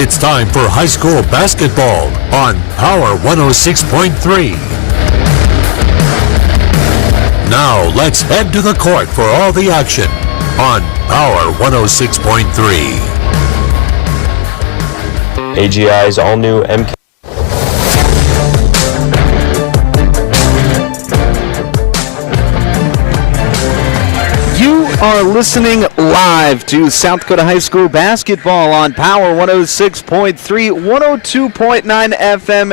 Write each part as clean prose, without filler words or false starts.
It's time for high school basketball on Power 106.3. Now let's head to the court for all the action on Power 106.3. AGI's all-new MK. You are listening live to South Dakota High School basketball on Power 106.3, 102.9 FM,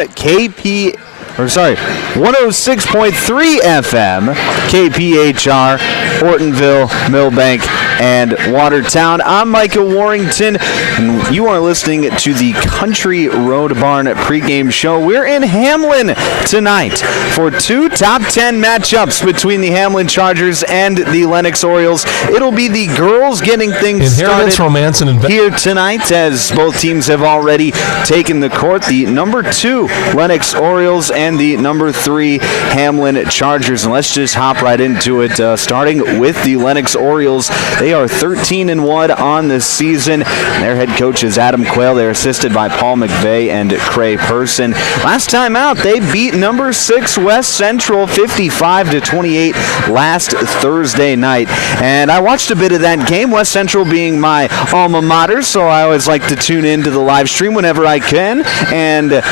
106.3 FM, KPHR, Ortonville, Millbank, and Watertown. I'm Micah Warrington, and you are listening to the Country Road Barn pregame show. We're in Hamlin tonight for two top 10 matchups between the Hamlin Chargers and the Lennox Orioles. It'll be the girls getting things started romance, and here tonight, as both teams have already taken the court. The number 2 Lennox Orioles and the number 3 Hamlin Chargers. And let's just hop right into it, starting with the Lennox Orioles. They are 13-1 on the season. Their head coach is Adam Quayle. They're assisted by Paul McVeigh and Cray Person. Last time out, they beat number 6 West Central 55-28 last Thursday night. And I watched a bit of that game, West Central being my alma mater, so I always like to tune into the live stream whenever I can. And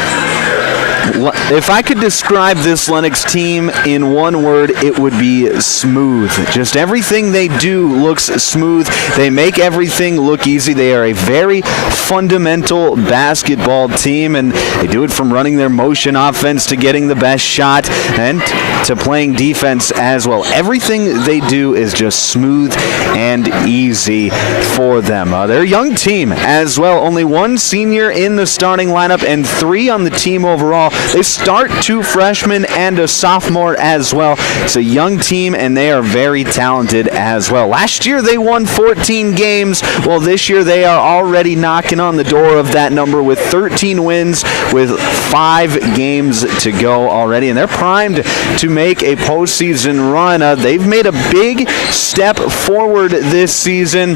if I could describe this Lennox team in one word, it would be smooth. Just everything they do looks smooth. They make everything look easy. They are a very fundamental basketball team, and they do it from running their motion offense to getting the best shot and to playing defense as well. Everything they do is just smooth and easy for them. They're a young team as well. Only 1 senior in the starting lineup and 3 on the team overall. They start 2 freshmen and a sophomore as well. It's a young team, and they are very talented as well. Last year, they won 14 games. Well, this year, they are already knocking on the door of that number with 13 wins with 5 games to go already, and they're primed to make a postseason run. They've made a big step forward this season,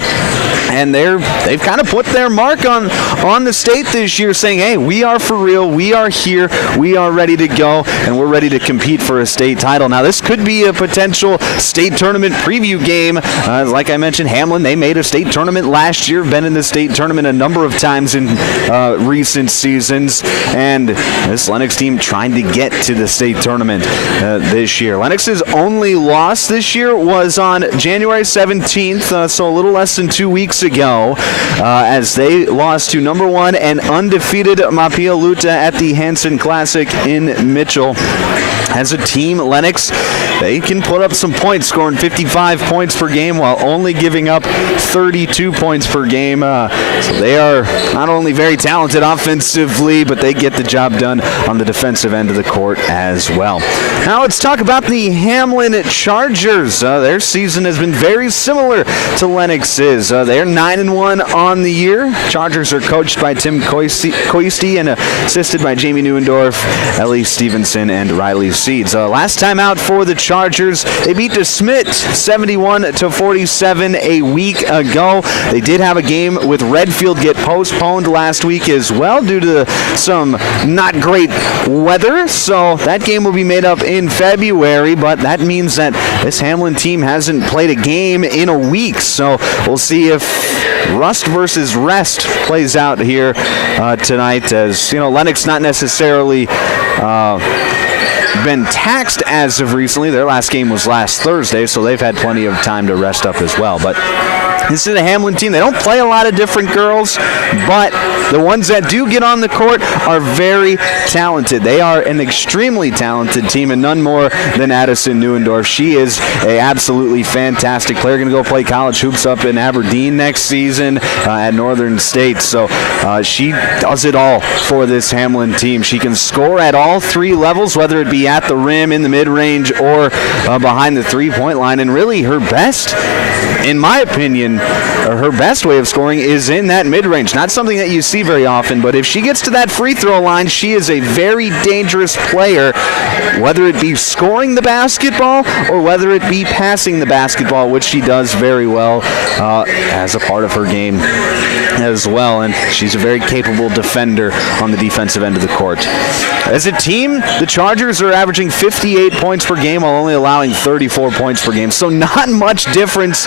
and they've kind of put their mark on the state this year, saying, hey, we are for real, we are here, we are ready to go, and we're ready to compete for a state title. Now, this could be a potential state tournament preview game. Like I mentioned, Hamlin, they made a state tournament last year, been in the state tournament a number of times in recent seasons, and this Lennox team trying to get to the state tournament this year. Lennox's only loss this year was on January 17th, so a little less than 2 weeks ago, as they lost to number 1 and undefeated Mapialuta at the Hanson Classic in Mitchell. As a team, Lennox, they can put up some points, scoring 55 points per game while only giving up 32 points per game. So they are not only very talented offensively, but they get the job done on the defensive end of the court as well. Now let's talk about the Hamlin Chargers. Their season has been very similar to Lennox's. They're 9-1 on the year. Chargers are coached by Tim Coisty and assisted by Jamie Neuendorf, Ellie Stevenson, and Riley Seeds. Last time out for the Chargers, they beat DeSmet 71-47 a week ago. They did have a game with Redfield get postponed last week as well due to some not great weather, so that game will be made up in February, but that means that this Hamlin team hasn't played a game in a week, so we'll see if rust versus rest plays out here tonight, as Lennox not necessarily been taxed as of recently. Their last game was last Thursday, so they've had plenty of time to rest up as well. But this is a Hamlin team. They don't play a lot of different girls, but the ones that do get on the court are very talented. They are an extremely talented team, and none more than Addison Neuendorf. She is an absolutely fantastic player. Going to go play college hoops up in Aberdeen next season at Northern State. So she does it all for this Hamlin team. She can score at all 3 levels, whether it be at the rim, in the mid-range, or behind the three-point line. And really her best in my opinion, her best way of scoring is in that mid-range. Not something that you see very often, but if she gets to that free throw line, she is a very dangerous player, whether it be scoring the basketball or whether it be passing the basketball, which she does very well as a part of her game as well, and she's a very capable defender on the defensive end of the court. As a team, the Chargers are averaging 58 points per game while only allowing 34 points per game, so not much difference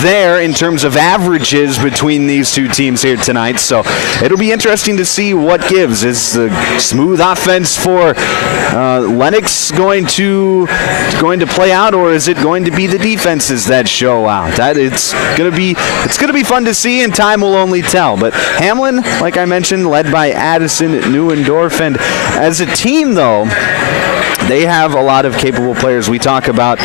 there in terms of averages between these two teams here tonight, so it'll be interesting to see what gives. Is the smooth offense for Lennox going to play out, or is it going to be the defenses that show out? It's going to be fun to see, and time will only tell. But Hamlin, like I mentioned, led by Addison Neuendorf, and as a team, though, they have a lot of capable players. We talk about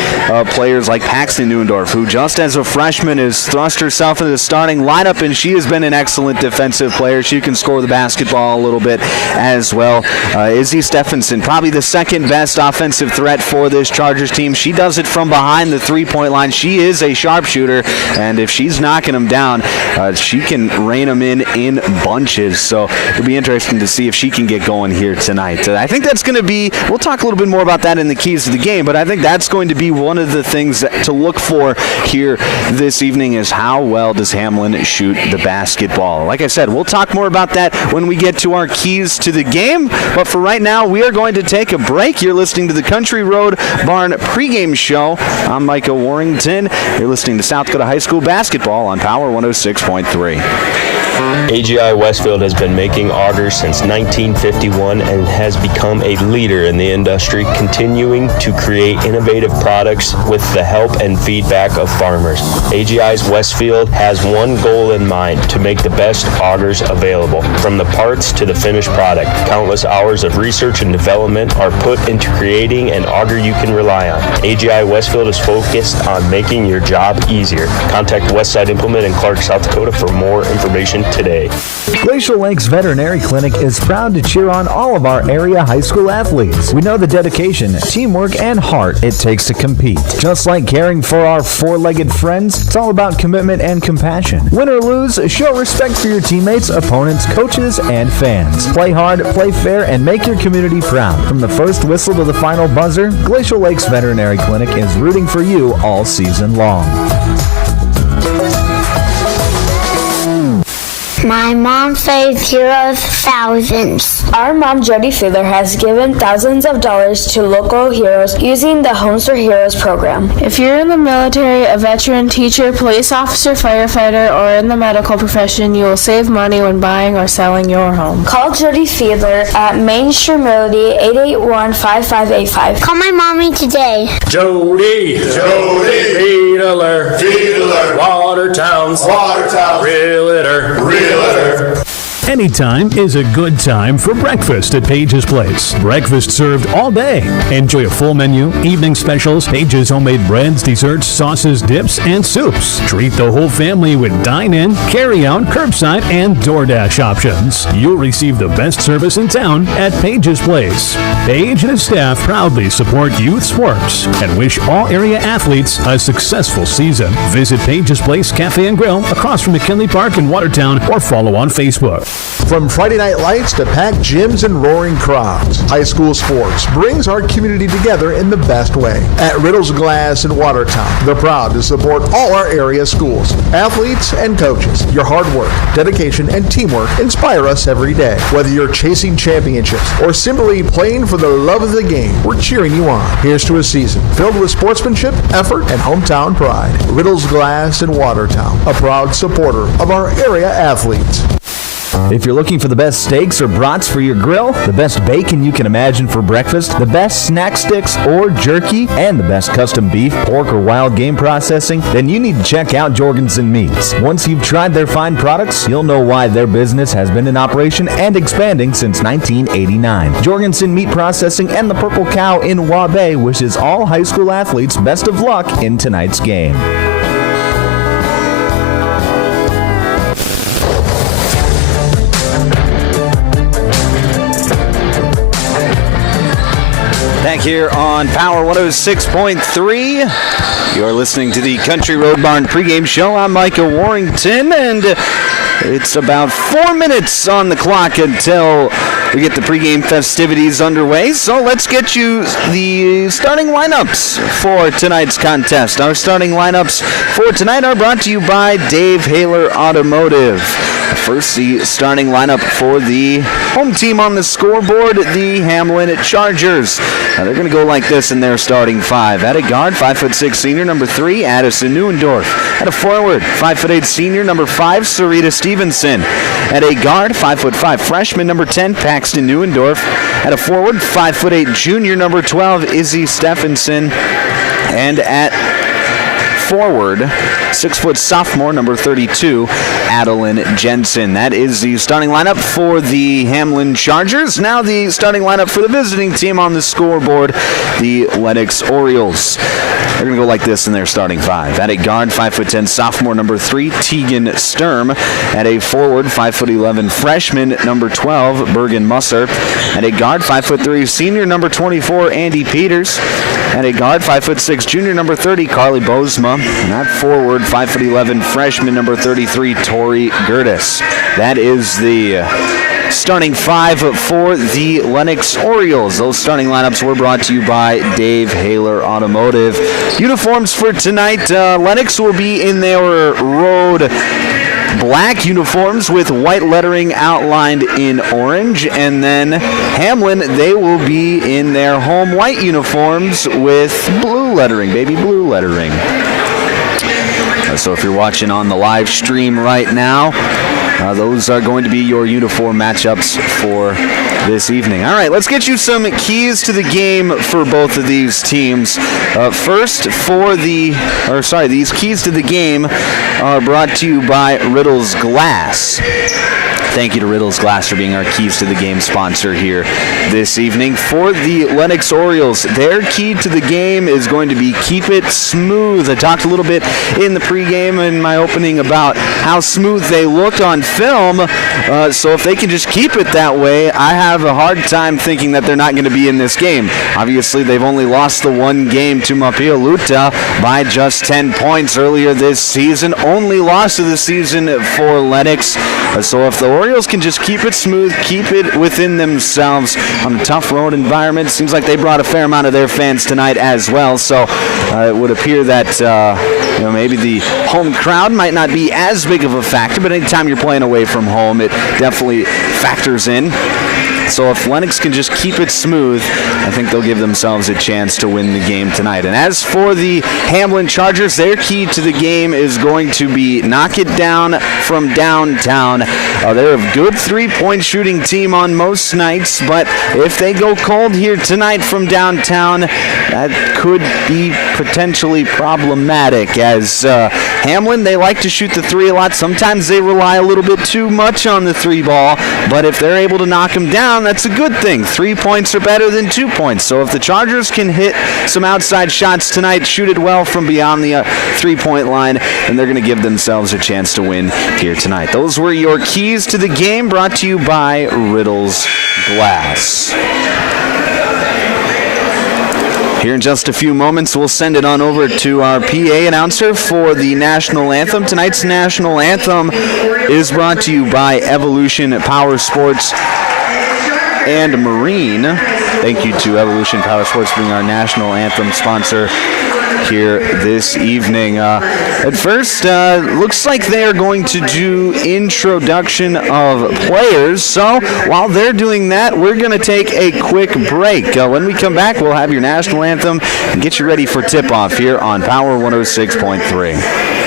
players like Paxton Neuendorf, who just as a freshman has thrust herself into the starting lineup, and she has been an excellent defensive player. She can score the basketball a little bit as well. Izzy Stephenson, probably the second best offensive threat for this Chargers team. She does it from behind the three-point line. She is a sharpshooter, and if she's knocking them down, she can rein them in bunches. So it'll be interesting to see if she can get going here tonight. I think that's going to be, we'll talk a little bit more about that in the keys to the game, but I think that's going to be one of the things to look for here this evening is how well does Hamlin shoot the basketball. Like I said, we'll talk more about that when we get to our keys to the game, but for right now, we are going to take a break. You're listening to the Country Road Barn pregame show. I'm Micah Warrington. You're listening to South Dakota High School basketball on Power 106.3. AGI Westfield has been making augers since 1951 and has become a leader in the industry, continuing to create innovative products with the help and feedback of farmers. AGI's Westfield has one goal in mind: to make the best augers available. From the parts to the finished product, countless hours of research and development are put into creating an auger you can rely on. AGI Westfield is focused on making your job easier. Contact Westside Implement in Clark, South Dakota for more information today. Glacial Lakes Veterinary Clinic is proud to cheer on all of our area high school athletes. We know the dedication, teamwork, and heart it takes to compete. Just like caring for our four-legged friends, it's all about commitment and compassion. Win or lose, show respect for your teammates, opponents, coaches, and fans. Play hard, play fair, and make your community proud. From the first whistle to the final buzzer, Glacial Lakes Veterinary Clinic is rooting for you all season long. My mom saves heroes thousands. Our mom, Jody Fiedler, has given thousands of dollars to local heroes using the Homes for Heroes program. If you're in the military, a veteran, teacher, police officer, firefighter, or in the medical profession, you will save money when buying or selling your home. Call Jody Fiedler at Main Street Melody 881-5585. Call my mommy today. Jody, Fiedler, Watertown's, Realtor. Anytime is a good time for breakfast at Page's Place. Breakfast served all day. Enjoy a full menu, evening specials, Page's homemade breads, desserts, sauces, dips, and soups. Treat the whole family with dine-in, carry-out, curbside, and DoorDash options. You'll receive the best service in town at Page's Place. Page and his staff proudly support youth sports and wish all area athletes a successful season. Visit Page's Place Cafe and Grill across from McKinley Park in Watertown or follow on Facebook. From Friday night lights to packed gyms and roaring crowds, high school sports brings our community together in the best way. At Riddle's Glass in Watertown, they're proud to support all our area schools, athletes, and coaches. Your hard work, dedication, and teamwork inspire us every day. Whether you're chasing championships or simply playing for the love of the game, we're cheering you on. Here's to a season filled with sportsmanship, effort, and hometown pride. Riddle's Glass in Watertown, a proud supporter of our area athletes. If you're looking for the best steaks or brats for your grill, the best bacon you can imagine for breakfast, the best snack sticks or jerky, and the best custom beef, pork, or wild game processing, then you need to check out Jorgensen Meats. Once you've tried their fine products, you'll know why their business has been in operation and expanding since 1989. Jorgensen Meat Processing and the Purple Cow in Waubay wishes all high school athletes best of luck in tonight's game. Thank back here on Power 106.3. You're listening to the Country Road Barn pregame show. I'm Micah Warrington, and it's about 4 minutes on the clock until we get the pregame festivities underway. So let's get you the starting lineups for tonight's contest. Our starting lineups for tonight are brought to you by Dave Haler Automotive. First, the starting lineup for the home team on the scoreboard, the Hamlin Chargers. Now, they're going to go like this in their starting five. At a guard, 5'6" senior, number 3, Addison Neuendorf. At a forward, 5'8" senior, number 5, Sarita Stevenson. At a guard, 5'5" freshman, number 10, Paxton Neuendorf. At a forward, 5'8" junior, number 12, Izzy Stephenson. And at forward, 6' sophomore, number 32, Adeline Jensen. That is the starting lineup for the Hamlin Chargers. Now the starting lineup for the visiting team on the scoreboard, the Lennox Orioles. They're going to go like this in their starting five. At a guard, 5'10", sophomore, number 3, Tegan Sturm. At a forward, 5'11", freshman, number 12, Bergen Musser. At a guard, 5'3", senior, number 24, Andy Peters. At a guard, 5'6", junior, number 30, Carly Bozema. And at forward, 5'11", freshman, number 33, Tori Gertis. That is the starting five for the Lennox Orioles. Those starting lineups were brought to you by Dave Haler Automotive. Uniforms for tonight, Lennox will be in their road black uniforms with white lettering outlined in orange, and then Hamlin, they will be in their home white uniforms with blue lettering, baby blue lettering. So if you're watching on the live stream right now, those are going to be your uniform matchups for this evening. All right, let's get you some keys to the game for both of these teams. First, these keys to the game are brought to you by Riddle's Glass. Thank you to Riddle's Glass for being our Keys to the Game sponsor here this evening. For the Lennox Orioles, their key to the game is going to be keep it smooth. I talked a little bit in the pregame in my opening about how smooth they looked on film. So if they can just keep it that way, I have a hard time thinking that they're not going to be in this game. Obviously, they've only lost the one game to Mapialuta by just 10 points earlier this season. Only loss of the season for Lennox. So if the Orioles can just keep it smooth, keep it within themselves on a tough road environment. Seems like they brought a fair amount of their fans tonight as well. So it would appear that maybe the home crowd might not be as big of a factor, but anytime you're playing away from home, it definitely factors in. So if Lennox can just keep it smooth, I think they'll give themselves a chance to win the game tonight. And as for the Hamlin Chargers, their key to the game is going to be knock it down from downtown. They're a good three-point shooting team on most nights, but if they go cold here tonight from downtown, that could be potentially problematic. As Hamlin, they like to shoot the three a lot. Sometimes they rely a little bit too much on the three ball, but if they're able to knock them down, that's a good thing. 3 points are better than 2 points. So if the Chargers can hit some outside shots tonight, shoot it well from beyond the 3-point line, then they're going to give themselves a chance to win here tonight. Those were your keys to the game, brought to you by Riddle's Glass. Here in just a few moments, we'll send it on over to our PA announcer for the national anthem. Tonight's national anthem is brought to you by Evolution Power Sports and Marine. Thank you to Evolution Power Sports being our national anthem sponsor here this evening. At first, looks like they are going to do introduction of players. So while they're doing that, we're going to take a quick break. When we come back, we'll have your national anthem and get you ready for tip-off here on Power 106.3.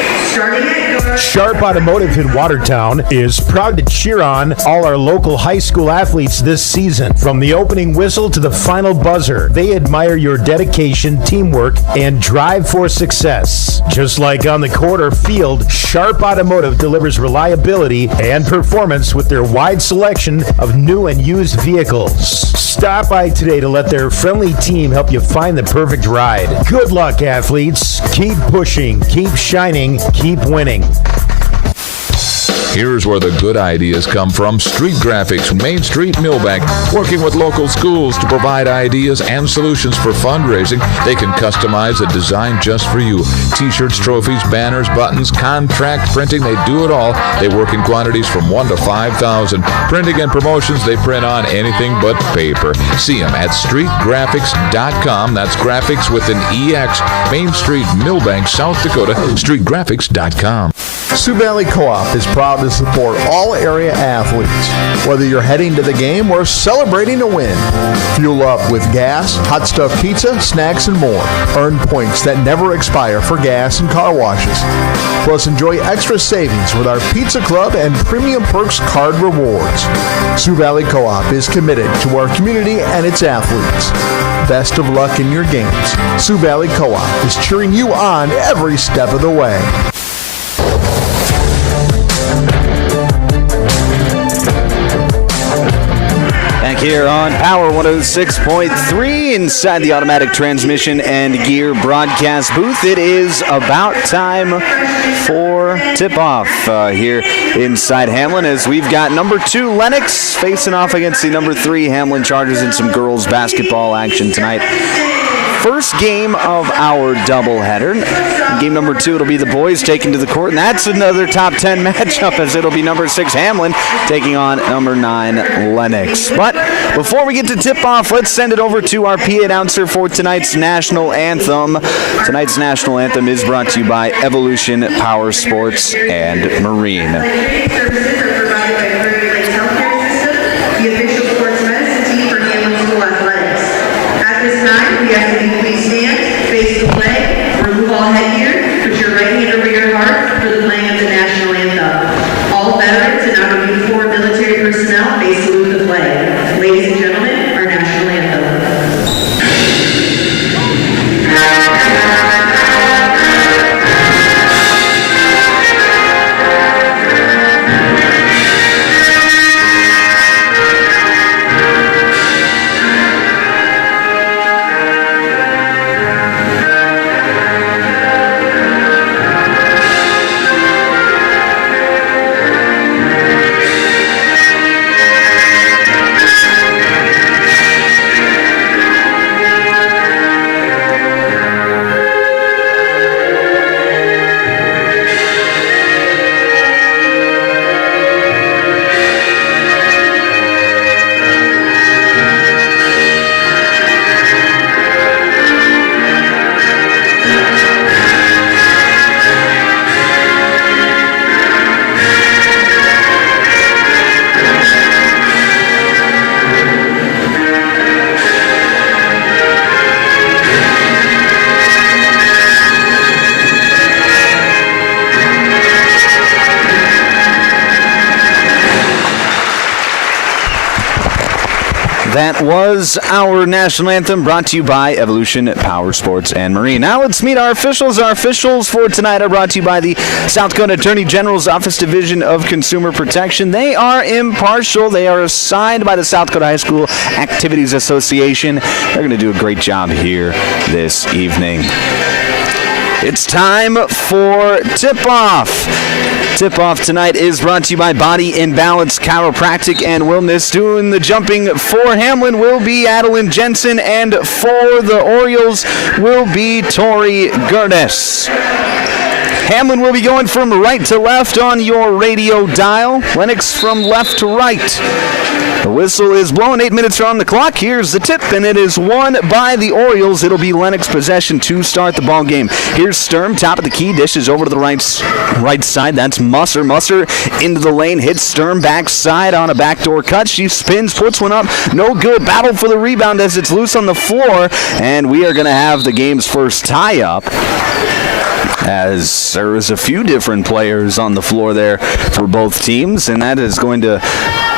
Sharp Automotive in Watertown is proud to cheer on all our local high school athletes this season. From the opening whistle to the final buzzer, they admire your dedication, teamwork, and drive for success. Just like on the court or field, Sharp Automotive delivers reliability and performance with their wide selection of new and used vehicles. Stop by today to let their friendly team help you find the perfect ride. Good luck, athletes. Keep pushing, keep shining, keep winning. Here's where the good ideas come from. Street Graphics, Main Street, Millbank, working with local schools to provide ideas and solutions for fundraising. They can customize a design just for you. T-shirts, trophies, banners, buttons, contract printing, they do it all. They work in quantities from 1 to 5,000. Printing and promotions, they print on anything but paper. See them at streetgraphics.com. That's graphics with an EX. Main Street, Millbank, South Dakota. Streetgraphics.com. Sioux Valley Co-op is proud to support all area athletes. Whether you're heading to the game or celebrating a win, fuel up with gas, hot stuff pizza, snacks, and more. Earn points that never expire for gas and car washes. Plus, enjoy extra savings with our Pizza Club and Premium Perks card rewards. Sioux Valley Co-op is committed to our community and its athletes. Best of luck in your games. Sioux Valley Co-op is cheering you on every step of the way. Here on Power 106.3 inside the automatic transmission and gear broadcast booth. It is about time for tip-off here inside Hamlin, as we've got number 2 Lennox facing off against the number 3 Hamlin Chargers in some girls basketball action tonight. First game of our doubleheader. Game number 2, it'll be the boys taking to the court, and that's another top 10 matchup, as it'll be number 6 Hamlin taking on number 9 Lennox. But before we get to tip-off, let's send it over to our PA announcer for tonight's national anthem. Tonight's national anthem is brought to you by Evolution Power Sports and Marine. That was our national anthem, brought to you by Evolution Power Sports and Marine. Now let's meet our officials. Our officials for tonight are brought to you by the South Dakota Attorney General's Office Division of Consumer Protection. They are impartial. They are assigned by the South Dakota High School Activities Association. They're going to do a great job here this evening. It's time for tip-off. Tip-off tonight is brought to you by Body and Balance Chiropractic and Wellness. Doing the jumping for Hamlin will be Adeline Jensen, and for the Orioles will be Tori Gerdes. Hamlin will be going from right to left on your radio dial. Lennox from left to right. The whistle is blown. 8 minutes are on the clock. Here's the tip, and it is won by the Orioles. It'll be Lennox possession to start the ball game. Here's Sturm, top of the key, dishes over to the right side. That's Musser. Musser into the lane, hits Sturm backside on a backdoor cut. She spins, puts one up. No good. Battle for the rebound as it's loose on the floor, and we are going to have the game's first tie-up, as there was a few different players on the floor there for both teams, and that is going to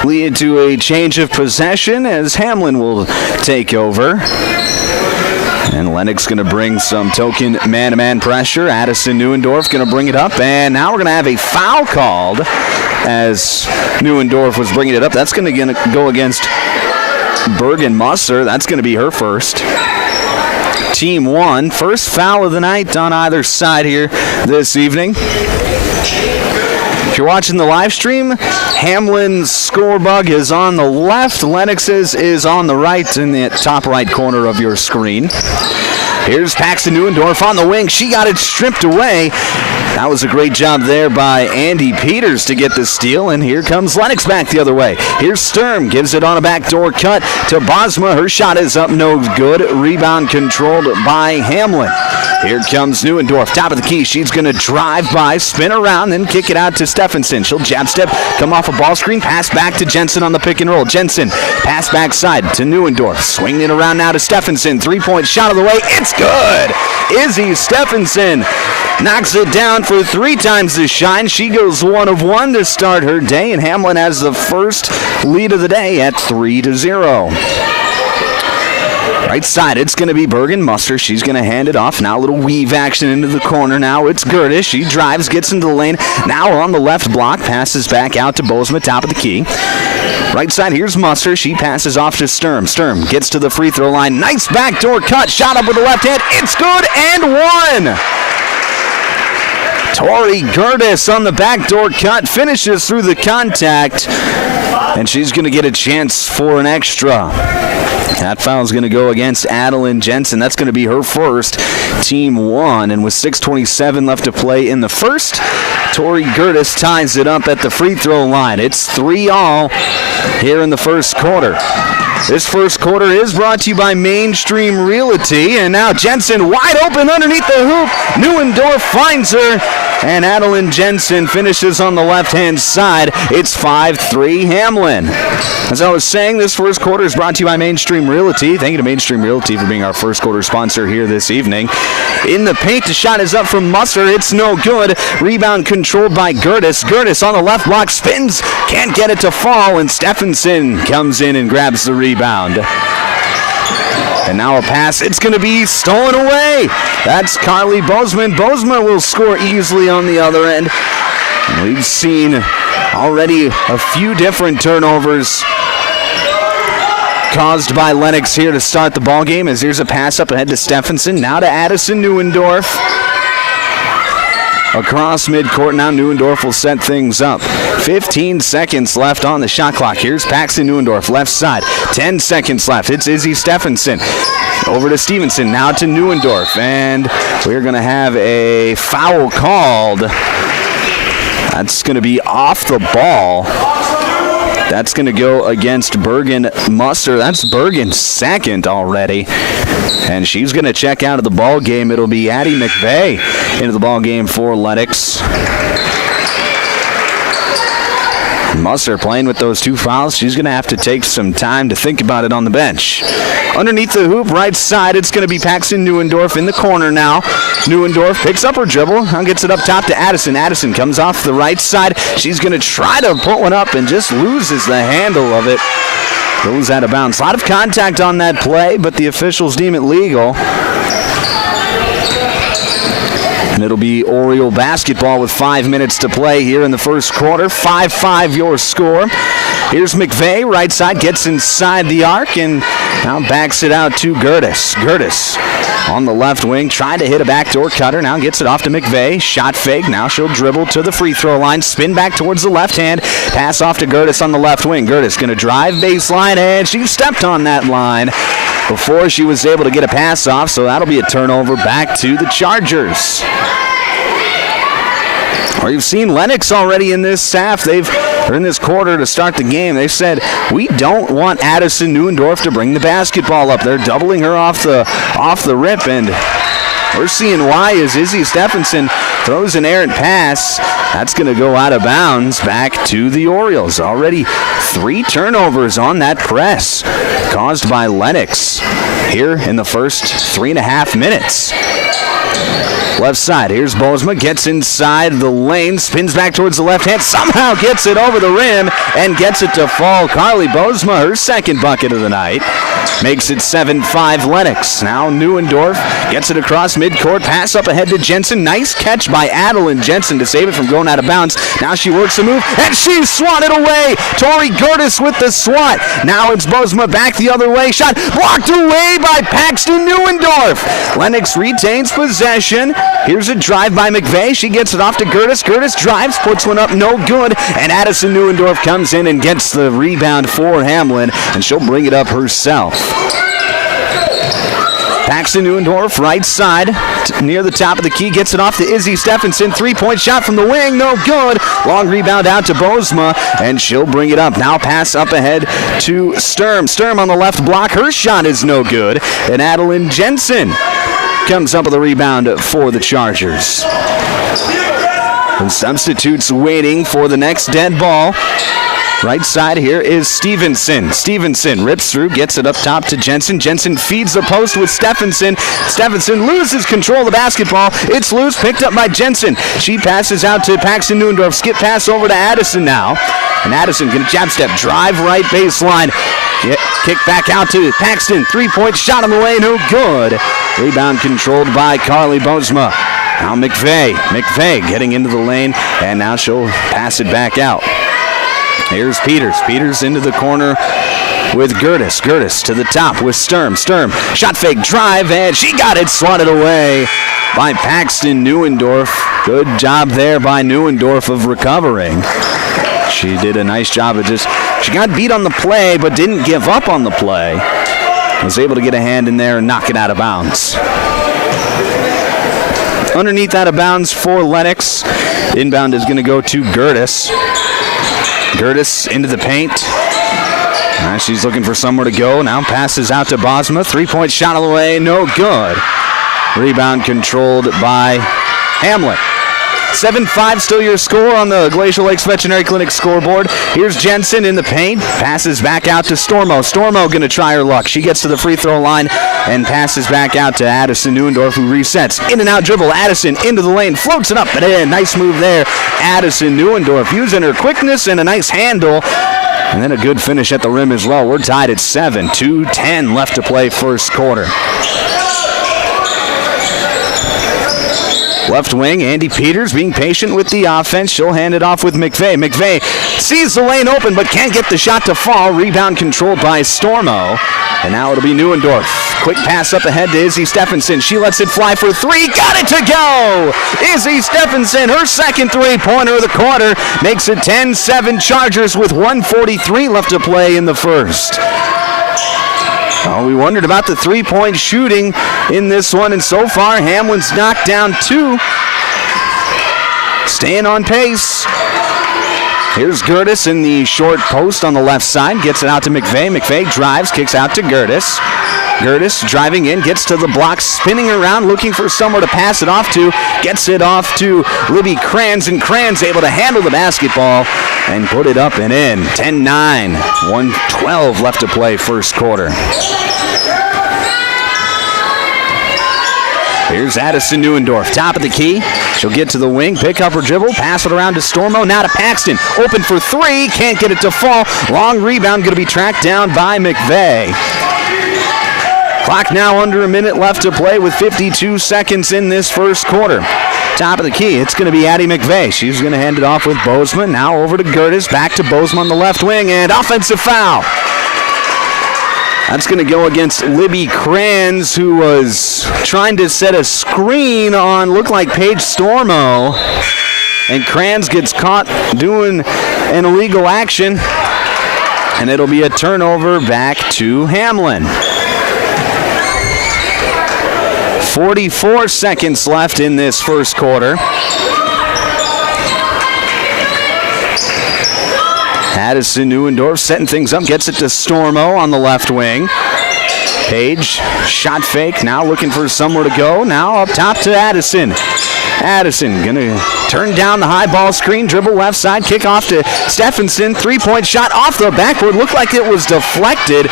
lead to a change of possession as Hamlin will take over. And Lennox going to bring some token man-to-man pressure. Addison Neuendorf going to bring it up, and now we're going to have a foul called as Neuendorf was bringing it up. That's going to go against Bergen Musser. That's going to be her first. Team 1, first foul of the night on either side here this evening. If you're watching the live stream, Hamlin's score bug is on the left. Lennox's is on the right in the top right corner of your screen. Here's Paxton Neuendorf on the wing. She got it stripped away. That was a great job there by Andy Peters to get the steal, and here comes Lennox back the other way. Here's Sturm, gives it on a backdoor cut to Bosma. Her shot is up, no good. Rebound controlled by Hamlin. Here comes Neuendorf, top of the key. She's going to drive by, spin around, then kick it out to Stephenson. She'll jab step, come off a ball screen, pass back to Jensen on the pick and roll. Jensen, pass backside to Neuendorf. Swinging it around now to Stephenson. Three-point shot of the way. It's good! Izzy Stephenson knocks it down for 3 times the shine. She goes 1 of 1 to start her day, and Hamlin has the first lead of the day at 3-0. Right side, it's going to be Bergen Muster. She's going to hand it off. Now a little weave action into the corner. Now it's Gertis. She drives, gets into the lane. Now on the left block, passes back out to Bosma, top of the key. Right side, here's Muster. She passes off to Sturm. Sturm gets to the free throw line. Nice backdoor cut. Shot up with the left hand. It's good and 1. Tori Gertis on the backdoor cut. Finishes through the contact. And she's going to get a chance for an extra. That foul is going to go against Adeline Jensen. That's going to be her first, team 1. And with 6:27 left to play in the first, Tori Gertis ties it up at the free throw line. It's 3-all here in the first quarter. This first quarter is brought to you by Mainstream Realty. And now Jensen wide open underneath the hoop. Neuendorf finds her. And Adeline Jensen finishes on the left-hand side. It's 5-3 Hamlin. As I was saying, this first quarter is brought to you by Mainstream Realty. Thank you to Mainstream Realty for being our first quarter sponsor here this evening. In the paint, the shot is up from Muster. It's no good. Rebound controlled by Gertis. Gertis on the left block spins. Can't get it to fall, and Stephenson comes in and grabs the rebound. And now a pass. It's going to be stolen away. That's Carly Bozeman. Bosma will score easily on the other end. We've seen already a few different turnovers caused by Lennox here to start the ball game, as here's a pass up ahead to Stephenson. Now to Addison Neuendorf. Across midcourt, now Neuendorf will set things up. 15 seconds left on the shot clock. Here's Paxton Neuendorf, left side. 10 seconds left. It's Izzy Stephenson. Over to Stevenson, now to Neuendorf. And we're going to have a foul called. That's going to be off the ball. That's going to go against Bergen Muster. That's Bergen's second already. And she's going to check out of the ball game. It'll be Addie McVeigh into the ball game for Lennox. Muster playing with those 2 fouls. She's going to have to take some time to think about it on the bench. Underneath the hoop, right side, it's going to be Paxton Neuendorf in the corner now. Neuendorf picks up her dribble, now gets it up top to Addison. Addison comes off the right side. She's going to try to put one up and just loses the handle of it. Goes out of bounds. A lot of contact on that play, but the officials deem it legal. And it'll be Oriole basketball with 5 minutes to play here in the first quarter. 5-5 your score. Here's McVeigh, right side, gets inside the arc and now backs it out to Gertis. Gertis on the left wing, trying to hit a backdoor cutter. Now gets it off to McVeigh. Shot fake. Now she'll dribble to the free throw line. Spin back towards the left hand. Pass off to Gertis on the left wing. Gertis going to drive baseline, and she stepped on that line before she was able to get a pass off, so that'll be a turnover back to the Chargers. Or you've seen Lennox already in this half. In this quarter to start the game, they said, we don't want Addison Neuendorf to bring the basketball up. They're doubling her off the rip, and we're seeing why as Izzy Stephenson throws an errant pass. That's going to go out of bounds back to the Orioles. Already 3 turnovers on that press caused by Lennox here in the first 3.5 minutes. Left side, here's Bosma, gets inside the lane, spins back towards the left hand, somehow gets it over the rim and gets it to fall. Carly Bosma, her second bucket of the night, makes it 7-5 Lennox. Now Neuendorf gets it across midcourt, pass up ahead to Jensen. Nice catch by Adeline Jensen to save it from going out of bounds. Now she works a move, and she swatted away. Tori Gertis with the swat. Now it's Bosma back the other way. Shot blocked away by Paxton Neuendorf. Lennox retains possession. Here's a drive by McVeigh. She gets it off to Gertis. Gertis drives, puts one up, no good. And Addison Neuendorf comes in and gets the rebound for Hamlin, and she'll bring it up herself. Paxton Neuendorf, right side, near the top of the key, gets it off to Izzy Stephenson. Three-point shot from the wing, no good. Long rebound out to Bozema, and she'll bring it up. Now pass up ahead to Sturm. Sturm on the left block. Her shot is no good. And Adeline Jensen comes up with a rebound for the Chargers. And substitutes waiting for the next dead ball. Right side here is Stevenson. Stevenson rips through, gets it up top to Jensen. Jensen feeds the post with Stephenson. Stephenson loses control of the basketball. It's loose, picked up by Jensen. She passes out to Paxton Neuendorf. Skip pass over to Addison now. And Addison gonna jab step, drive right baseline. Kick back out to Paxton. Three-point shot on the way, no good. Rebound controlled by Carly Bozema. Now McVeigh. McVeigh getting into the lane, and now she'll pass it back out. Here's Peters. Peters into the corner with Gertis. Gertis to the top with Sturm. Sturm, shot fake, drive, and she got it swatted away by Paxton Neuendorf. Good job there by Neuendorf of recovering. She did a nice job of she got beat on the play, but didn't give up on the play. Was able to get a hand in there and knock it out of bounds. Underneath out of bounds for Lennox. Inbound is going to go to Gertis. Gertis into the paint. Now she's looking for somewhere to go. Now passes out to Bozema. Three-point shot on the way, no good. Rebound controlled by Hamlin. 7-5 still your score on the Glacial Lakes Veterinary Clinic scoreboard. Here's Jensen in the paint. Passes back out to Stormo. Stormo going to try her luck. She gets to the free throw line and passes back out to Addison Neuendorf, who resets. In and out dribble. Addison into the lane. Floats it up and in. Nice move there. Addison Neuendorf using her quickness and a nice handle. And then a good finish at the rim as well. We're tied at 7. 2:10 left to play first quarter. Left wing, Andy Peters being patient with the offense. She'll hand it off with McVeigh. McVeigh sees the lane open but can't get the shot to fall. Rebound controlled by Stormo. And now it'll be Neuendorf. Quick pass up ahead to Izzy Stephenson. She lets it fly for three. Got it to go! Izzy Stephenson, her second three-pointer of the quarter, makes it 10-7 Chargers with 1:43 left to play in the first. Oh, we wondered about the three-point shooting in this one, and so far Hamlin's knocked down 2. Staying on pace. Here's Gertis in the short post on the left side. Gets it out to McVeigh. McVeigh drives, kicks out to Gertis. Gertis driving in, gets to the block, spinning around, looking for somewhere to pass it off to. Gets it off to Libby Kranz, and Kranz able to handle the basketball and put it up and in. 10-9, 1:12 left to play first quarter. Here's Addison Neuendorf, top of the key. She'll get to the wing, pick up her dribble, pass it around to Stormo, now to Paxton. Open for three, can't get it to fall. Long rebound, going to be tracked down by McVeigh. Clock now under a minute left to play with 52 seconds in this first quarter. Top of the key, it's going to be Addie McVeigh. She's going to hand it off with Bozema. Now over to Gertis, back to Bozema on the left wing, and offensive foul. That's going to go against Libby Kranz, who was trying to set a screen on, looked like Paige Stormo. And Kranz gets caught doing an illegal action. And it'll be a turnover back to Hamlin. 44 seconds left in this first quarter. Addison Neuendorf setting things up, gets it to Stormo on the left wing. Page, shot fake, now looking for somewhere to go. Now up top to Addison. Addison gonna turn down the high ball screen, dribble left side, kick off to Stephenson. Three-point shot off the backboard, looked like it was deflected.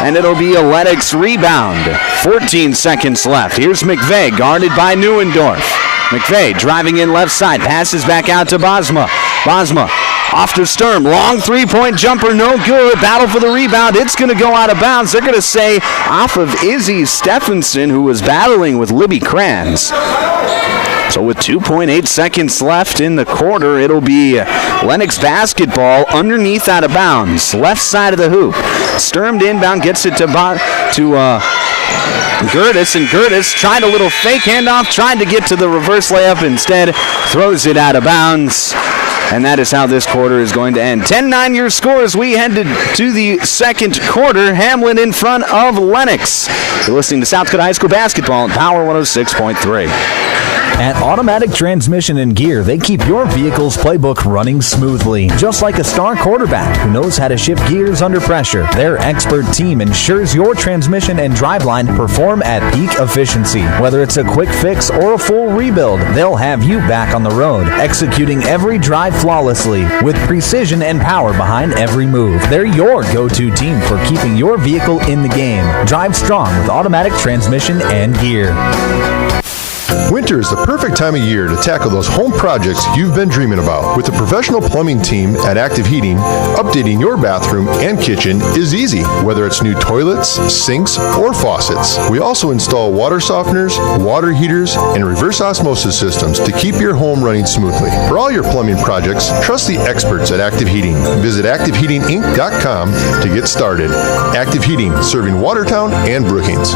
And it'll be a Lennox rebound. 14 seconds left. Here's McVeigh, guarded by Neuendorf. McVeigh driving in left side, passes back out to Bozema. Bozema off to Sturm. Long three-point jumper, no good. Battle for the rebound. It's going to go out of bounds. They're going to say off of Izzy Stephenson, who was battling with Libby Kranz. So with 2.8 seconds left in the quarter, it'll be Lennox basketball underneath out of bounds. Left side of the hoop. Sturm inbound, gets it to Gertis tried a little fake handoff, tried to get to the reverse layup, instead throws it out of bounds. And that is how this quarter is going to end. 10-9 your score as we head to the second quarter. Hamlin in front of Lennox. You're listening to South Dakota High School basketball on Power 106.3. At Automatic Transmission and Gear, they keep your vehicle's playbook running smoothly. Just like a star quarterback who knows how to shift gears under pressure, their expert team ensures your transmission and driveline perform at peak efficiency. Whether it's a quick fix or a full rebuild, they'll have you back on the road, executing every drive flawlessly with precision and power behind every move. They're your go-to team for keeping your vehicle in the game. Drive strong with Automatic Transmission and Gear. Winter is the perfect time of year to tackle those home projects you've been dreaming about. With the professional plumbing team at Active Heating, updating your bathroom and kitchen is easy, whether it's new toilets, sinks, or faucets. We also install water softeners, water heaters, and reverse osmosis systems to keep your home running smoothly. For all your plumbing projects, trust the experts at Active Heating. Visit ActiveHeatingInc.com to get started. Active Heating, serving Watertown and Brookings.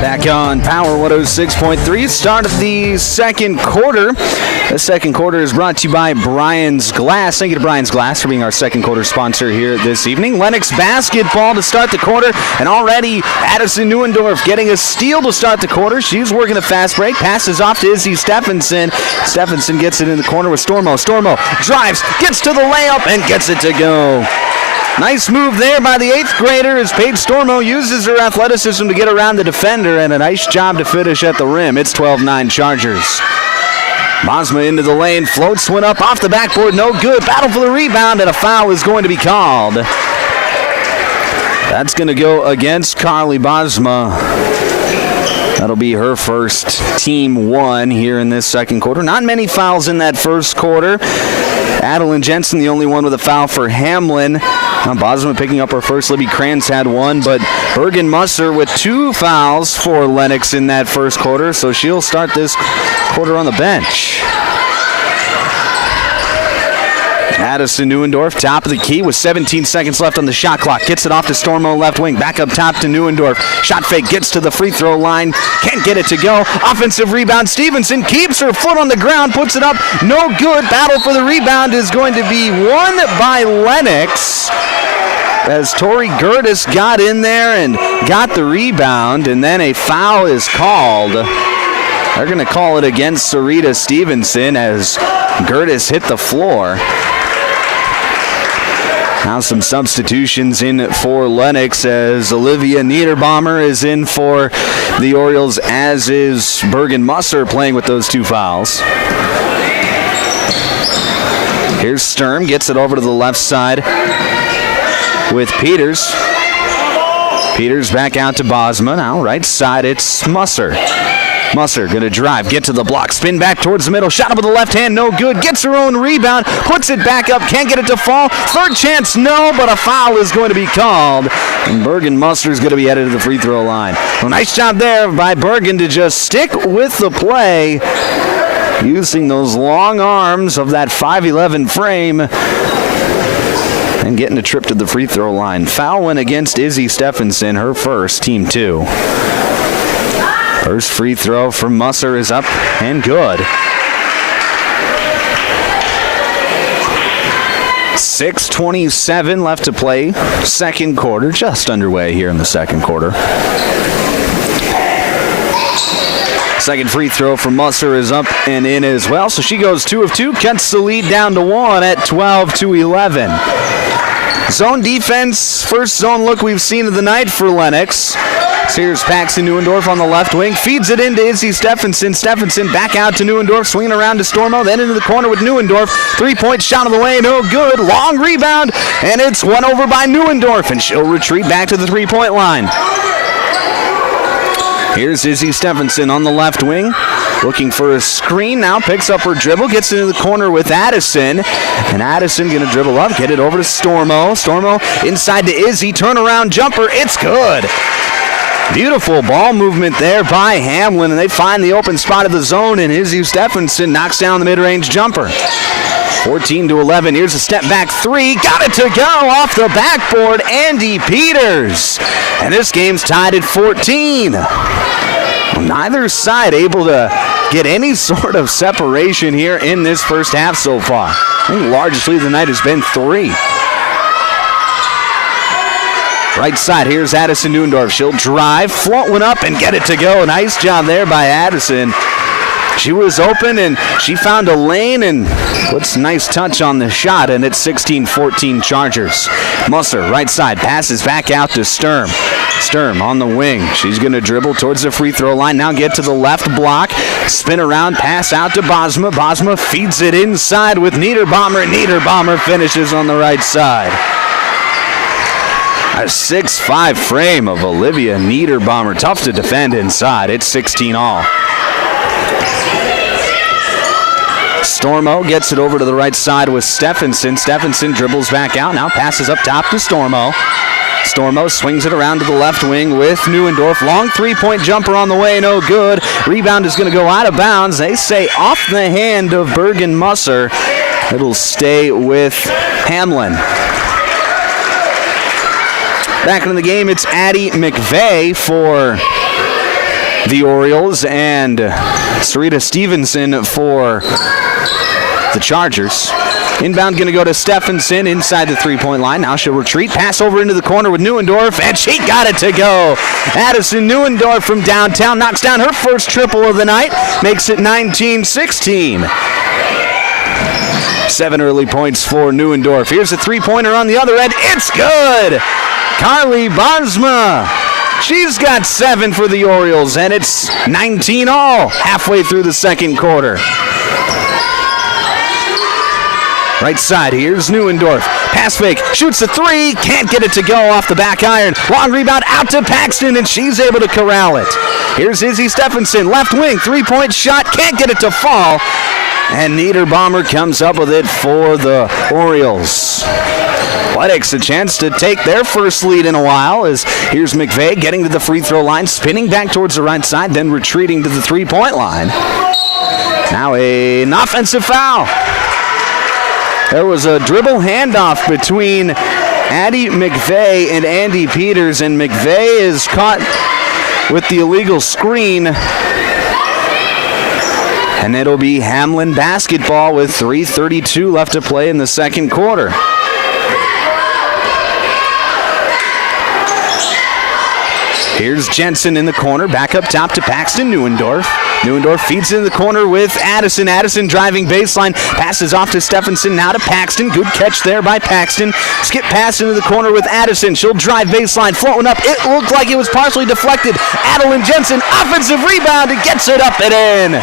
Back on Power 106.3, start of the second quarter. The second quarter is brought to you by Brian's Glass. Thank you to Brian's Glass for being our second quarter sponsor here this evening. Lennox basketball to start the quarter, and already Addison Neuendorf getting a steal to start the quarter. She's working a fast break, passes off to Izzy Stephenson. Stephenson gets it in the corner with Stormo. Stormo drives, gets to the layup, and gets it to go. Nice move there by the 8th grader as Paige Stormo uses her athleticism to get around the defender, and a nice job to finish at the rim. It's 12-9 Chargers. Bosma into the lane, floats one up off the backboard, no good. Battle for the rebound, and a foul is going to be called. That's going to go against Carly Bosma. That'll be her first, team 1 here in this second quarter. Not many fouls in that first quarter. Adeline Jensen, the only one with a foul for Hamlin. Bosma picking up her first. Libby Kranz had one, but Bergen Musser with 2 fouls for Lennox in that first quarter, so she'll start this quarter on the bench. Addison Neuendorf, top of the key with 17 seconds left on the shot clock. Gets it off to Stormo left wing. Back up top to Neuendorf. Shot fake, gets to the free throw line. Can't get it to go. Offensive rebound. Stevenson keeps her foot on the ground. Puts it up. No good. Battle for the rebound is going to be won by Lennox, as Tori Gertis got in there and got the rebound, and then a foul is called. They're going to call it against Sarita Stevenson as Gertis hit the floor. Now some substitutions in for Lennox as Olivia Niederbaumer is in for the Orioles, as is Bergen Musser playing with those 2 fouls. Here's Sturm, gets it over to the left side with Peters. Peters back out to Bosma. Now right side, it's Musser. Musser going to drive, get to the block, spin back towards the middle, shot up with the left hand, no good, gets her own rebound, puts it back up, can't get it to fall, third chance, no, but a foul is going to be called, and Bergen Musser is going to be headed to the free throw line. Well, nice job there by Bergen to just stick with the play, using those long arms of that 5'11 frame, and getting a trip to the free throw line. Foul went against Izzy Stephenson, her first, team 2. First free throw from Musser is up and good. 6:27 left to play. Second quarter, just underway here in the second quarter. Second free throw from Musser is up and in as well. So she goes 2 of 2, cuts the lead down to 1 at 12-11. Zone defense, first zone look we've seen of the night for Lennox. Here's Paxton Neuendorf on the left wing. Feeds it into Izzy Stephenson. Stephenson back out to Neuendorf. Swinging around to Stormo. Then into the corner with Neuendorf. 3-point shot on the way. No good. Long rebound. And it's won over by Neuendorf. And she'll retreat back to the 3-point line. Here's Izzy Stephenson on the left wing. Looking for a screen now. Picks up her dribble. Gets into the corner with Addison. And Addison going to dribble up. Get it over to Stormo. Stormo inside to Izzy. Turnaround jumper. It's good. Beautiful ball movement there by Hamlin, and they find the open spot of the zone, and Izzy Stephenson knocks down the mid-range jumper. 14-11. Here's a step back three. Got it to go off the backboard. Andy Peters. And this game's tied at 14. Neither side able to get any sort of separation here in this first half so far. I think the largest lead of the night has been 3. Right side, here's Addison Neuendorf. She'll drive, float one up, and get it to go. Nice job there by Addison. She was open, and she found a lane, and puts a nice touch on the shot, and it's 16-14 Chargers. Musser, right side, passes back out to Sturm. Sturm on the wing. She's going to dribble towards the free throw line. Now get to the left block. Spin around, pass out to Bosma. Bosma feeds it inside with Niederbaumer. Niederbaumer finishes on the right side. A 6'5" frame of Olivia Niederbaumer. Tough to defend inside. It's 16-all. Stormo gets it over to the right side with Stephenson. Stephenson dribbles back out. Now passes up top to Stormo. Stormo swings it around to the left wing with Neuendorf. Long three-point jumper on the way, no good. Rebound is going to go out of bounds. They say off the hand of Bergen Musser. It'll stay with Hamlin. Back into the game, it's Addie McVeigh for the Orioles and Sarita Stevenson for the Chargers. Inbound going to go to Stephenson inside the three-point line. Now she'll retreat, pass over into the corner with Neuendorf, and she got it to go. Addison Neuendorf from downtown knocks down her first triple of the night, makes it 19-16. 7 early points for Neuendorf. Here's a three-pointer on the other end. It's good! Carly Bosma. She's got 7 for the Orioles, and it's 19-all halfway through the second quarter. Right side, here's Neuendorf. Pass fake, shoots a three, can't get it to go off the back iron. Long rebound out to Paxton, and she's able to corral it. Here's Izzy Stephenson, left wing, three-point shot, can't get it to fall. And Niederbaumer comes up with it for the Orioles. Athletics a chance to take their first lead in a while as here's McVeigh getting to the free throw line, spinning back towards the right side, then retreating to the three-point line. Now an offensive foul. There was a dribble handoff between Addie McVeigh and Andy Peters, and McVeigh is caught with the illegal screen. And it'll be Hamlin basketball with 3:32 left to play in the second quarter. Here's Jensen in the corner, back up top to Paxton Neuendorf. Neuendorf feeds in the corner with Addison. Addison driving baseline, passes off to Stephenson, now to Paxton. Good catch there by Paxton. Skip pass into the corner with Addison. She'll drive baseline, floating up. It looked like it was partially deflected. Adeline Jensen, offensive rebound, and gets it up and in.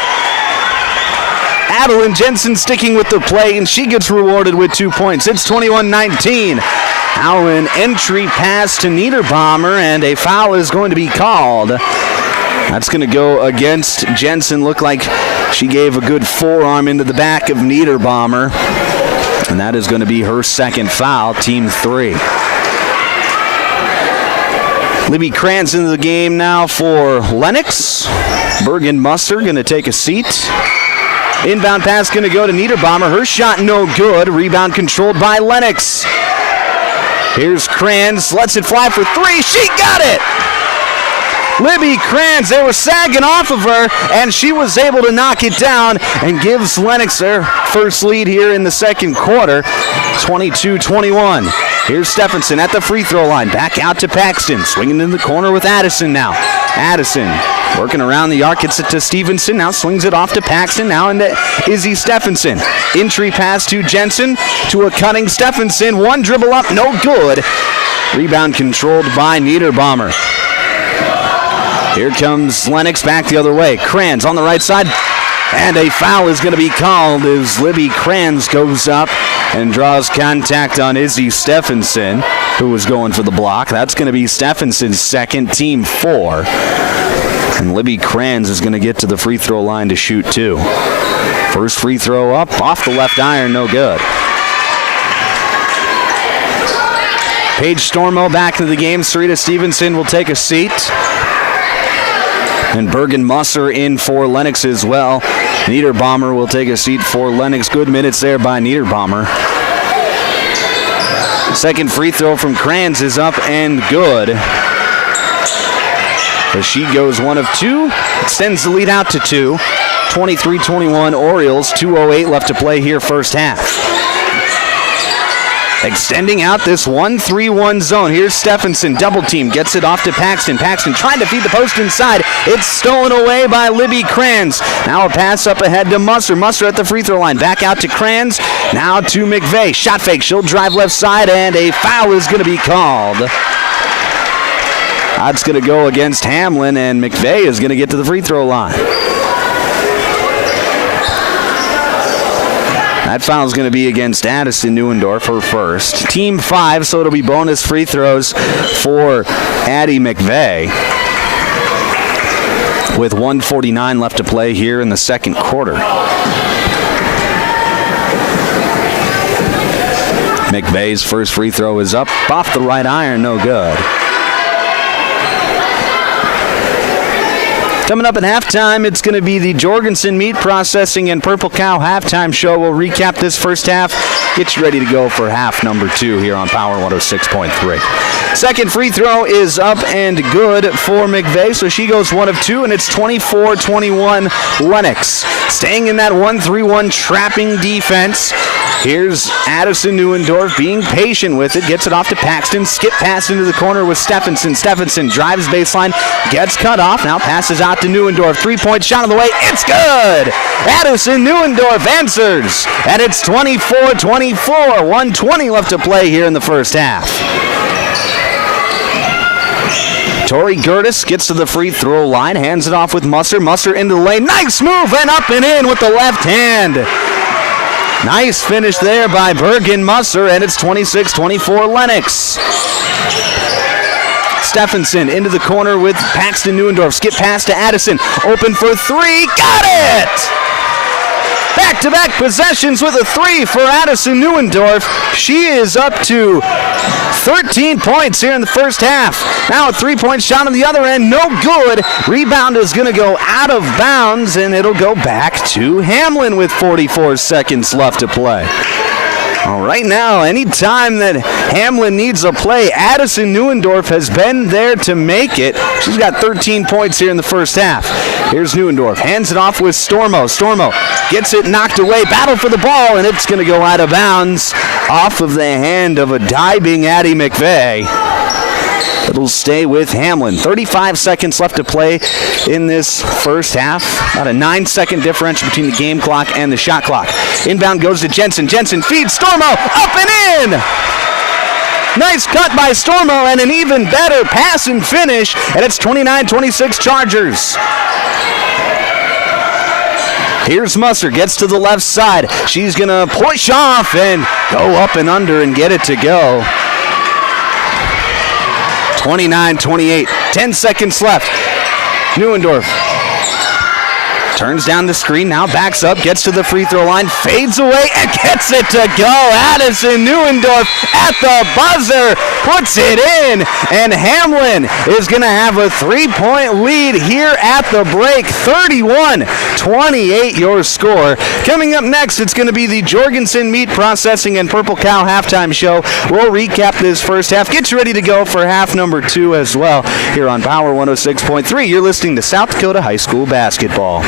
Adeline Jensen sticking with the play, and she gets rewarded with 2 points. It's 21-19. Now an entry pass to Niederbaumer, and a foul is going to be called. That's going to go against Jensen. Looked like she gave a good forearm into the back of Niederbaumer, and that is going to be her second foul, team 3. Libby Kranz into the game now for Lennox. Bergen Musser going to take a seat. Inbound pass going to go to Niederbaumer. Her shot no good. Rebound controlled by Lennox. Here's Kranz, lets it fly for 3. She got it! Libby Kranz, they were sagging off of her, and she was able to knock it down and gives Lennox their first lead here in the second quarter, 22-21. Here's Stephenson at the free throw line, back out to Paxton, swinging in the corner with Addison now. Addison working around the arc, gets it to Stevenson, now swings it off to Paxton, now into Izzy Stephenson. Entry pass to Jensen, to a cutting Stephenson, one dribble up, no good. Rebound controlled by Niederbaumer. Here comes Lennox back the other way. Kranz on the right side, and a foul is going to be called as Libby Kranz goes up and draws contact on Izzy Stephenson, who was going for the block. That's going to be Stephenson's second, team 4. And Libby Kranz is going to get to the free throw line to shoot 2. First free throw up, off the left iron, no good. Paige Stormo back into the game. Sarita Stevenson will take a seat. And Bergen Musser in for Lennox as well. Niederbaumer will take a seat for Lennox. Good minutes there by Niederbaumer. Second free throw from Kranz is up and good. As she goes 1 of 2, extends the lead out to 2. 23-21 Orioles, 2:08 left to play here first half. Extending out this 1-3-1 zone. Here's Stephenson, double team, gets it off to Paxton. Paxton trying to feed the post inside. It's stolen away by Libby Kranz. Now a pass up ahead to Musser. Musser at the free throw line. Back out to Kranz. Now to McVeigh. Shot fake. She'll drive left side, and a foul is going to be called. That's going to go against Hamlin, and McVeigh is going to get to the free throw line. That foul is going to be against Addison Neuendorf, her first. Team 5, so it'll be bonus free throws for Addie McVeigh. With 1:49 left to play here in the second quarter. McVeigh's first free throw is up, off the right iron, no good. Coming up at halftime, it's going to be the Jorgensen Meat Processing and Purple Cow halftime show. We'll recap this first half, get you ready to go for half number 2 here on Power 106.3. Second free throw is up and good for McVeigh, so she goes 1 of 2, and it's 24-21 Lennox. Staying in that 1-3-1 trapping defense. Here's Addison Neuendorf being patient with it. Gets it off to Paxton. Skip pass into the corner with Stephenson. Stephenson drives baseline. Gets cut off. Now passes out to Neuendorf. 3-point shot on the way. It's good! Addison Neuendorf answers. And it's 24-24. 1:20 left to play here in the first half. Tori Gertis gets to the free throw line. Hands it off with Musser. Musser into the lane. Nice move and up and in with the left hand. Nice finish there by Bergen Musser, and it's 26-24 Lennox. Stephenson into the corner with Paxton Neuendorf. Skip pass to Addison. Open for 3. Got it! Back-to-back possessions with a 3 for Addison Neuendorf. She is up to 13 points here in the first half. Now a 3-point shot on the other end, no good. Rebound is going to go out of bounds, and it'll go back to Hamlin with 44 seconds left to play. All right, now, anytime that Hamlin needs a play, Addison Neuendorf has been there to make it. She's got 13 points here in the first half. Here's Neuendorf, hands it off with Stormo. Stormo gets it knocked away, battle for the ball, and it's going to go out of bounds off of the hand of a diving Addie McVeigh. It'll stay with Hamlin. 35 seconds left to play in this first half. About a 9-second differential between the game clock and the shot clock. Inbound goes to Jensen. Jensen feeds Stormo. Up and in! Nice cut by Stormo and an even better pass and finish. And it's 29-26 Chargers. Here's Musser. Gets to the left side. She's going to push off and go up and under and get it to go. 29-28, 10 seconds left. Neuendorf turns down the screen, now backs up, gets to the free throw line, fades away, and gets it to go. Addison Neuendorf at the buzzer, puts it in, and Hamlin is going to have a 3-point lead here at the break. 31-28 your score. Coming up next, it's going to be the Jorgensen Meat Processing and Purple Cow halftime show. We'll recap this first half, get you ready to go for half number 2 as well here on Power 106.3. You're listening to South Dakota High School basketball.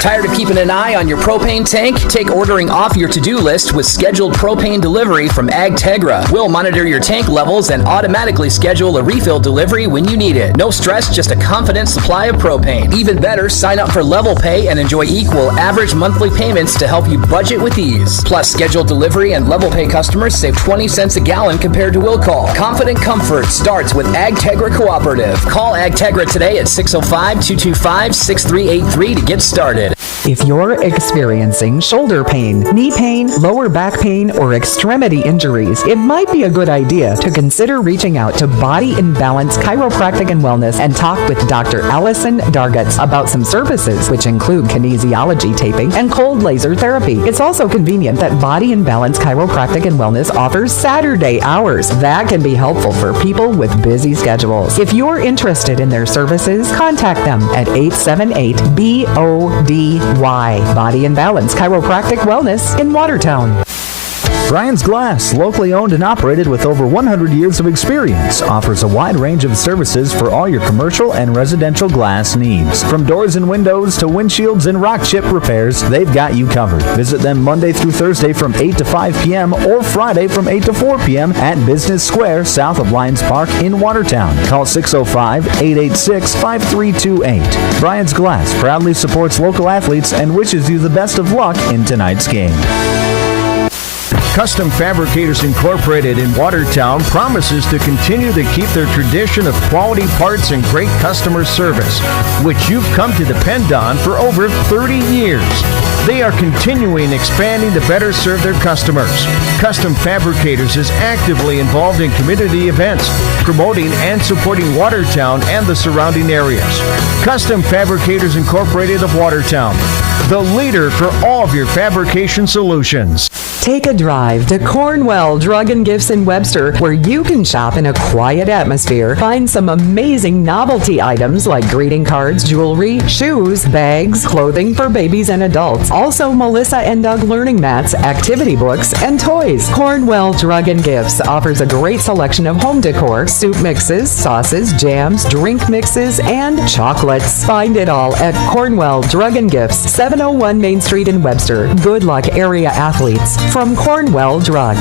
Tired of keeping an eye on your propane tank? Take ordering off your to-do list with scheduled propane delivery from AgTegra. We'll monitor your tank levels and automatically schedule a refill delivery when you need it. No stress, just a confident supply of propane. Even better, sign up for Level Pay and enjoy equal average monthly payments to help you budget with ease. Plus, scheduled delivery and Level Pay customers save 20 cents a gallon compared to will call. Confident comfort starts with AgTegra Cooperative. Call AgTegra today at 605-225-6383 to get started. If you're experiencing shoulder pain, knee pain, lower back pain, or extremity injuries, it might be a good idea to consider reaching out to Body and Balance Chiropractic and Wellness and talk with Dr. Allison Dargutz about some services, which include kinesiology taping and cold laser therapy. It's also convenient that Body and Balance Chiropractic and Wellness offers Saturday hours. That can be helpful for people with busy schedules. If you're interested in their services, contact them at 878-BODY. Body and Balance Chiropractic Wellness in Watertown. Brian's Glass, locally owned and operated with over 100 years of experience, offers a wide range of services for all your commercial and residential glass needs. From doors and windows to windshields and rock chip repairs, they've got you covered. Visit them Monday through Thursday from 8 to 5 p.m. or Friday from 8 to 4 p.m. at Business Square, south of Lions Park in Watertown. Call 605-886-5328. Brian's Glass proudly supports local athletes and wishes you the best of luck in tonight's game. Custom Fabricators Incorporated in Watertown promises to continue to keep their tradition of quality parts and great customer service, which you've come to depend on for over 30 years. They are continuing expanding to better serve their customers. Custom Fabricators is actively involved in community events, promoting and supporting Watertown and the surrounding areas. Custom Fabricators Incorporated of Watertown, the leader for all of your fabrication solutions. Take a drive to Cornwell Drug and Gifts in Webster, where you can shop in a quiet atmosphere, find some amazing novelty items like greeting cards, jewelry, shoes, bags, clothing for babies and adults. Also, Melissa and Doug learning mats, activity books, and toys. Cornwell Drug and Gifts offers a great selection of home decor, soup mixes, sauces, jams, drink mixes, and chocolates. Find it all at Cornwell Drug and Gifts, 701 Main Street in Webster. Good luck, area athletes. From Cornwell Drug.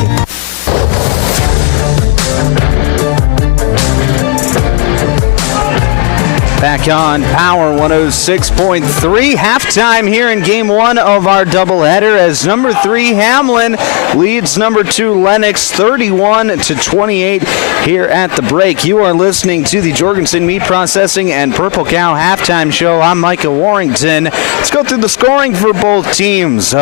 Back on Power 106.3. Halftime here in Game 1 of our doubleheader as number 3 Hamlin leads number 2 Lennox 31-28 here at the break. You are listening to the Jorgensen Meat Processing and Purple Cow Halftime Show. I'm Micah Warrington. Let's go through the scoring for both teams.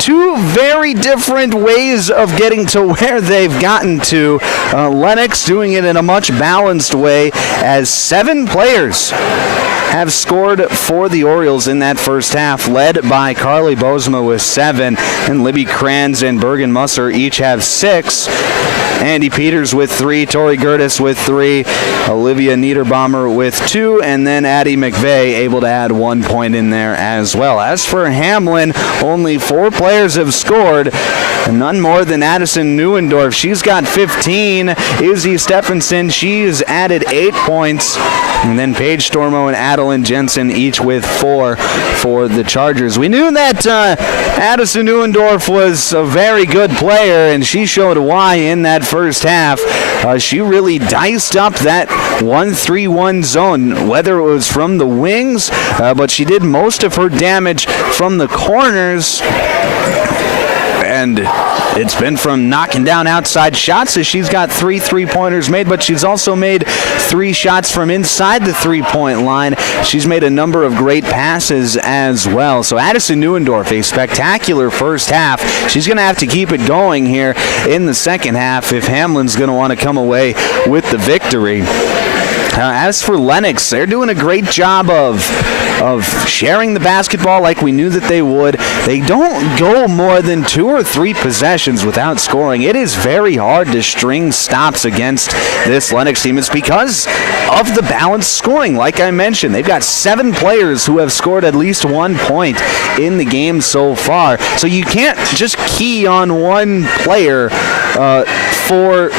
Two very different ways of getting to where they've gotten to. Lennox doing it in a much balanced way as 7 players have scored for the Orioles in that first half, led by Carly Bozema with 7, and Libby Kranz and Bergen Musser each have 6. Andy Peters with 3, Tori Gertis with 3, Olivia Niederbaumer with 2, and then Addie McVeigh able to add 1 point in there as well. As for Hamlin, only 4 players have scored, and none more than Addison Neuendorf. She's got 15. Izzy Stephenson, she's added 8 points. And then Paige Stormo and Adeline Jensen each with 4 for the Chargers. We knew that Addison Neuendorf was a very good player, and she showed why in that first half. She really diced up that 1-3-1 zone, whether it was from the wings, but she did most of her damage from the corners. And it's been from knocking down outside shots, as she's got 3 3-pointers made, but she's also made 3 shots from inside the 3-point line. She's made a number of great passes as well. So Addison Neuendorf, a spectacular first half. She's going to have to keep it going here in the second half if Hamlin's going to want to come away with the victory. As for Lennox, they're doing a great job of sharing the basketball like we knew that they would. They don't go more than 2 or 3 possessions without scoring. It is very hard to string stops against this Lennox team. It's because of the balanced scoring. Like I mentioned, they've got 7 players who have scored at least 1 point in the game so far. So you can't just key on one player for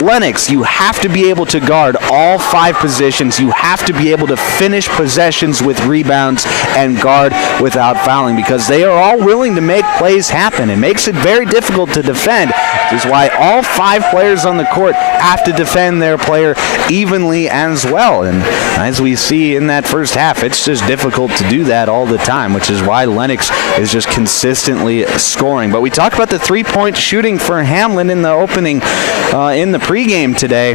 Lennox. You have to be able to guard all 5 positions. You have to be able to finish possessions with rebounds and guard without fouling, because they are all willing to make plays happen. It makes it very difficult to defend, which is why all 5 players on the court have to defend their player evenly as well. And as we see in that first half, it's just difficult to do that all the time, which is why Lennox is just consistently scoring. But we talked about the 3-point shooting for Hamlin in the opening in the pregame today.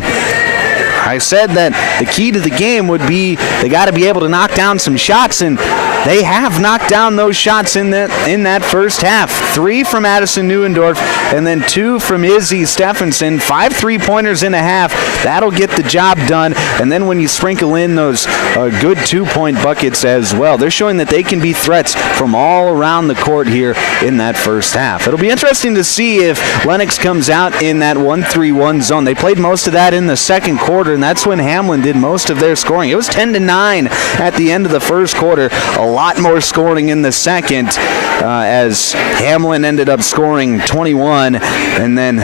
I said that the key to the game would be they got to be able to knock down some shots, and they have knocked down those shots in that first half. 3 from Addison Neuendorf and then 2 from Izzy Stephenson. 5 3-pointers in a half. That'll get the job done. And then when you sprinkle in those good 2-point buckets as well, they're showing that they can be threats from all around the court here in that first half. It'll be interesting to see if Lennox comes out in that 1-3-1 zone. They played most of that in the second quarter, and that's when Hamlin did most of their scoring. It was 10-9 at the end of the first quarter. A lot more scoring in the second as Hamlin ended up scoring 21, and then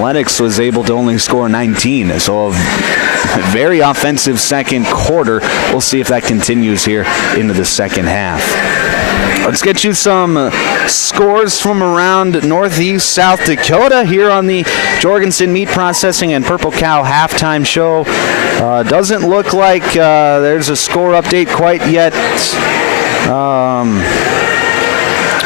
Lennox was able to only score 19. So a very offensive second quarter. We'll see if that continues here into the second half. Let's get you some scores from around Northeast South Dakota here on the Jorgensen Meat Processing and Purple Cow halftime show. Doesn't look like there's a score update quite yet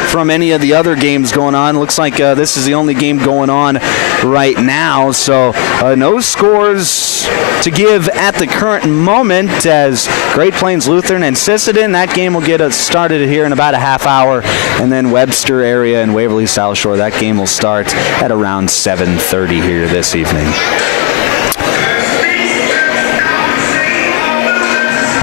from any of the other games going on. Looks like this is the only game going on right now, so no scores to give at the current moment as Great Plains Lutheran and Sisseton. That game will get us started here in about a half hour, and then Webster area and Waverly South Shore, that game will start at around 7:30 here this evening.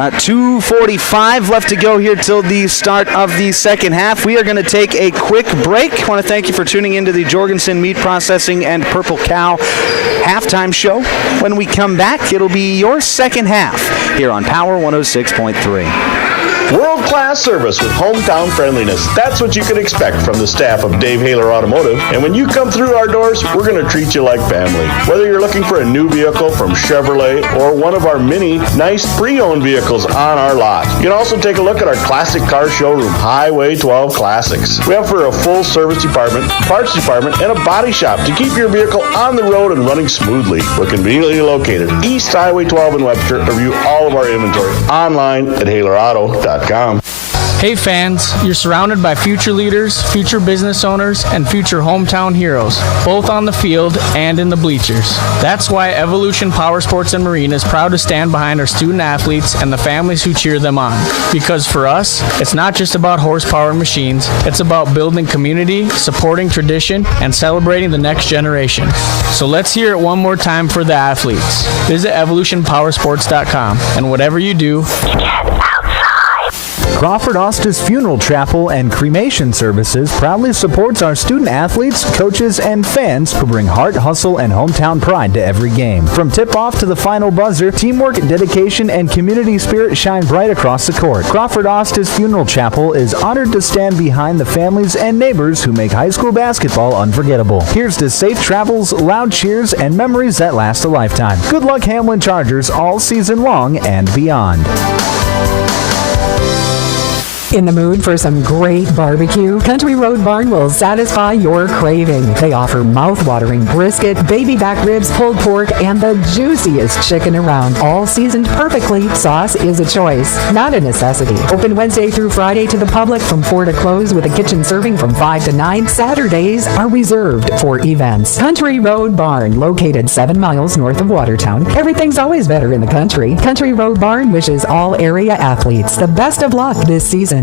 2:45 left to go here till the start of the second half. We are going to take a quick break. I want to thank you for tuning into the Jorgensen Meat Processing and Purple Cow halftime show. When we come back, it'll be your second half here on Power 106.3. World-class service with hometown friendliness. That's what you can expect from the staff of Dave Haler Automotive. And when you come through our doors, we're going to treat you like family. Whether you're looking for a new vehicle from Chevrolet or one of our many nice pre-owned vehicles on our lot. You can also take a look at our classic car showroom, Highway 12 Classics. We offer a full service department, parts department, and a body shop to keep your vehicle on the road and running smoothly. We're conveniently located East Highway 12 in Webster. Review all of our inventory online at HalerAuto.com. Hey fans, you're surrounded by future leaders, future business owners, and future hometown heroes, both on the field and in the bleachers. That's why Evolution Power Sports and Marine is proud to stand behind our student athletes and the families who cheer them on. Because for us, it's not just about horsepower and machines, it's about building community, supporting tradition, and celebrating the next generation. So let's hear it one more time for the athletes. Visit evolutionpowersports.com, and whatever you do, Crawford Ostis Funeral Chapel and Cremation Services proudly supports our student athletes, coaches, and fans who bring heart, hustle, and hometown pride to every game. From tip-off to the final buzzer, teamwork, dedication, and community spirit shine bright across the court. Crawford Ostis Funeral Chapel is honored to stand behind the families and neighbors who make high school basketball unforgettable. Here's to safe travels, loud cheers, and memories that last a lifetime. Good luck, Hamlin Chargers, all season long and beyond. In the mood for some great barbecue? Country Road Barn will satisfy your craving. They offer mouth-watering brisket, baby back ribs, pulled pork, and the juiciest chicken around. All seasoned perfectly. Sauce is a choice, not a necessity. Open Wednesday through Friday to the public from 4 to close with a kitchen serving from 5 to 9. Saturdays are reserved for events. Country Road Barn, located 7 miles north of Watertown. Everything's always better in the country. Country Road Barn wishes all area athletes the best of luck this season.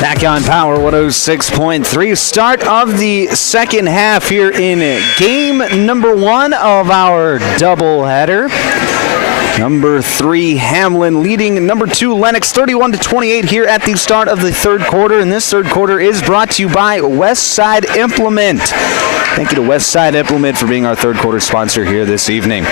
Back on Power 106.3. Start of the second half here in game number 1 of our doubleheader. Number 3, Hamlin leading number 2, Lennox, 31-28 here at the start of the third quarter. And this third quarter is brought to you by Westside Implement. Thank you to Westside Implement for being our third quarter sponsor here this evening.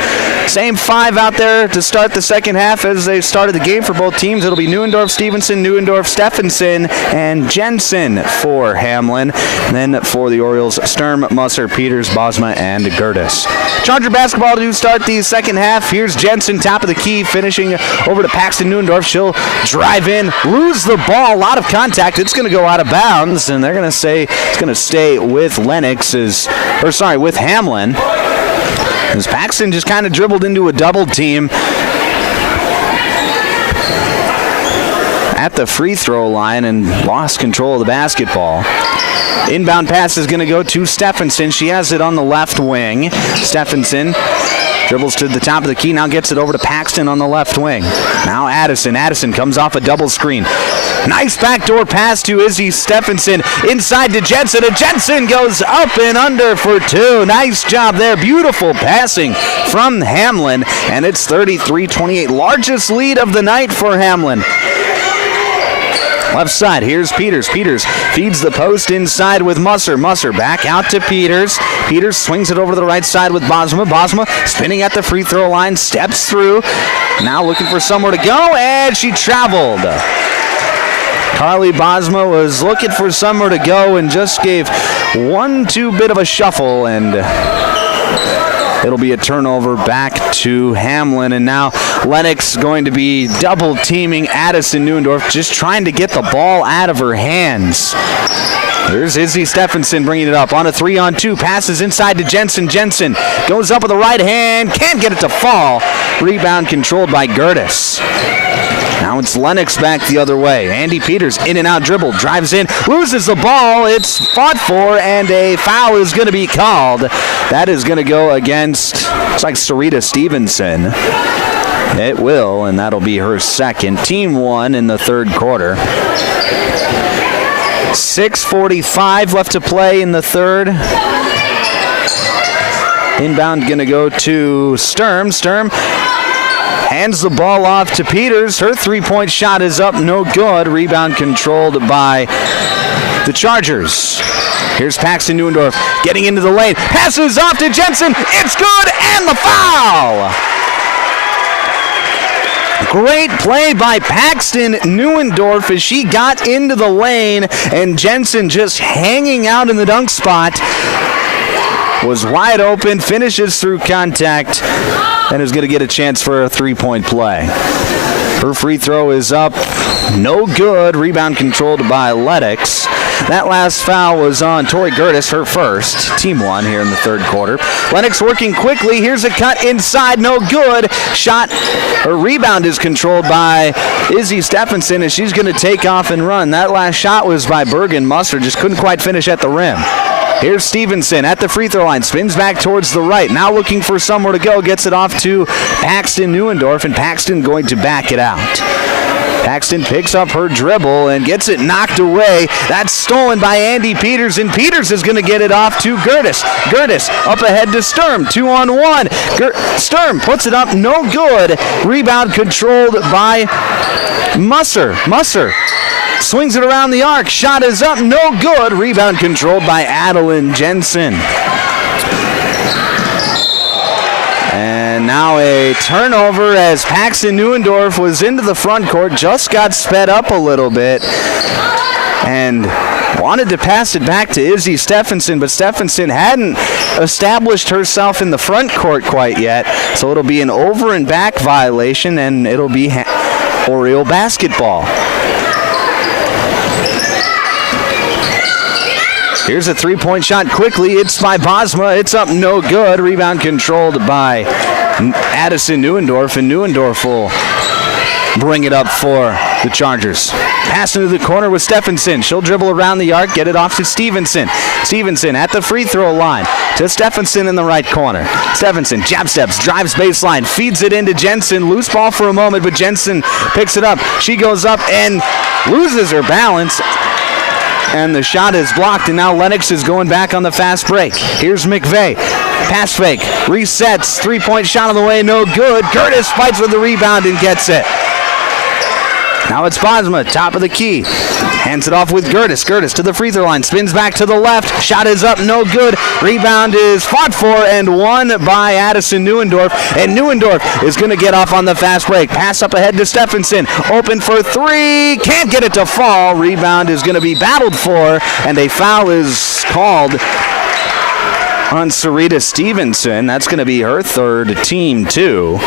Same 5 out there to start the second half as they started the game for both teams. It'll be Neuendorf, Stevenson, Neuendorf, Stephenson, and Jensen for Hamlin. And then for the Orioles, Sturm, Musser, Peters, Bosma, and Gertis. Charger basketball to start the second half. Here's Jensen, top of the key, finishing over to Paxton Neuendorf. She'll drive in, lose the ball, a lot of contact. It's going to go out of bounds, and they're going to say it's going to stay with with Hamlin. As Paxton just kind of dribbled into a double team. at the free throw line and lost control of the basketball. Inbound pass is going to go to Stephenson. She has it on the left wing. Stephenson dribbles to the top of the key, now gets it over to Paxton on the left wing. Now Addison. Addison comes off a double screen. Nice backdoor pass to Izzy Stephenson. Inside to Jensen, and Jensen goes up and under for two. Nice job there. Beautiful passing from Hamlin, and it's 33-28. Largest lead of the night for Hamlin. Left side, here's Peters. Peters feeds the post inside with Musser. Musser back out to Peters. Peters swings it over to the right side with Bosma. Bosma spinning at the free throw line, steps through. Now looking for somewhere to go, and she traveled. Carly Bosma was looking for somewhere to go and just gave 1-2 bit of a shuffle, and it'll be a turnover back to Hamlin. And now Lennox going to be double teaming Addison Neuendorf, just trying to get the ball out of her hands. Here's Izzy Stephenson bringing it up on a 3-on-2. Passes inside to Jensen. Jensen goes up with the right hand. Can't get it to fall. Rebound controlled by Gertis. Now it's Lennox back the other way. Andy Peters in and out dribble. Drives in. Loses the ball. It's fought for, and a foul is going to be called. That is going to go against, looks like Sarita Stevenson. It will, and that'll be her second. Team one in the third quarter. 6:45 left to play in the third. Inbound going to go to Sturm. Sturm hands the ball off to Peters. Her three-point shot is up, no good. Rebound controlled by the Chargers. Here's Paxton Neuendorf getting into the lane. Passes off to Jensen. It's good, and the foul. Great play by Paxton Neuendorf as she got into the lane, and Jensen just hanging out in the dunk spot. Was wide open, finishes through contact, and is going to get a chance for a three-point play. Her free throw is up, no good. Rebound controlled by Lennox. That last foul was on Tori Gertis, her first. Team one here in the third quarter. Lennox working quickly. Here's a cut inside, no good. Shot, or rebound is controlled by Izzy Stephenson, and she's going to take off and run. That last shot was by Bergen Musser, just couldn't quite finish at the rim. Here's Stevenson at the free throw line, spins back towards the right, now looking for somewhere to go, gets it off to Paxton Neuendorf, and Paxton going to back it out. Paxton picks up her dribble and gets it knocked away. That's stolen by Andy Peters, and Peters is going to get it off to Gertis. Gertis up ahead to Sturm, 2-on-1. Sturm puts it up, no good. Rebound controlled by Musser. Musser swings it around the arc. Shot is up, no good. Rebound controlled by Adeline Jensen. And now a turnover as Paxton Neuendorf was into the front court, just got sped up a little bit and wanted to pass it back to Izzy Stephenson, but Stephenson hadn't established herself in the front court quite yet, so it'll be an over and back violation, and it'll be Oriole basketball. Here's a three-point shot quickly. It's by Bosma. It's up, no good. Rebound controlled by Addison Neuendorf, and Neuendorf will bring it up for the Chargers. Pass into the corner with Stephenson. She'll dribble around the arc, get it off to Stevenson. Stevenson at the free throw line to Stephenson in the right corner. Stephenson jab steps, drives baseline, feeds it into Jensen. Loose ball for a moment, but Jensen picks it up. She goes up and loses her balance, and the shot is blocked, and now Lennox is going back on the fast break. Here's McVeigh. Pass fake, resets, three-point shot on the way, no good. Gertis fights with the rebound and gets it. Now it's Bosma, top of the key. Hands it off with Gertis. Gertis to the free throw line, spins back to the left. Shot is up, no good. Rebound is fought for and won by Addison Neuendorf. And Neuendorf is going to get off on the fast break. Pass up ahead to Stephenson. Open for three. Can't get it to fall. Rebound is going to be battled for, and a foul is called on Sarita Stevenson. That's going to be her third, team two.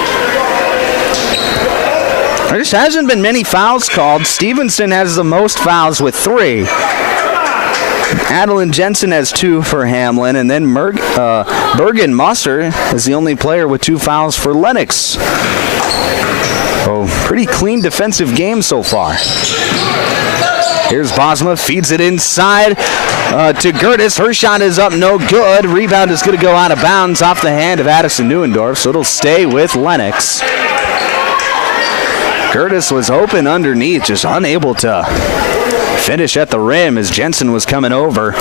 There just hasn't been many fouls called. Stevenson has the most fouls with 3. Adeline Jensen has 2 for Hamlin, and then Bergen Musser is the only player with 2 fouls for Lennox. Oh, pretty clean defensive game so far. Here's Bosma, feeds it inside to Gertis. Her shot is up, no good. Rebound is going to go out of bounds off the hand of Addison Neuendorf, so it'll stay with Lennox. Gertis was open underneath, just unable to finish at the rim as Jensen was coming over.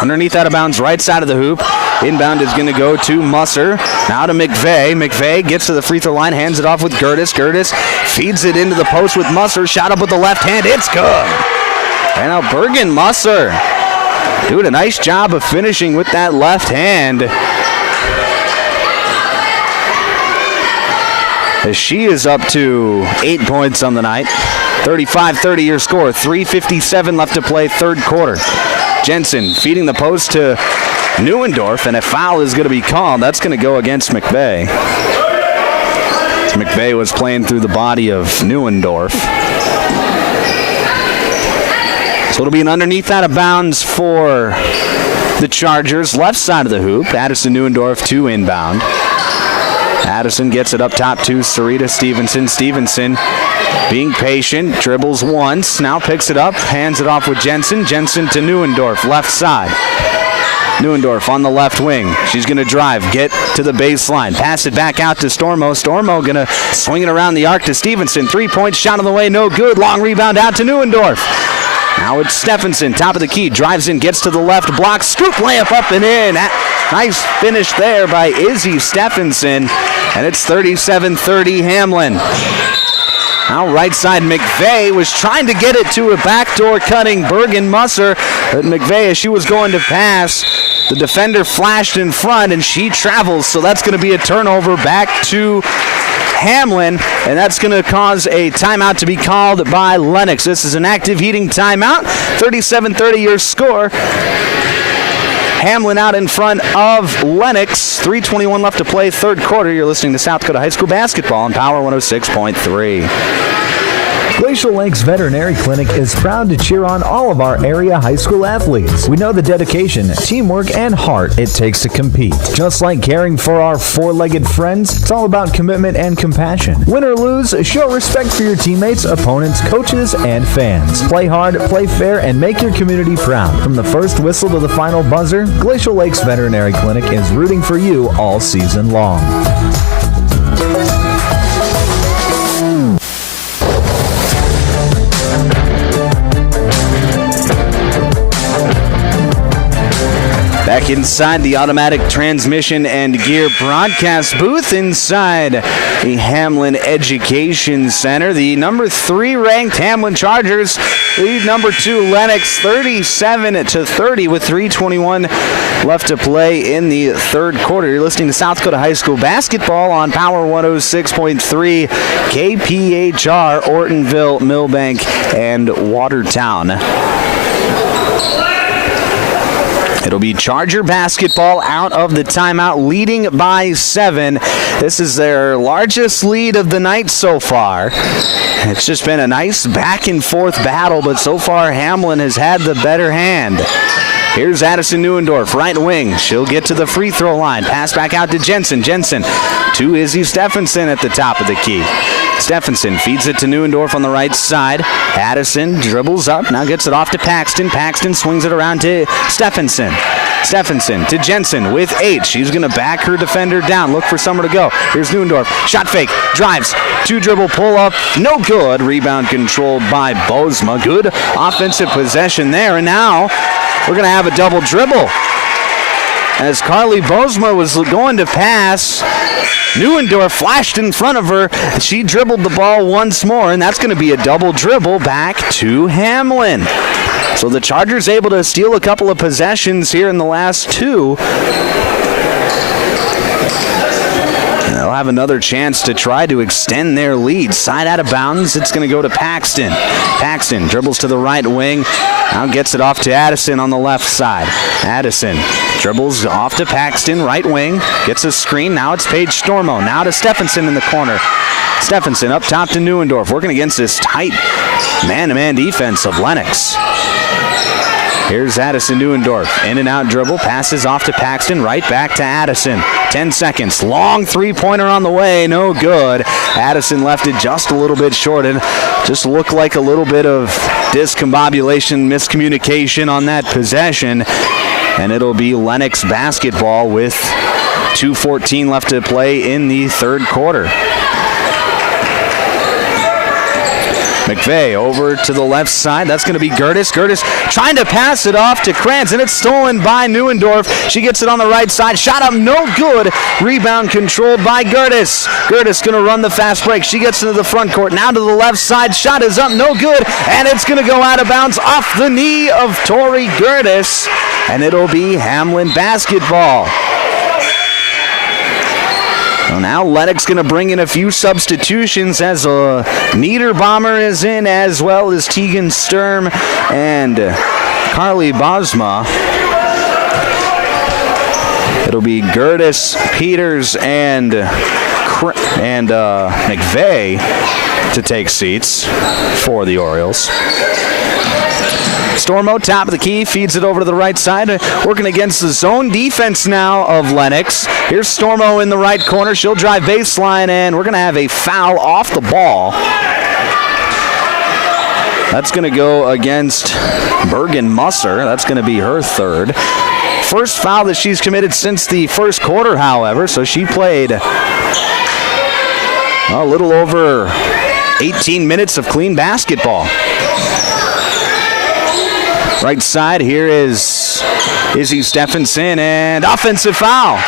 Underneath out of bounds, right side of the hoop. Inbound is going to go to Musser. Now to McVeigh. McVeigh gets to the free throw line, hands it off with Gertis. Gertis feeds it into the post with Musser. Shot up with the left hand. It's good. And now Bergen Musser doing a nice job of finishing with that left hand. As she is up to 8 points on the night. 35-30 your score. 3:57 left to play, third quarter. Jensen feeding the post to Neuendorf, and a foul is going to be called. That's going to go against McVeigh. McVeigh was playing through the body of Neuendorf. So it'll be an underneath out of bounds for the Chargers. Left side of the hoop. Addison Neuendorf to inbound. Addison gets it up top to Sarita Stevenson. Stevenson being patient, dribbles once, now picks it up, hands it off with Jensen. Jensen to Neuendorf, left side. Neuendorf on the left wing. She's going to drive, get to the baseline, pass it back out to Stormo. Stormo going to swing it around the arc to Stevenson. 3-point shot on the way, no good. Long rebound out to Neuendorf. Now it's Stephenson, top of the key, drives in, gets to the left block, scoop layup up and in. Nice finish there by Izzy Stephenson, and it's 37-30 Hamlin. Now right side, McVeigh was trying to get it to a backdoor cutting Bergen Musser, but McVeigh, as she was going to pass, the defender flashed in front and she travels, so that's going to be a turnover back to Hamlin, and that's going to cause a timeout to be called by Lennox. This is an active heating timeout. 37-30 your score. Hamlin out in front of Lennox. 3:21 left to play, third quarter. You're listening to South Dakota High School basketball on Power 106.3. Glacial Lakes Veterinary Clinic is proud to cheer on all of our area high school athletes. We know the dedication, teamwork, and heart it takes to compete. Just like caring for our four-legged friends, it's all about commitment and compassion. Win or lose, show respect for your teammates, opponents, coaches, and fans. Play hard, play fair, and make your community proud. From the first whistle to the final buzzer, Glacial Lakes Veterinary Clinic is rooting for you all season long. Back inside the automatic transmission and gear broadcast booth inside the Hamlin Education Center. The number 3 ranked Hamlin Chargers lead number 2 Lennox 37-30 with 3:21 left to play in the third quarter. You're listening to South Dakota High School basketball on Power 106.3 KPHR, Ortonville, Millbank, and Watertown. It'll be Charger basketball out of the timeout, leading by 7. This is their largest lead of the night so far. It's just been a nice back and forth battle, but so far Hamlin has had the better hand. Here's Addison Neuendorf, right wing. She'll get to the free throw line. Pass back out to Jensen. Jensen to Izzy Stephenson at the top of the key. Stephenson feeds it to Neuendorf on the right side. Addison dribbles up, now gets it off to Paxton. Paxton swings it around to Stephenson. Stephenson to Jensen with 8. She's going to back her defender down, look for somewhere to go. Here's Neuendorf, shot fake, drives, 2-dribble pull up, no good. Rebound controlled by Bosma. Good offensive possession there, and now we're going to have a double dribble. As Carly Bosma was going to pass, Neuendorf flashed in front of her. She dribbled the ball once more, and that's going to be a double dribble back to Hamlin. So the Chargers able to steal a couple of possessions here in the last 2. They'll have another chance to try to extend their lead. Side out of bounds, it's going to go to Paxton. Paxton dribbles to the right wing. Now gets it off to Addison on the left side. Addison dribbles off to Paxton, right wing. Gets a screen. Now it's Paige Stormo. Now to Stephenson in the corner. Stephenson up top to Neuendorf, working against this tight man-to-man defense of Lennox. Here's Addison Neuendorf. In and out dribble. Passes off to Paxton. Right back to Addison. 10 seconds. Long three-pointer on the way. No good. Addison left it just a little bit short. And just looked like a little bit of discombobulation, miscommunication on that possession. And it'll be Lennox basketball with 2:14 left to play in the third quarter. McVeigh over to the left side. That's going to be Gertis. Gertis trying to pass it off to Kranz, and it's stolen by Neuendorf. She gets it on the right side. Shot up, no good. Rebound controlled by Gertis. Gertis going to run the fast break. She gets into the front court. Now to the left side. Shot is up, no good. And it's going to go out of bounds off the knee of Tori Gertis. And it'll be Hamlin basketball. Well, now Lennox going to bring in a few substitutions as a Niederbaumer is in, as well as Tegan Sturm and Carly Bosma. It'll be Gertis, Peters, and McVeigh to take seats for the Orioles. Stormo, top of the key, feeds it over to the right side, working against the zone defense now of Lennox. Here's Stormo in the right corner. She'll drive baseline, and we're going to have a foul off the ball. That's going to go against Bergen Musser. That's going to be her third. First foul that she's committed since the first quarter, however, so she played a little over 18 minutes of clean basketball. Right side, here is Izzy Stephenson, and offensive foul.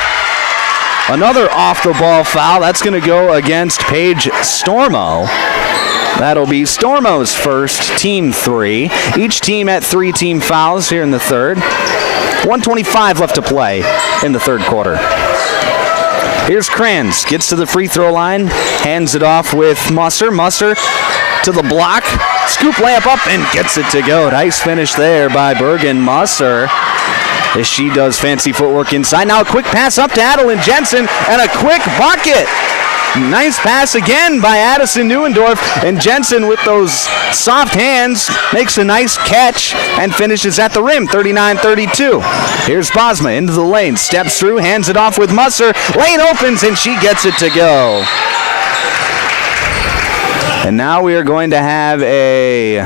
Another off-the-ball foul. That's going to go against Paige Stormo. That'll be Stormo's first, team 3. Each team at 3 team fouls here in the third. 1:25 left to play in the third quarter. Here's Kranz, gets to the free throw line, hands it off with Musser. Musser to the block, scoop layup up, and gets it to go. Nice finish there by Bergen Musser, as she does fancy footwork inside. Now a quick pass up to Adeline Jensen, and a quick bucket. Nice pass again by Addison Neuendorf, and Jensen with those soft hands makes a nice catch and finishes at the rim, 39-32. Here's Bosma into the lane, steps through, hands it off with Musser. Lane opens, and she gets it to go. And now we are going to have a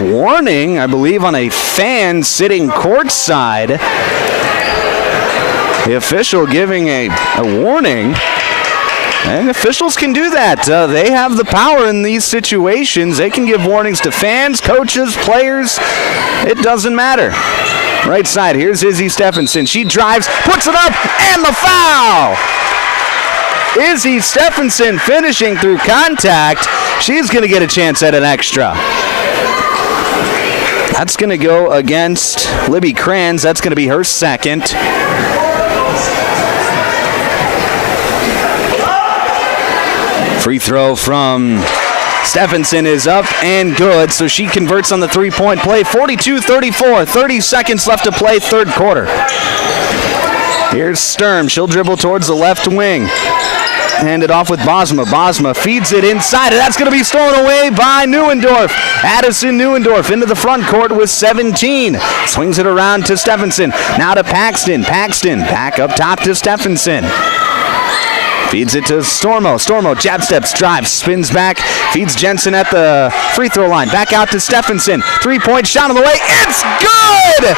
warning, I believe, on a fan sitting courtside. The official giving a warning. And officials can do that. They have the power in these situations. They can give warnings to fans, coaches, players. It doesn't matter. Right side, here's Izzy Stephenson. She drives, puts it up, and the foul! Izzy Stephenson finishing through contact. She's going to get a chance at an extra. That's going to go against Libby Kranz. That's going to be her second. Free throw from Stephenson is up and good, so she converts on the three-point play. 42-34, 30 seconds left to play, third quarter. Here's Sturm. She'll dribble towards the left wing. Hand it off with Bosma. Bosma feeds it inside, and that's going to be stolen away by Neuendorf. Addison Neuendorf into the front court with 17. Swings it around to Stephenson. Now to Paxton. Paxton back up top to Stephenson. Feeds it to Stormo. Stormo jab steps, drives, spins back, feeds Jensen at the free throw line. Back out to Stephenson. 3-point shot on the way. It's good!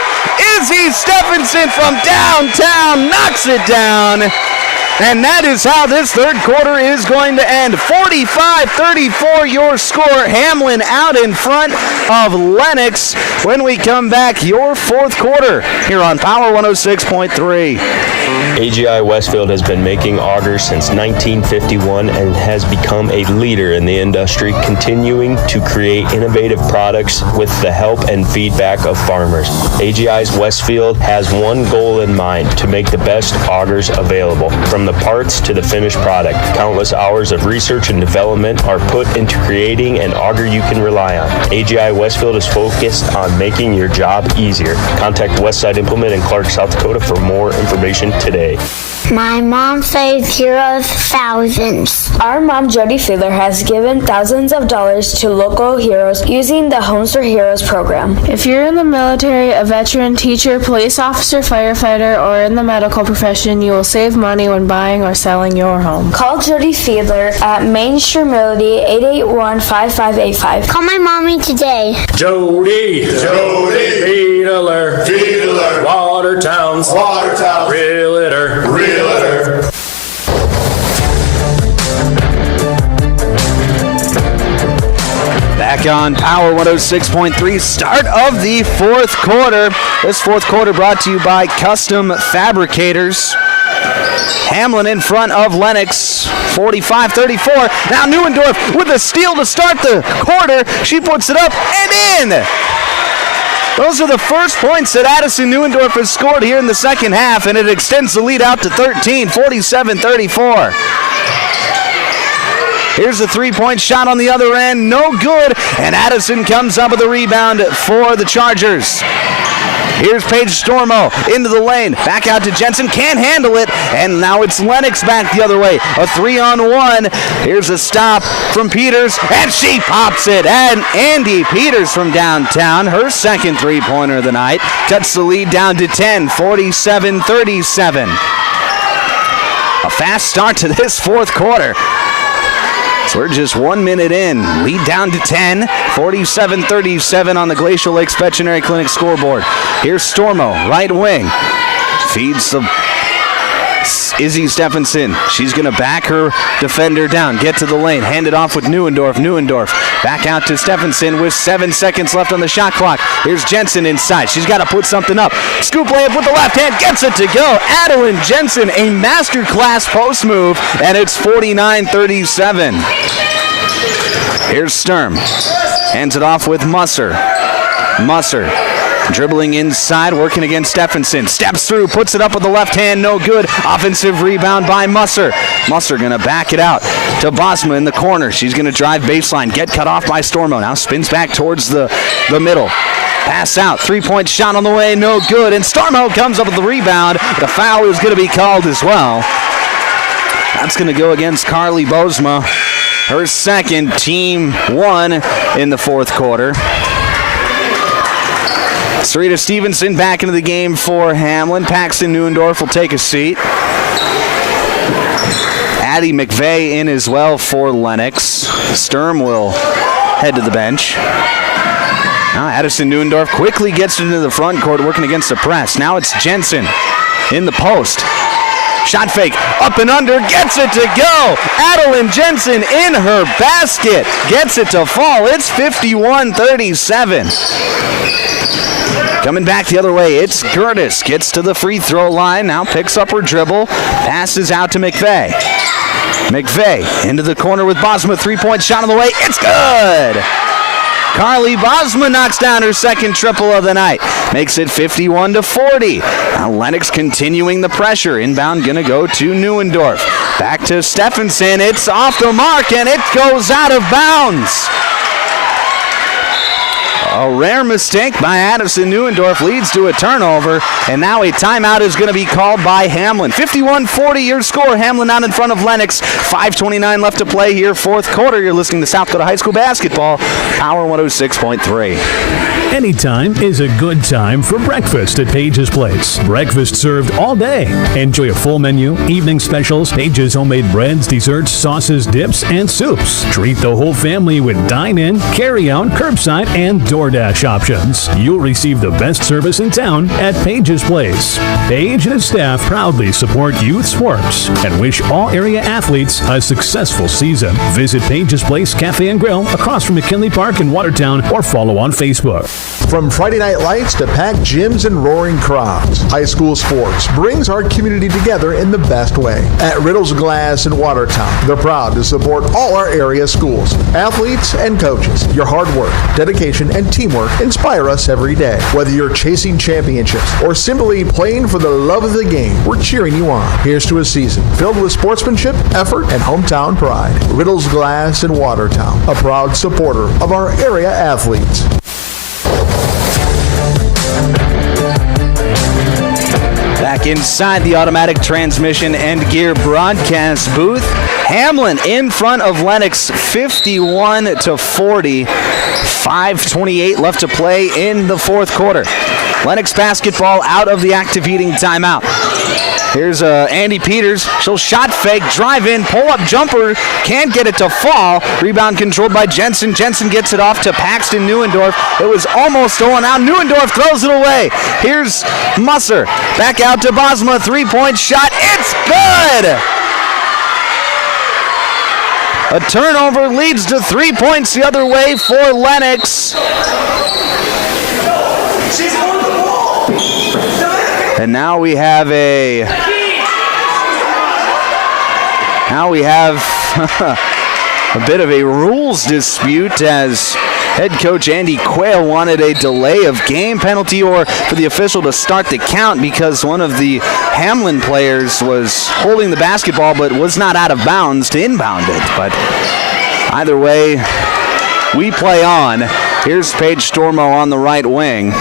Izzy Stephenson from downtown knocks it down. And that is how this third quarter is going to end. 45-34 your score. Hamlin out in front of Lennox. When we come back, your fourth quarter here on Power 106.3. AGI Westfield has been making augers since 1951 and has become a leader in the industry, continuing to create innovative products with the help and feedback of farmers. AGI's Westfield has one goal in mind: to make the best augers available. From the parts to the finished product, countless hours of research and development are put into creating an auger you can rely on. AGI Westfield is focused on making your job easier. Contact Westside Implement in Clark, South Dakota for more information today. My mom saved heroes thousands. Our mom, Jody Fiedler, has given thousands of dollars to local heroes using the Homes for Heroes program. If you're in the military, a veteran, teacher, police officer, firefighter, or in the medical profession, you will save money when buying or selling your home. Call Jody Fiedler at Main Street Melody 881-5585. Call my mommy today. Jody, Fiedler, Watertown's, Realtor. Back on Power 106.3, start of the fourth quarter. This fourth quarter brought to you by Custom Fabricators. Hamlin in front of Lennox, 45-34. Now Neuendorf with a steal to start the quarter. She puts it up and in. Those are the first points that Addison Neuendorf has scored here in the second half, and it extends the lead out to 13, 47-34. Here's a three-point shot on the other end, no good, and Addison comes up with a rebound for the Chargers. Here's Paige Stormo into the lane, back out to Jensen, can't handle it, and now it's Lennox back the other way. A 3-on-1. Here's a stop from Peters, and she pops it. And Andy Peters from downtown, her second three-pointer of the night, cuts the lead down to 10, 47-37. A fast start to this fourth quarter. So we're just 1 minute in. Lead down to 10, 47-37 on the Glacial Lakes Veterinary Clinic scoreboard. Here's Stormo, right wing. Feeds the Izzy Stephenson. She's going to back her defender down, get to the lane, hand it off with Neuendorf. Neuendorf back out to Stephenson with 7 seconds left on the shot clock. Here's Jensen inside. She's got to put something up. Scoop layup with the left hand, gets it to go. Adeline Jensen, a masterclass post move, and it's 49-37. Here's Sturm. Hands it off with Musser. Musser dribbling inside, working against Stephenson. Steps through, puts it up with the left hand, no good. Offensive rebound by Musser. Musser going to back it out to Bosma in the corner. She's going to drive baseline, get cut off by Stormo. Now spins back towards the middle. Pass out, three-point shot on the way, no good. And Stormo comes up with the rebound. The foul is going to be called as well. That's going to go against Carly Bosma. Her second, team one in the fourth quarter. Sarita Stevenson back into the game for Hamlin. Paxton Neuendorf will take a seat. Addie McVeigh in as well for Lennox. Sturm will head to the bench. Now Addison Neuendorf quickly gets it into the front court, working against the press. Now it's Jensen in the post. Shot fake, up and under, gets it to go. Adeline Jensen in her basket, gets it to fall. It's 51-37. Coming back the other way, it's Curtis. Gets to the free throw line, now picks up her dribble, passes out to McVeigh. McVeigh into the corner with Bosma, three-point shot on the way, it's good! Carly Bosma knocks down her second triple of the night. Makes it 51-40. Now Lennox continuing the pressure. Inbound gonna go to Neuendorf. Back to Stephenson. It's off the mark and it goes out of bounds. A rare mistake by Addison Neuendorf leads to a turnover, and now a timeout is going to be called by Hamlin. 51-40 your score. Hamlin out in front of Lennox. 5:29 left to play here, fourth quarter. You're listening to South Dakota High School basketball, Power 106.3. Anytime is a good time for breakfast at Page's Place. Breakfast served all day. Enjoy a full menu, evening specials, Page's homemade breads, desserts, sauces, dips, and soups. Treat the whole family with dine-in, carry-out, curbside, and DoorDash options. You'll receive the best service in town at Page's Place. Page and his staff proudly support youth sports and wish all area athletes a successful season. Visit Page's Place Cafe and Grill across from McKinley Park in Watertown or follow on Facebook. From Friday night lights to packed gyms and roaring crowds, high school sports brings our community together in the best way. At Riddle's Glass in Watertown, they're proud to support all our area schools, athletes, and coaches. Your hard work, dedication, and teamwork inspire us every day. Whether you're chasing championships or simply playing for the love of the game, we're cheering you on. Here's to a season filled with sportsmanship, effort, and hometown pride. Riddle's Glass in Watertown, a proud supporter of our area athletes. Back inside the automatic transmission and gear broadcast booth. Hamlin in front of Lennox 51-40. 5:28 left to play in the fourth quarter. Lennox basketball out of the active heating timeout. Here's Andy Peters. She'll shot fake, drive in, pull-up jumper, can't get it to fall. Rebound controlled by Jensen. Jensen gets it off to Paxton Neuendorf. It was almost stolen out. Neuendorf throws it away. Here's Musser. Back out to Bosma. Three-point shot. It's good! A turnover leads to 3 points the other way for Lennox. And now we have a bit of a rules dispute as head coach Andy Quayle wanted a delay of game penalty or for the official to start the count because one of the Hamlin players was holding the basketball but was not out of bounds to inbound it. But either way, we play on. Here's Paige Stormo on the right wing.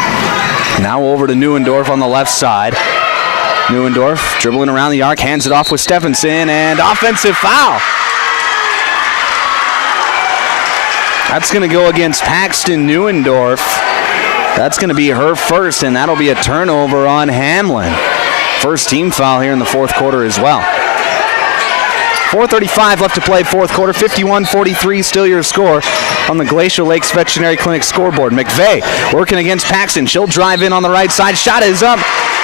Now over to Neuendorf on the left side. Neuendorf dribbling around the arc, hands it off with Stephenson, and offensive foul. That's going to go against Paxton Neuendorf. That's going to be her first, and that'll be a turnover on Hamlin. First team foul here in the fourth quarter as well. 4:35 left to play, fourth quarter. 51-43 still your score on the Glacial Lakes Veterinary Clinic scoreboard. McVeigh working against Paxton. She'll drive in on the right side. Shot is up.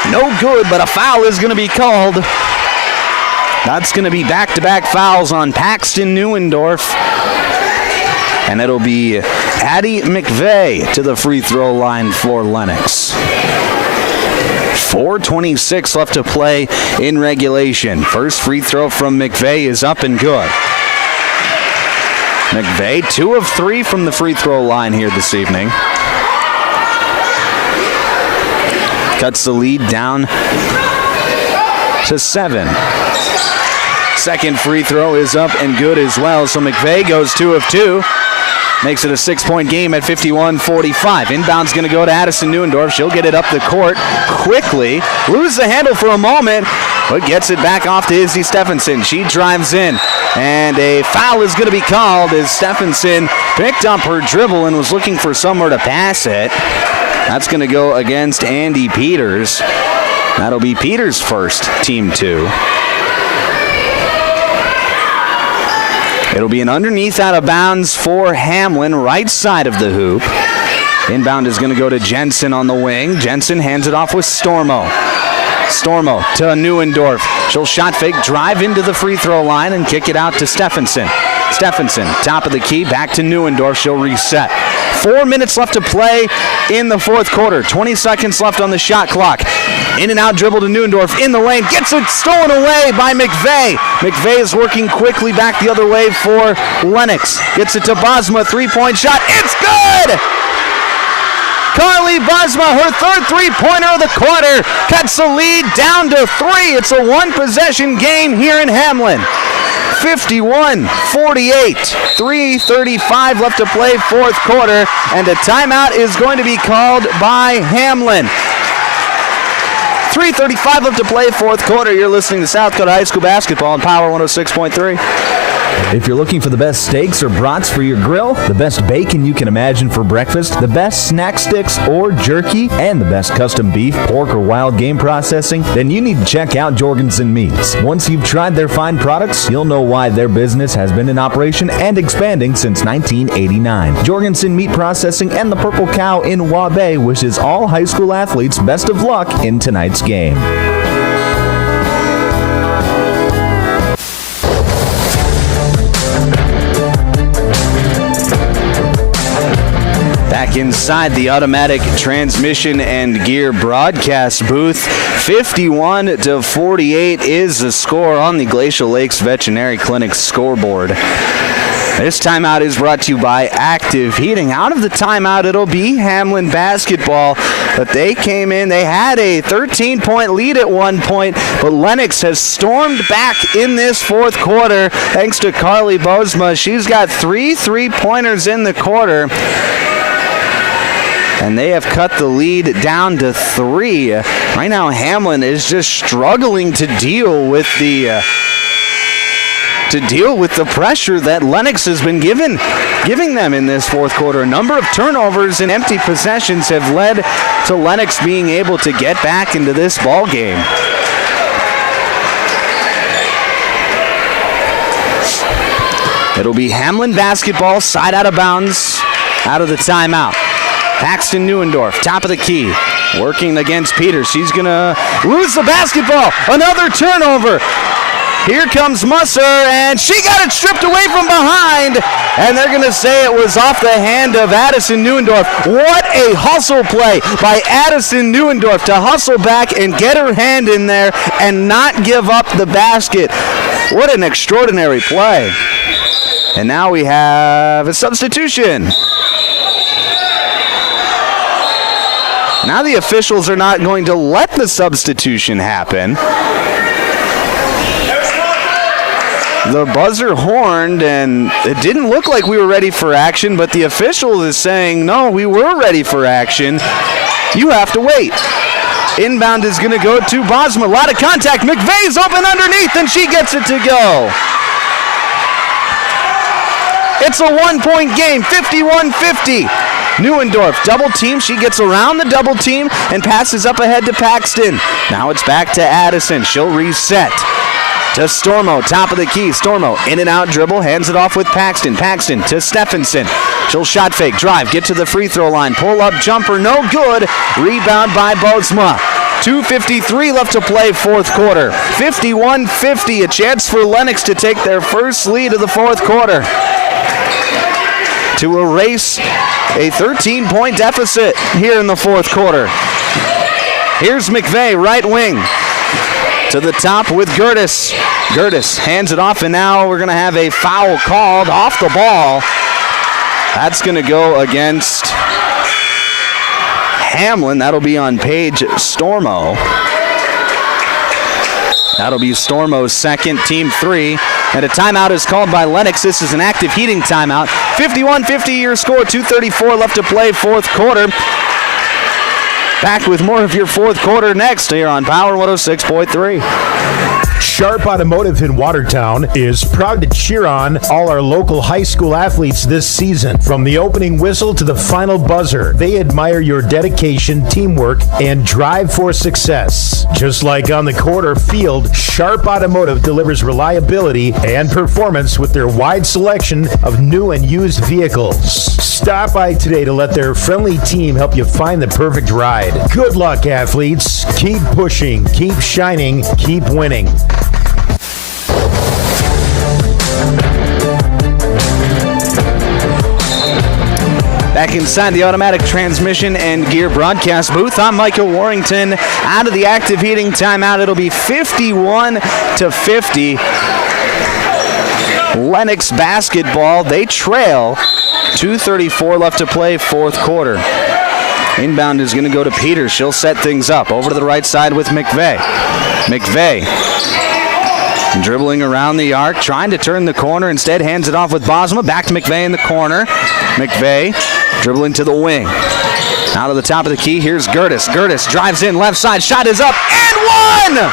No good, but a foul is going to be called. That's going to be back-to-back fouls on Paxton Neuendorf. And it'll be Addie McVeigh to the free throw line for Lennox. 4:26 left to play in regulation. First free throw from McVeigh is up and good. McVeigh 2 of 3 from the free throw line here this evening. Cuts the lead down to 7. Second free throw is up and good as well. So McVeigh goes 2 of 2. Makes it a 6-point game at 51-45. Inbound's going to go to Addison Neuendorf. She'll get it up the court quickly. Lose the handle for a moment, but gets it back off to Izzy Stephenson. She drives in, and a foul is going to be called as Stephenson picked up her dribble and was looking for somewhere to pass it. That's going to go against Andy Peters. That'll be Peters' first, team 2. It'll be an underneath out of bounds for Hamlin, right side of the hoop. Inbound is going to go to Jensen on the wing. Jensen hands it off with Stormo. Stormo to Neuendorf. She'll shot fake, drive into the free throw line, and kick it out to Stephenson. Stephenson, top of the key, back to Neuendorf. She'll reset. 4 minutes left to play in the fourth quarter. 20 seconds left on the shot clock. In and out dribble to Neuendorf in the lane. Gets it stolen away by McVeigh. McVeigh is working quickly back the other way for Lennox. Gets it to Bosma. 3-point shot. It's good! Carly Bosma, her third three-pointer of the quarter, cuts the lead down to 3. It's a one-possession game here in Hamlin. 51-48, 3:35 left to play, fourth quarter, and a timeout is going to be called by Hamlin. 3:35 left to play, fourth quarter. You're listening to South Dakota High School basketball on Power 106.3. If you're looking for the best steaks or brats for your grill, the best bacon you can imagine for breakfast, the best snack sticks or jerky, and the best custom beef, pork, or wild game processing, then you need to check out Jorgensen Meats. Once you've tried their fine products, you'll know why their business has been in operation and expanding since 1989. Jorgensen Meat Processing and the Purple Cow in Waubay wishes all high school athletes best of luck in tonight's game. Back inside the automatic transmission and gear broadcast booth, 51-48 is the score on the Glacial Lakes Veterinary Clinic scoreboard. This timeout is brought to you by Active Heating. Out of the timeout, it'll be Hamlin basketball, but they came in. They had a 13-point lead at one point, but Lennox has stormed back in this fourth quarter thanks to Carly Bosma. She's got 3 3-pointers in the quarter. and they have cut the lead down to 3. Right now, Hamlin is just struggling to deal with the pressure that Lennox has been giving them in this fourth quarter. A number of turnovers and empty possessions have led to Lennox being able to get back into this ball game. It'll be Hamlin basketball, side out of bounds, out of the timeout. Paxton Neuendorf, top of the key, working against Peters. She's going to lose the basketball. Another turnover. Here comes Musser, and she got it stripped away from behind, and they're going to say it was off the hand of Addison Neuendorf. What a hustle play by Addison Neuendorf to hustle back and get her hand in there and not give up the basket. What an extraordinary play. And now we have a substitution. Now the officials are not going to let the substitution happen. The buzzer horned, and it didn't look like we were ready for action, but the official is saying, no, we were ready for action. You have to wait. Inbound is going to go to Bosma. A lot of contact. McVeigh's open underneath, and she gets it to go. It's a one-point game, 51-50. Neuendorf, double team. She gets around the double team and passes up ahead to Paxton. Now it's back to Addison. She'll reset. To Stormo, top of the key. Stormo, in and out dribble, hands it off with Paxton. Paxton to Stephenson. She'll shot fake, drive, get to the free throw line. Pull up jumper, no good. Rebound by Bosma. 2:53 left to play, fourth quarter. 51-50, a chance for Lennox to take their first lead of the fourth quarter, to erase a 13-point deficit here in the fourth quarter. Here's McVeigh, right wing. To the top with Gertis. Gertis hands it off, and now we're going to have a foul called off the ball. That's going to go against Hamlin. That'll be on Paige Stormo. That'll be Stormo's second, team 3. And a timeout is called by Lennox. This is an active heating timeout. 51-50 your score, 2:34 left to play, fourth quarter. Back with more of your fourth quarter next here on Power 106.3. Sharp Automotive in Watertown is proud to cheer on all our local high school athletes this season. From the opening whistle to the final buzzer, they admire your dedication, teamwork, and drive for success. Just like on the court or field, Sharp Automotive delivers reliability and performance with their wide selection of new and used vehicles. Stop by today to let their friendly team help you find the perfect ride. Good luck, athletes. Keep pushing, keep shining, keep winning. Back inside the automatic transmission and gear broadcast booth, I'm Michael Warrington. Out of the active heating timeout, it'll be 51-50. Lennox basketball, they trail. 2:34 left to play, fourth quarter. Inbound is going to go to Peters. She'll set things up. Over to the right side with McVeigh. McVeigh dribbling around the arc, trying to turn the corner. Instead, hands it off with Bosma. Back to McVeigh in the corner. McVeigh dribbling to the wing. Out of the top of the key, here's Gertis. Gertis drives in, left side, shot is up, and one!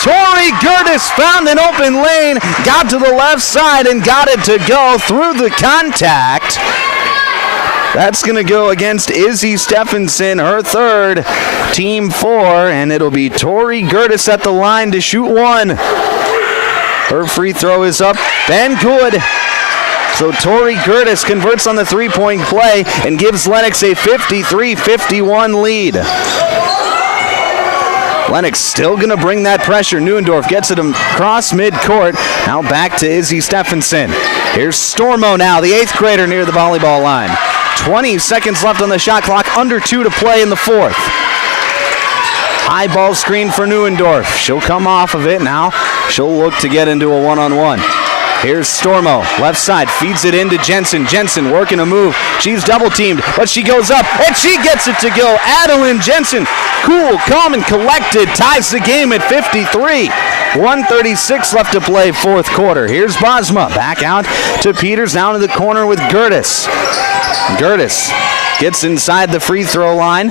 Tori Gertis found an open lane, got to the left side, and got it to go through the contact. That's going to go against Izzy Stephenson, her third, team 4, and it'll be Tori Gertis at the line to shoot one. Her free throw is up and good. So Tori Gertis converts on the three-point play and gives Lennox a 53-51 lead. Lennox still going to bring that pressure. Neuendorf gets it across midcourt. Now back to Izzy Stephenson. Here's Stormo now, the 8th grader near the volleyball line. 20 seconds left on the shot clock, under 2 to play in the fourth. High ball screen for Neuendorf. She'll come off of it now. She'll look to get into a one-on-one. Here's Stormo, left side, feeds it into Jensen. Jensen working a move. She's double-teamed, but she goes up, and she gets it to go. Adeline Jensen, cool, calm, and collected, ties the game at 53. 1:36 left to play, fourth quarter. Here's Bosma, back out to Peters, down to the corner with Gertis. Gertis gets inside the free throw line.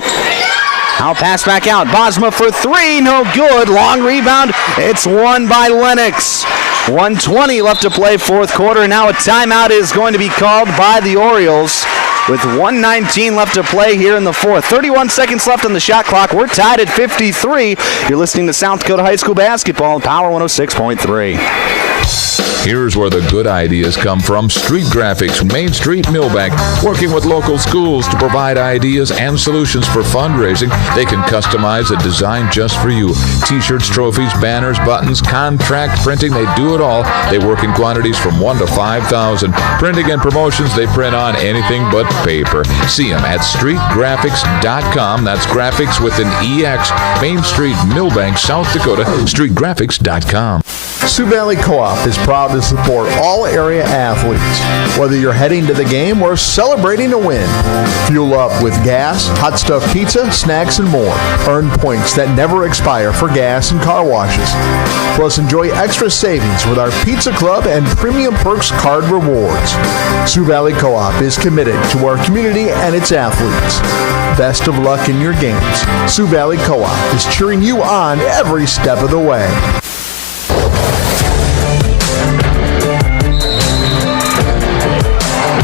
I'll pass back out. Bosma for three, no good. Long rebound. It's won by Lennox. 1:20 left to play fourth quarter. Now a timeout is going to be called by the Orioles with 1:19 left to play here in the fourth. 31 seconds left on the shot clock. We're tied at 53. You're listening to South Dakota High School basketball on Power 106.3. Here's where the good ideas come from. Street Graphics, Main Street, Millbank. Working with local schools to provide ideas and solutions for fundraising. They can customize a design just for you. T-shirts, trophies, banners, buttons, contract printing, they do it all. They work in quantities from 1 to 5,000. Printing and promotions, they print on anything but paper. See them at streetgraphics.com. That's graphics with an EX. Main Street, Millbank, South Dakota. Streetgraphics.com. Sioux Valley Co-op is proud to support all area athletes. Whether you're heading to the game or celebrating a win, fuel up with gas, hot stuff pizza, snacks, and more. Earn points that never expire for gas and car washes. Plus, enjoy extra savings with our Pizza Club and Premium Perks card rewards. Sioux Valley Co-op is committed to our community and its athletes. Best of luck in your games. Sioux Valley Co-op is cheering you on every step of the way.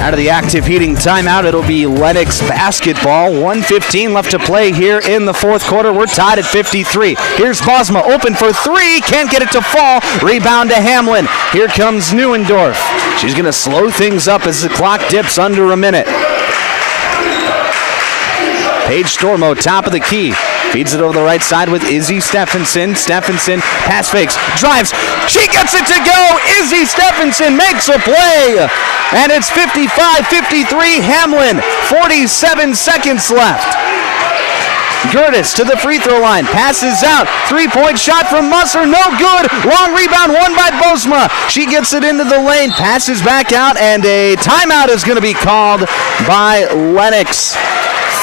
Out of the active heating timeout, it'll be Lennox basketball. 1:15 left to play here in the fourth quarter. We're tied at 53. Here's Bosma, open for three. Can't get it to fall. Rebound to Hamlin. Here comes Neuendorf. She's going to slow things up as the clock dips under a minute. Paige Stormo, top of the key. Feeds it over the right side with Izzy Stephenson. Stephenson pass fakes, drives. She gets it to go. Izzy Stephenson makes a play. And it's 55-53 Hamlin. 47 seconds left. Gertis to the free throw line. Passes out. Three-point shot from Musser. No good. Long rebound won by Bosma. She gets it into the lane. Passes back out. And a timeout is going to be called by Lennox.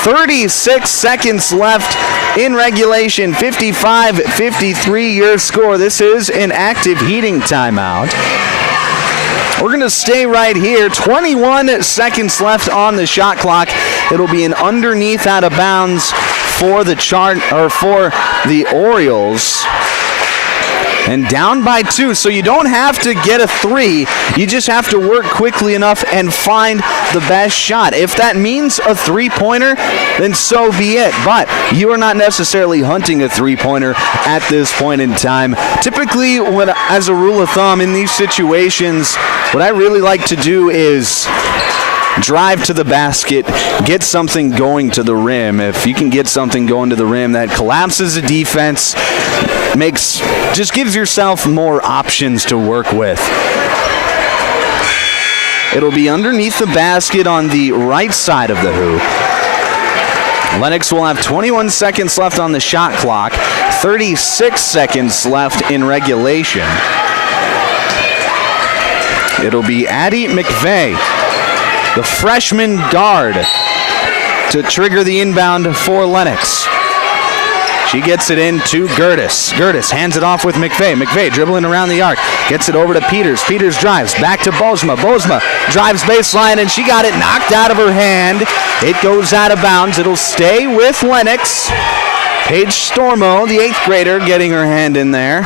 36 seconds left in regulation. 55-53 your score. This is an active heating timeout. We're going to stay right here. 21 seconds left on the shot clock. It'll be an underneath out of bounds for the for the Orioles. And down by 2, so you don't have to get a 3. You just have to work quickly enough and find the best shot. If that means a 3-pointer, then so be it. But you are not necessarily hunting a 3-pointer at this point in time. Typically, as a rule of thumb, in these situations, what I really like to do is drive to the basket, get something going to the rim. If you can get something going to the rim that collapses the defense, just gives yourself more options to work with. It'll be underneath the basket on the right side of the hoop. Lennox will have 21 seconds left on the shot clock, 36 seconds left in regulation. It'll be Addie McVeigh, the freshman guard, to trigger the inbound for Lennox. She gets it in to Gertis. Gertis hands it off with McVeigh. McVeigh dribbling around the arc. Gets it over to Peters. Peters drives back to Bosma. Bosma drives baseline, and she got it knocked out of her hand. It goes out of bounds. It'll stay with Lennox. Paige Stormo, the 8th grader, getting her hand in there.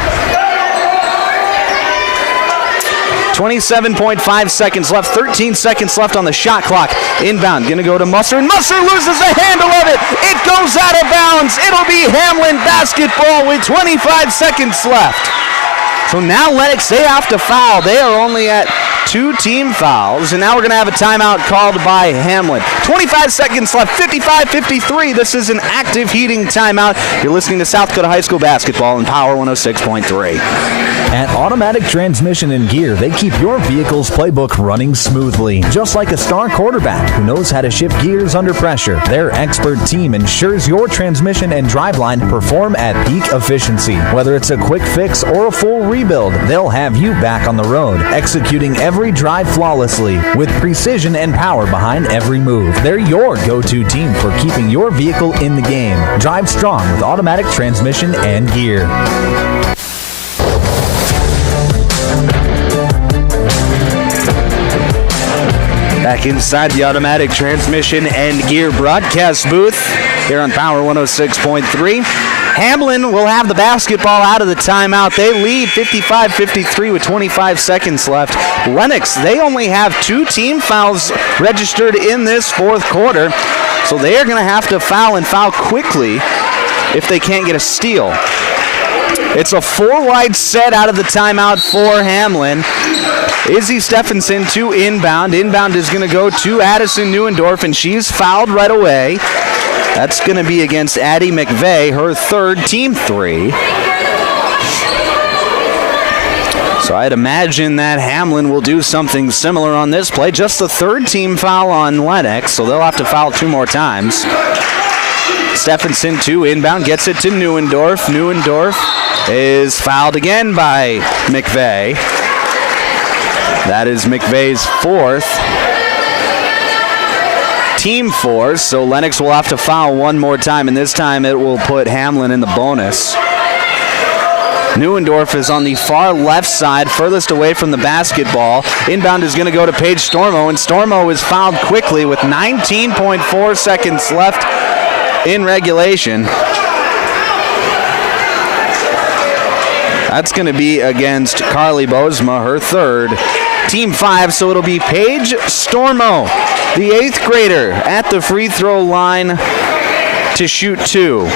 27.5 seconds left, 13 seconds left on the shot clock. Inbound, gonna go to Musser, and Musser loses the handle of it. It goes out of bounds. It'll be Hamlin basketball with 25 seconds left. So now Lennox, they have to foul. They are only at 2 team fouls, and now we're gonna have a timeout called by Hamlin. 25 seconds left, 55-53. This is an active heating timeout. You're listening to South Dakota High School basketball in Power 106.3. At Automatic Transmission and Gear, they keep your vehicle's playbook running smoothly. Just like a star quarterback who knows how to shift gears under pressure, their expert team ensures your transmission and driveline perform at peak efficiency. Whether it's a quick fix or a full rebuild, they'll have you back on the road, executing every drive flawlessly with precision and power behind every move. They're your go-to team for keeping your vehicle in the game. Drive strong with Automatic Transmission and Gear. Back inside the automatic transmission and gear broadcast booth here on Power 106.3. Hamlin will have the basketball out of the timeout. They lead 55-53 with 25 seconds left. Lennox, they only have 2 team fouls registered in this fourth quarter, so they are going to have to foul and foul quickly if they can't get a steal. It's a 4-wide set out of the timeout for Hamlin. Izzy Stephenson to inbound. Inbound is going to go to Addison Neuendorf, and she's fouled right away. That's going to be against Addie McVeigh, her third, team 3. So I'd imagine that Hamlin will do something similar on this play. Just the third team foul on Lennox, so they'll have to foul 2 more times. Stephenson to inbound, gets it to Neuendorf. Neuendorf is fouled again by McVeigh. That is McVeigh's 4th. Team 4, so Lennox will have to foul 1 more time, and this time it will put Hamlin in the bonus. Neuendorf is on the far left side, furthest away from the basketball. Inbound is going to go to Paige Stormo, and Stormo is fouled quickly with 19.4 seconds left in regulation. That's going to be against Carly Bozma, her third. Team 5, so it'll be Paige Stormo, the 8th grader, at the free throw line to shoot 2.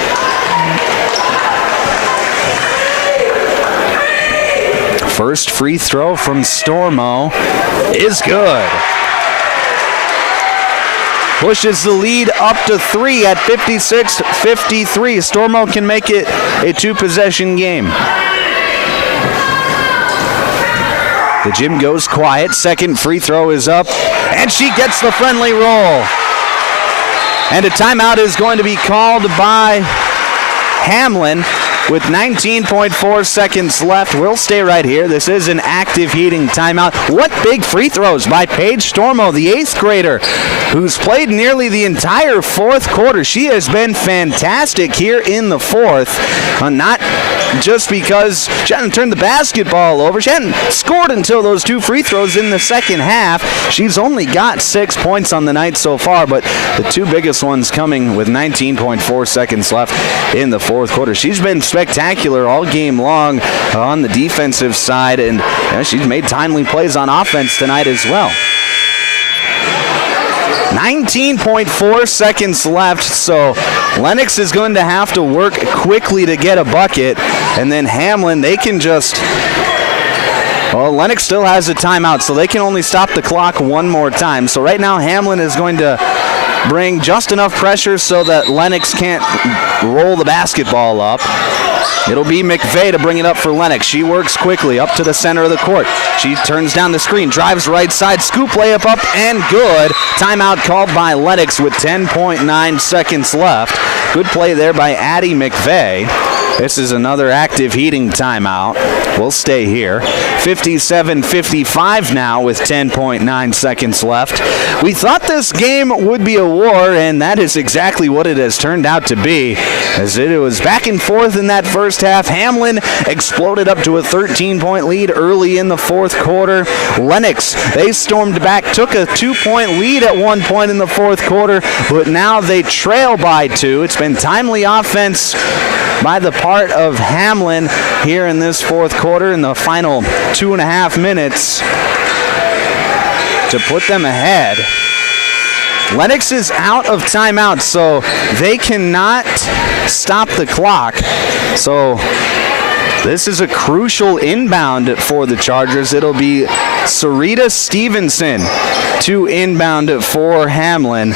First free throw from Stormo is good. Pushes the lead up to 3 at 56-53. Stormo can make it a 2-possession game. The gym goes quiet. Second free throw is up, and she gets the friendly roll. And a timeout is going to be called by Hamlin with 19.4 seconds left. We'll stay right here. This is an active heating timeout. What big free throws by Paige Stormo, the 8th grader, who's played nearly the entire fourth quarter. She has been fantastic here in the fourth. Not just because she hadn't turned the basketball over. She hadn't scored until those 2 free throws in the second half. She's only got 6 points on the night so far, but the 2 biggest ones coming with 19.4 seconds left in the fourth quarter. She's been spectacular all game long on the defensive side, and she's made timely plays on offense tonight as well. 19.4 seconds left, so Lennox is going to have to work quickly to get a bucket, and then Hamlin, they can just... Well, Lennox still has a timeout, so they can only stop the clock 1 more time. So right now, Hamlin is going to bring just enough pressure so that Lennox can't roll the basketball up. It'll be McVeigh to bring it up for Lennox. She works quickly up to the center of the court. She turns down the screen, drives right side, scoop layup up, and good. Timeout called by Lennox with 10.9 seconds left. Good play there by Addie McVeigh. This is another active heating timeout. We'll stay here. 57-55 now with 10.9 seconds left. We thought this game would be a war, and that is exactly what it has turned out to be, as it was back and forth in that first half. Hamlin exploded up to a 13-point lead early in the fourth quarter. Lennox, they stormed back, took a 2-point lead at one point in the fourth quarter, but now they trail by 2. It's been timely offense by the part of Hamlin here in this fourth quarter in the final 2.5 minutes to put them ahead. Lennox is out of timeout, so they cannot stop the clock. So this is a crucial inbound for the Chargers. It'll be Sarita Stevenson to inbound for Hamlin.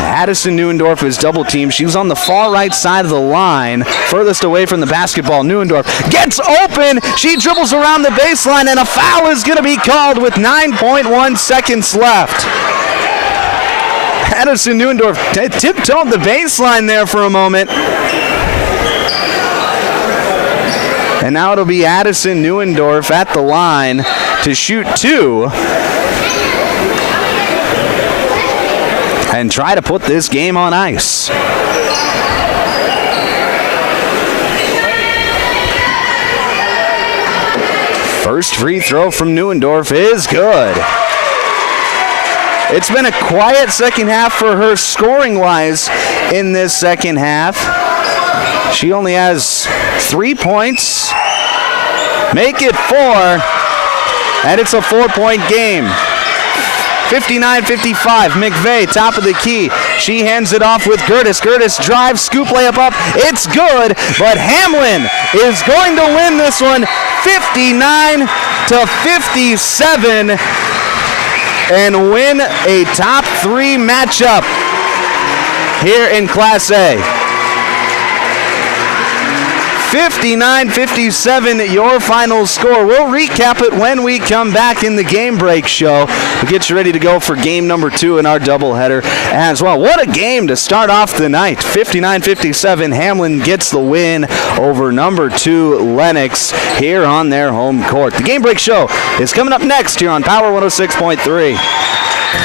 Addison Neuendorf is double teamed. She was on the far right side of the line, furthest away from the basketball. Neuendorf gets open. She dribbles around the baseline, and a foul is going to be called with 9.1 seconds left. Addison Neuendorf tiptoed the baseline there for a moment. And now it'll be Addison Neuendorf at the line to shoot 2 and try to put this game on ice. First free throw from Neuendorf is good. It's been a quiet second half for her scoring-wise in this second half. She only has 3 points. Make it 4, and it's a 4-point game. 59-55, McVeigh, top of the key. She hands it off with Gertis. Gertis drives, scoop layup up. It's good, but Hamlin is going to win this one 59-57 and win a top 3 matchup here in Class A. 59-57, your final score. We'll recap it when we come back in the game break show. We'll get you ready to go for game number 2 in our doubleheader as well. What a game to start off the night. 59-57, Hamlin gets the win over number 2 Lennox here on their home court. The game break show is coming up next here on Power 106.3.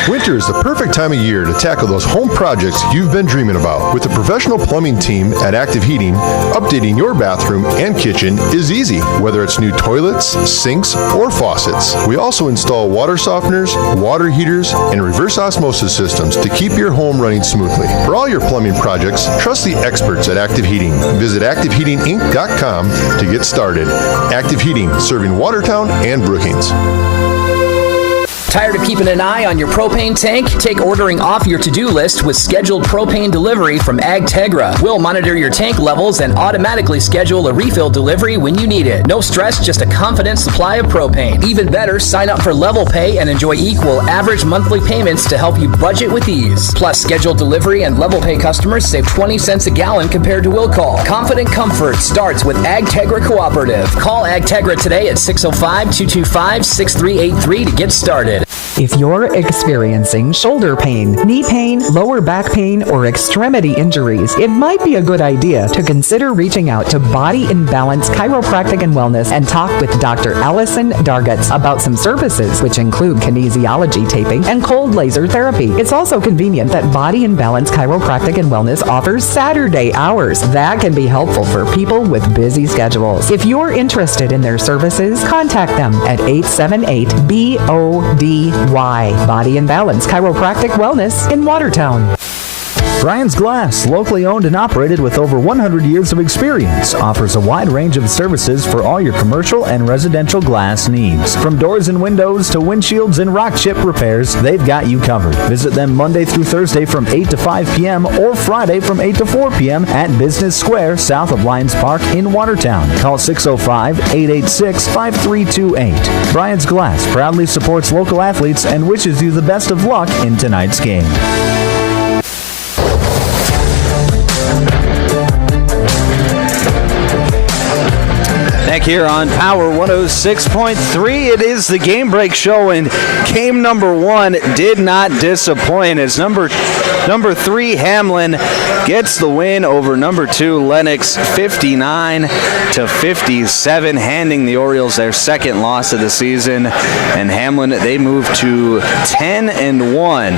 Winter is the perfect time of year to tackle those home projects you've been dreaming about. With the professional plumbing team at Active Heating, updating your bathroom and kitchen is easy, whether it's new toilets, sinks, or faucets. We also install water softeners, water heaters, and reverse osmosis systems to keep your home running smoothly. For all your plumbing projects, trust the experts at Active Heating. Visit ActiveHeatingInc.com to get started. Active Heating, serving Watertown and Brookings. Tired of keeping an eye on your propane tank? Take ordering off your to-do list with scheduled propane delivery from AgTegra. We'll monitor your tank levels and automatically schedule a refill delivery when you need it. No stress, just a confident supply of propane. Even better, sign up for Level Pay and enjoy equal average monthly payments to help you budget with ease. Plus, scheduled delivery and Level Pay customers save 20 cents a gallon compared to will call. Confident comfort starts with AgTegra Cooperative. Call AgTegra today at 605-225-6383 to get started. If you're experiencing shoulder pain, knee pain, lower back pain, or extremity injuries, it might be a good idea to consider reaching out to Body and Balance Chiropractic and Wellness and talk with Dr. Allison Dargutz about some services, which include kinesiology taping and cold laser therapy. It's also convenient that Body and Balance Chiropractic and Wellness offers Saturday hours. That can be helpful for people with busy schedules. If you're interested in their services, contact them at 878-BODY. Body and Balance Chiropractic Wellness in Watertown. Brian's Glass, locally owned and operated with over 100 years of experience, offers a wide range of services for all your commercial and residential glass needs. From doors and windows to windshields and rock chip repairs, they've got you covered. Visit them Monday through Thursday from 8 to 5 p.m. or Friday from 8 to 4 p.m. at Business Square, south of Lions Park in Watertown. Call 605-886-5328. Brian's Glass proudly supports local athletes and wishes you the best of luck in tonight's game. Here on Power 106.3, it is the game break show, and game number 1 did not disappoint as number 3 Hamlin gets the win over number 2 Lennox 59-57, handing the Orioles their second loss of the season, and Hamlin, they move to 10-1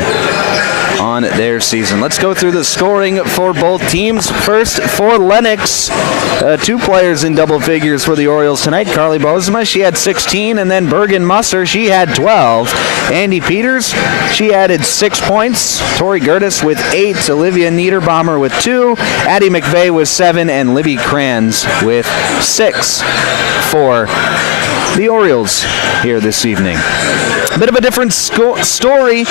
on their season. Let's go through the scoring for both teams. First, for Lennox, 2 players in double figures for the Orioles tonight. Carly Bozema, she had 16, and then Bergen Musser, she had 12. Andy Peters, she added 6 points. Tori Gertis with 8. Olivia Niederbaumer with 2. Addie McVeigh with 7, and Libby Kranz with 6 for the Orioles here this evening. A bit of a different story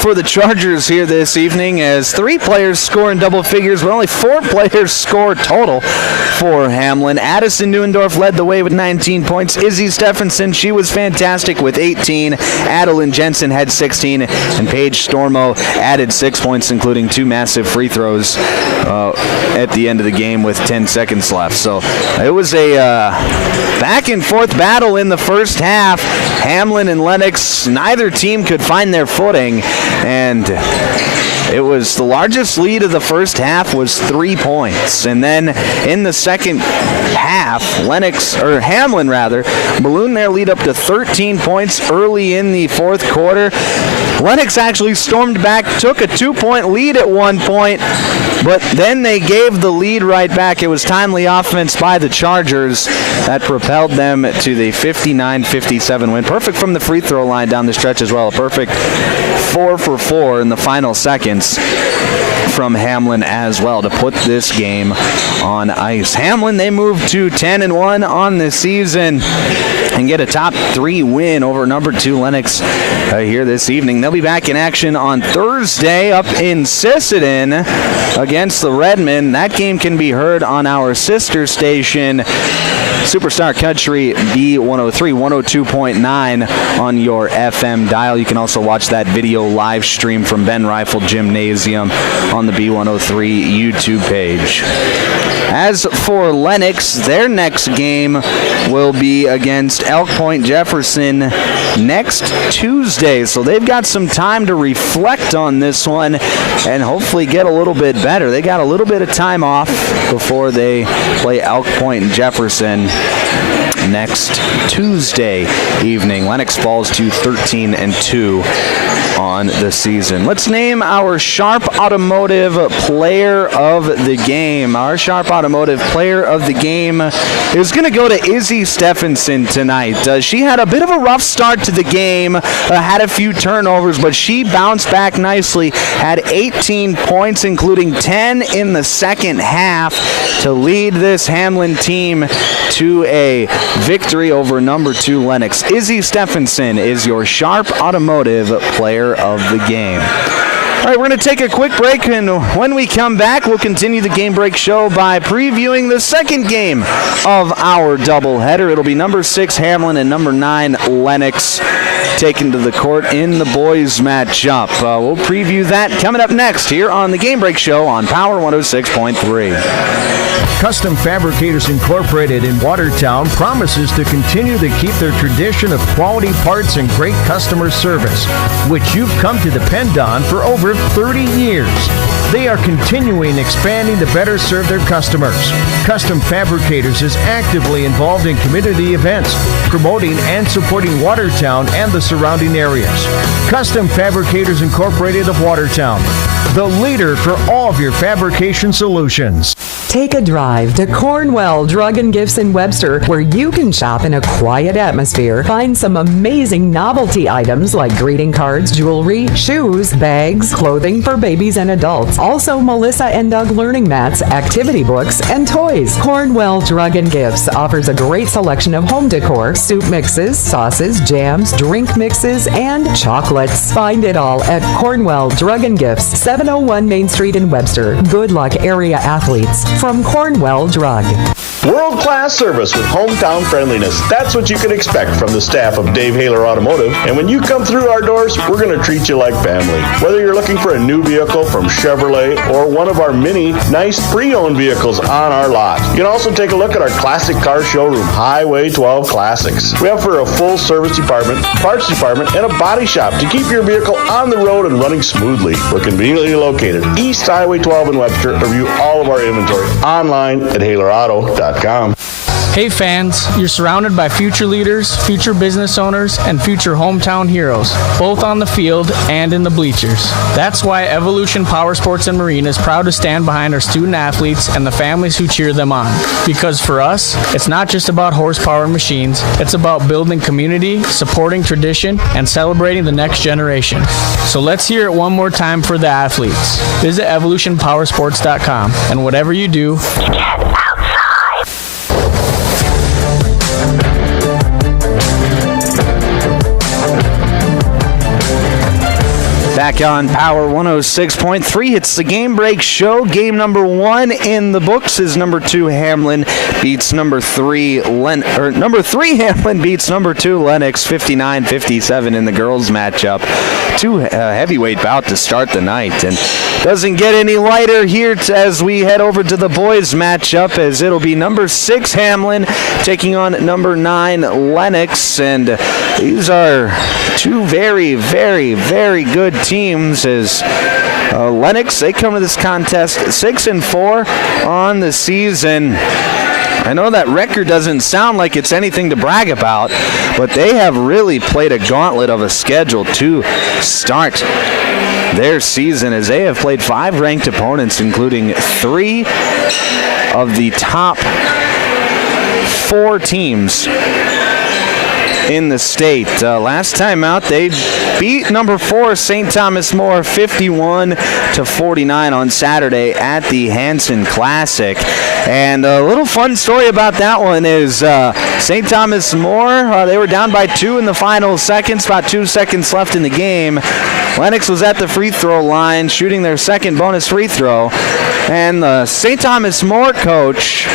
for the Chargers here this evening, as 3 players score in double figures, but only 4 players score total for Hamlin. Addison Neuendorf led the way with 19 points. Izzy Stephenson, she was fantastic with 18. Adeline Jensen had 16, and Paige Stormo added 6 points, including 2 massive free throws at the end of the game with 10 seconds left. So it was a back and forth battle in the first half. Hamlin and Lennox, neither team could find their footing, and it was the largest lead of the first half was 3 points. And then in the second half, Hamlin ballooned their lead up to 13 points early in the fourth quarter. Lennox actually stormed back, took a 2-point lead at one point, but then they gave the lead right back. It was timely offense by the Chargers that propelled them to the 59-57 win. Perfect from the free throw line down the stretch as well. A perfect 4 for 4 in the final seconds from Hamlin as well to put this game on ice. Hamlin, they move to 10-1 on the season and get a top 3 win over number 2 Lennox here this evening. They'll be back in action on Thursday up in Sisseton against the Redmen. That game can be heard on our sister station, Superstar Country B103, 102.9 on your FM dial. You can also watch that video live stream from Ben Rifle Gymnasium on the B103 YouTube page. As for Lennox, their next game will be against Elk Point Jefferson next Tuesday. So they've got some time to reflect on this one and hopefully get a little bit better. They got a little bit of time off before they play Elk Point Jefferson next Tuesday evening. Lennox falls to 13-2 on the season. Let's name our Sharp Automotive Player of the Game. Our Sharp Automotive Player of the Game is going to go to Izzy Stephenson tonight. She had a bit of a rough start to the game, had a few turnovers, but she bounced back nicely, had 18 points, including 10 in the second half, to lead this Hamlin team to a victory over number 2 Lennox. Izzy Stephenson is your Sharp Automotive Player of the Game. All right, we're going to take a quick break, and when we come back, we'll continue the Game Break show by previewing the second game of our doubleheader. It'll be number 6 Hamlin and number 9 Lennox taken to the court in the boys matchup. We'll preview that coming up next here on the Game Break show on Power 106.3. Custom Fabricators Incorporated in Watertown promises to continue to keep their tradition of quality parts and great customer service, which you've come to depend on for over 30 years. They are continuing expanding to better serve their customers. Custom Fabricators is actively involved in community events, promoting and supporting Watertown and the surrounding areas. Custom Fabricators Incorporated of Watertown, the leader for all of your fabrication solutions. Take a drive to Cornwell Drug and Gifts in Webster, where you can shop in a quiet atmosphere. Find some amazing novelty items like greeting cards, jewelry, shoes, bags, clothing for babies and adults. Also, Melissa and Doug learning mats, activity books, and toys. Cornwell Drug and Gifts offers a great selection of home decor, soup mixes, sauces, jams, drink mixes, and chocolates. Find it all at Cornwell Drug and Gifts, 701 Main Street in Webster. Good luck, area athletes. From Cornwell Drug. World-class service with hometown friendliness. That's what you can expect from the staff of Dave Haler Automotive. And when you come through our doors, we're going to treat you like family. Whether you're looking for a new vehicle from Chevrolet or one of our many nice pre-owned vehicles on our lot. You can also take a look at our classic car showroom, Highway 12 Classics. We offer a full service department, parts department, and a body shop to keep your vehicle on the road and running smoothly. We're conveniently located East Highway 12 in Webster. Review all of our inventory online at HalerAuto.com. Hey fans, you're surrounded by future leaders, future business owners, and future hometown heroes, both on the field and in the bleachers. That's why Evolution Power Sports and Marine is proud to stand behind our student athletes and the families who cheer them on. Because for us, it's not just about horsepower and machines, it's about building community, supporting tradition, and celebrating the next generation. So let's hear it one more time for the athletes. Visit evolutionpowersports.com, and whatever you do, back on Power 106.3. It's the Game Break show. Game number 1 in the books is number 2 Hamlin beats number 3 Hamlin beats number 2 Lennox 59-57 in the girls matchup. Two heavyweight bout to start the night, and doesn't get any lighter here as we head over to the boys matchup, as it'll be number 6 Hamlin taking on number 9 Lennox, and these are two very, very, very good teams, as Lennox, they come to this contest 6-4 on the season. I know that record doesn't sound like it's anything to brag about, but they have really played a gauntlet of a schedule to start their season as they have played 5 ranked opponents, including 3 of the top 4 teams in the state. Last time out, they beat number 4 St. Thomas More 51-49 on Saturday at the Hanson Classic. And a little fun story about that one is St. Thomas More, they were down by 2 in the final seconds, about 2 seconds left in the game. Lennox was at the free throw line shooting their second bonus free throw, and the St. Thomas More coach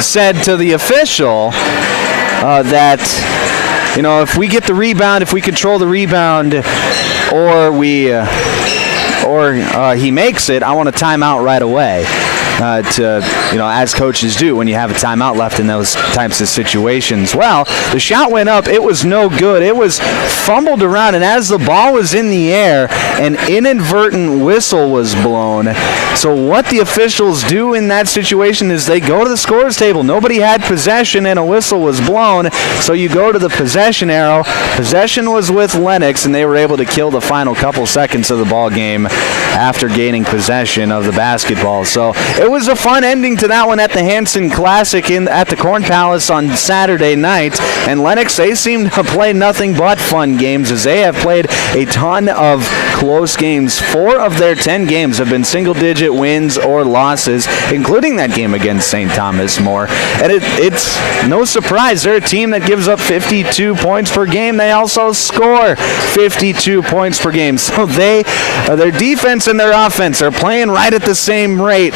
said to the official that, if we get the rebound, if we control the rebound, or he makes it, I want a timeout right away. As coaches do when you have a timeout left in those types of situations. Well, the shot went up. It was no good. It was fumbled around, and as the ball was in the air, an inadvertent whistle was blown. So what the officials do in that situation is they go to the scores table. Nobody had possession, and a whistle was blown. So you go to the possession arrow. Possession was with Lennox, and they were able to kill the final couple seconds of the ball game after gaining possession of the basketball. So it was a fun ending to that one at the Hanson Classic at the Corn Palace on Saturday night. And Lennox, they seem to play nothing but fun games as they have played a ton of close games. 4 of their 10 games have been single-digit wins or losses, including that game against St. Thomas More. And it's no surprise. They're a team that gives up 52 points per game. They also score 52 points per game. So their defense and their offense are playing right at the same rate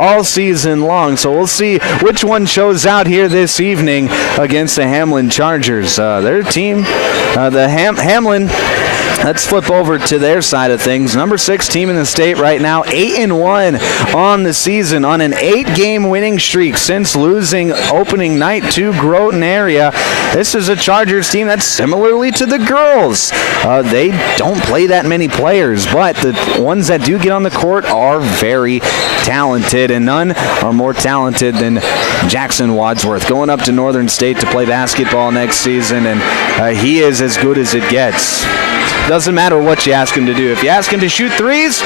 all season long. So we'll see which one shows out here this evening against the Hamlin Chargers. Their team, the Hamlin, let's flip over to their side of things. Number 6 team in the state right now, 8-1 on the season on an 8-game winning streak since losing opening night to Groton area. This is a Chargers team that's similarly to the girls. They don't play that many players, but the ones that do get on the court are very talented, and none are more talented than Jackson Wadsworth, going up to Northern State to play basketball next season, and he is as good as it gets. Doesn't matter what you ask him to do. If you ask him to shoot threes,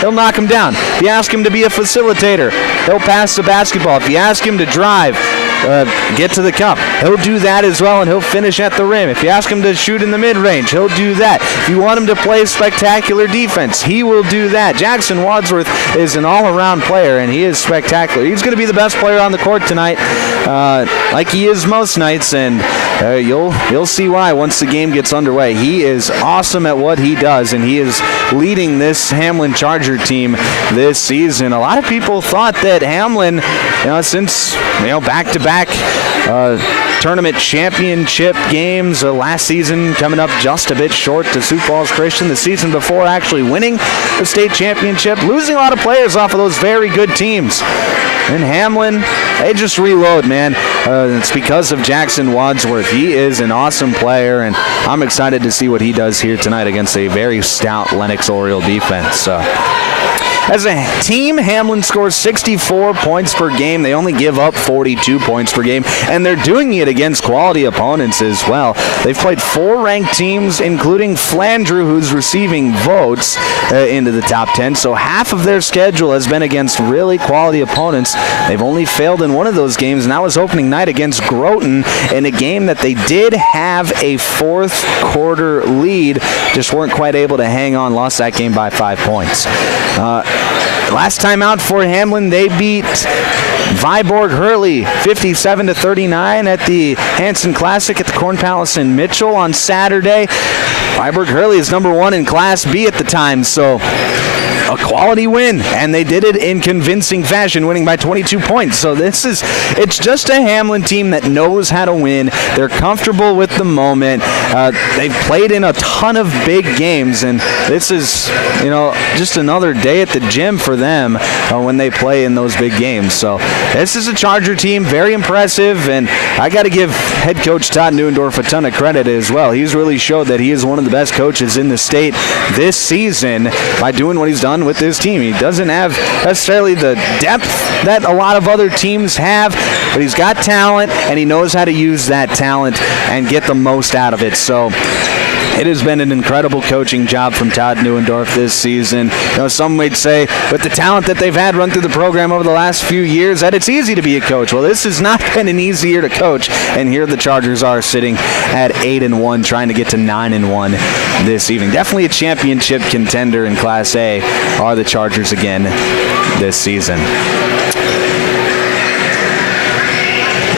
he'll knock them down. If you ask him to be a facilitator, he'll pass the basketball. If you ask him to drive, get to the cup, he'll do that as well, and he'll finish at the rim. If you ask him to shoot in the mid-range, he'll do that. If you want him to play spectacular defense, he will do that. Jackson Wadsworth is an all-around player, and he is spectacular. He's going to be the best player on the court tonight, like he is most nights, and you'll see why once the game gets underway. He is awesome at what he does, and he is leading this Hamlin Charger team this season. A lot of people thought that Hamlin, since back-to-back tournament championship games last season, coming up just a bit short to Sioux Falls Christian, the season before actually winning the state championship, losing a lot of players off of those very good teams. And Hamlin, they just reload, man. It's because of Jackson Wadsworth. He is an awesome player, and I'm excited to see what he does here tonight against a very stout Lennox Oriole defense. As a team, Hamlin scores 64 points per game. They only give up 42 points per game, and they're doing it against quality opponents as well. They've played 4 ranked teams, including Flandreau, who's receiving votes into the top 10. So half of their schedule has been against really quality opponents. They've only failed in one of those games, and that was opening night against Groton in a game that they did have a fourth quarter lead, just weren't quite able to hang on, lost that game by 5 points. Last time out for Hamlin, they beat Viborg Hurley 57-39 at the Hanson Classic at the Corn Palace in Mitchell on Saturday. Viborg Hurley is number 1 in Class B at the time, so a quality win, and they did it in convincing fashion, winning by 22 points. So it's just a Hamlin team that knows how to win. They're comfortable with the moment. They've played in a ton of big games, and this is, just another day at the gym for them when they play in those big games. So this is a Charger team, very impressive, and I got to give head coach Todd Neuendorf a ton of credit as well. He's really showed that he is one of the best coaches in the state this season by doing what he's done with this team. He doesn't have necessarily the depth that a lot of other teams have, but he's got talent, and he knows how to use that talent and get the most out of it. So It has been an incredible coaching job from Todd Neuendorf this season. Some might say, with the talent that they've had run through the program over the last few years, that it's easy to be a coach. Well, this has not been an easy year to coach, and here the Chargers are sitting at 8-1, trying to get to 9-1 this evening. Definitely a championship contender in Class A are the Chargers again this season.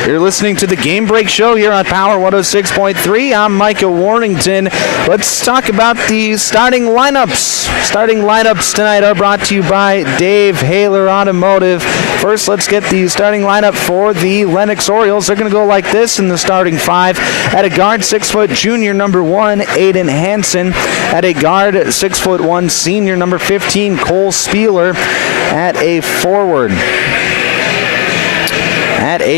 You're listening to the Game Break Show here on Power 106.3. I'm Micah Warrington. Let's talk about the starting lineups. Starting lineups tonight are brought to you by Dave Haler Automotive. First, let's get the starting lineup for the Lennox Orioles. They're going to go like this in the starting five. At a guard, 6' junior number 1, Aiden Hansen. At a guard, 6'1", senior number 15, Cole Spieler. At a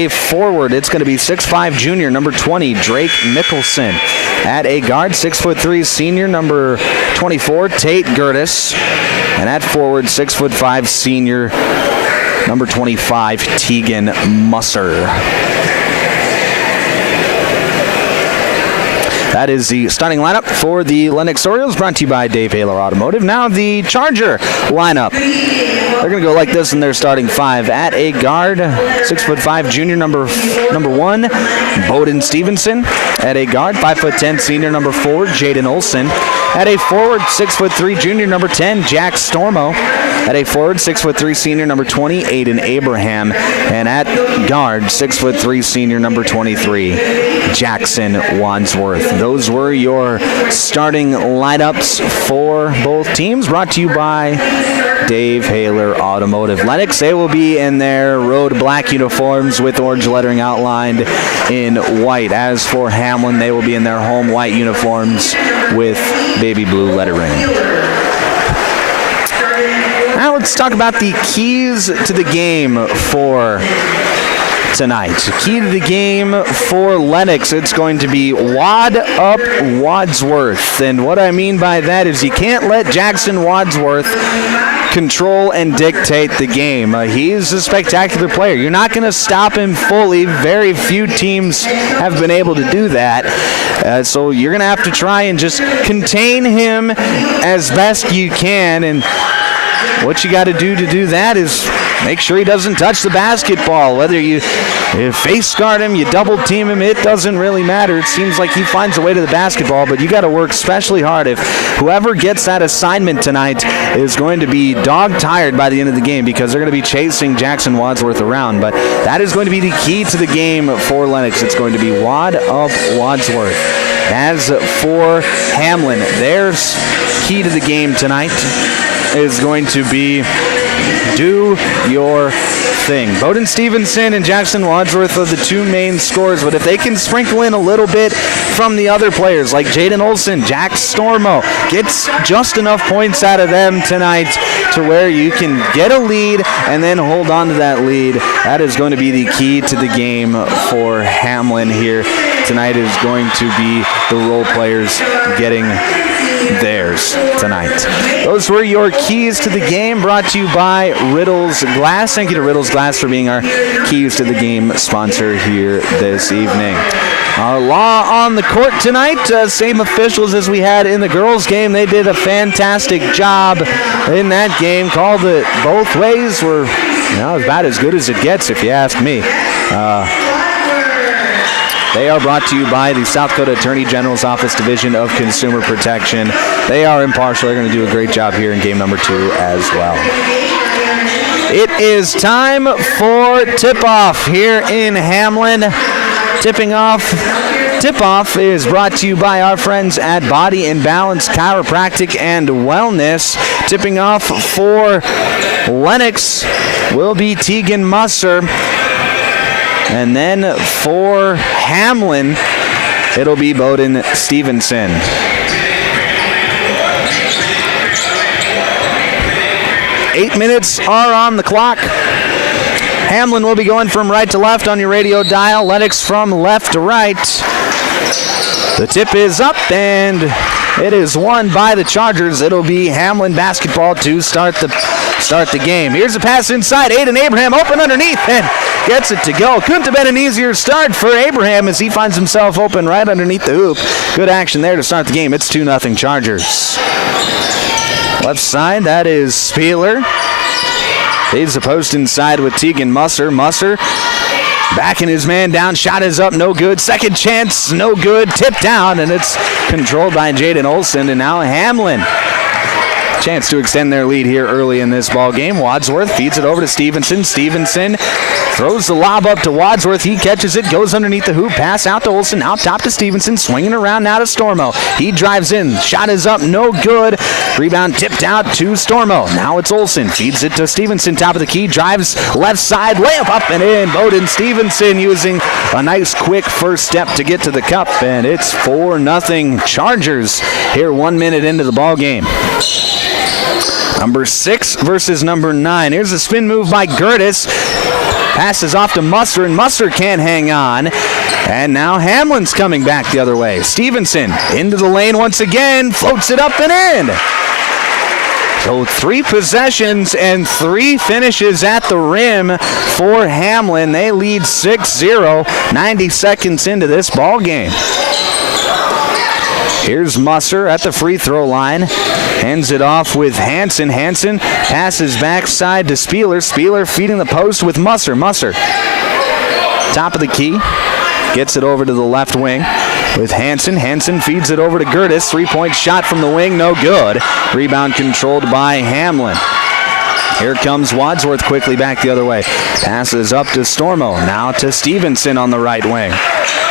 forward, it's going to be 6'5", junior, number 20, Drake Mickelson. At a guard, 6'3", senior, number 24, Tate Gertis. And at forward, 6'5", senior, number 25, Tegan Musser. That is the starting lineup for the Lennox Orioles, brought to you by Dave Haler Automotive. Now the Charger lineup. They're going to go like this in their starting five. At a guard, 6'5", junior, number 1, Bowden Stevenson. At a guard, 5'10", senior, number 4, Jaden Olson. At a forward, 6'3", junior, number 10, Jack Stormo. At a forward, 6'3", senior, number 20, Aiden Abraham. And at guard, 6'3", senior, number 23, Jackson Wadsworth. Those were your starting lineups for both teams, brought to you by Dave Haler Automotive. Lennox, they will be in their road black uniforms with orange lettering outlined in white. As for Hamlin, they will be in their home white uniforms with baby blue lettering. Now let's talk about the keys to the game for tonight. Key to the game for Lennox, it's going to be wad up Wadsworth. And what I mean by that is you can't let Jackson Wadsworth control and dictate the game. He's a spectacular player. You're not going to stop him fully. Very few teams have been able to do that. So you're going to have to try and just contain him as best you can. And what you got to do that is make sure he doesn't touch the basketball. Whether you face guard him, you double team him, it doesn't really matter. It seems like he finds a way to the basketball, but you got to work especially hard. If whoever gets that assignment tonight is going to be dog tired by the end of the game, because they're going to be chasing Jackson Wadsworth around. But that is going to be the key to the game for Lennox. It's going to be wad up Wadsworth. As for Hamlin, their key to the game tonight is going to be do your thing. Bowden Stevenson and Jackson Wadsworth are the two main scorers, but if they can sprinkle in a little bit from the other players like Jaden Olson, Jack Stormo, gets just enough points out of them tonight to where you can get a lead and then hold on to that lead. That is going to be the key to the game for Hamlin here. Tonight is going to be the role players getting theirs tonight. Those were your keys to the game, brought to you by Riddles Glass. Thank you to Riddles Glass for being our keys to the game sponsor here this evening. Our law on the court tonight, same officials as we had in the girls' game. They did a fantastic job in that game. Called it both ways. Were about as good as it gets, if you ask me. They are brought to you by the South Dakota Attorney General's Office Division of Consumer Protection. They are impartial. They're going to do a great job here in game number 2 as well. It is time for tip-off here in Hamlin. Tip-off is brought to you by our friends at Body and Balance Chiropractic and Wellness. Tipping off for Lennox will be Tegan Musser. And then for Hamlin, it'll be Bowden Stevenson. Eight minutes are on the clock. Hamlin will be going from right to left on your radio dial. Lennox from left to right. The tip is up, and It is won by the Chargers. It'll be Hamlin basketball to start the game. Here's a pass inside. Aiden Abraham open underneath and gets it to go. Couldn't have been an easier start for Abraham as he finds himself open right underneath the hoop. Good action there to start the game. It's 2-0 Chargers. Left side, that is Spieler. Leads the post inside with Tegan Musser. Musser backing his man down. Shot is up, no good. Second chance, no good. Tipped down, and it's controlled by Jaden Olsen. And now Hamlin. Chance to extend their lead here early in this ball game. Wadsworth feeds it over to Stevenson. Stevenson throws the lob up to Wadsworth. He catches it, goes underneath the hoop. Pass out to Olsen. Out top to Stevenson. Swinging around now to Stormo. He drives in. Shot is up, no good. Rebound tipped out to Stormo. Now it's Olsen. Feeds it to Stevenson. Top of the key. Drives left side. Layup up and in. Bowden Stevenson using a nice quick first step to get to the cup. And it's 4-0 Chargers here 1 minute into the ball game. Number 6 versus number 9. Here's a spin move by Gertis. Passes off to Musser, and Musser can't hang on. And now Hamlin's coming back the other way. Stevenson into the lane once again. Floats it up and in. So 3 possessions and 3 finishes at the rim for Hamlin. They lead 6-0, 90 seconds into this ball game. Here's Musser at the free throw line. Hands it off with Hansen. Hansen passes backside to Spieler. Spieler feeding the post with Musser. Musser, top of the key. Gets it over to the left wing with Hansen. Hansen feeds it over to Gertis. 3-point shot from the wing, no good. Rebound controlled by Hamlin. Here comes Wadsworth quickly back the other way. Passes up to Stormo. Now to Stevenson on the right wing.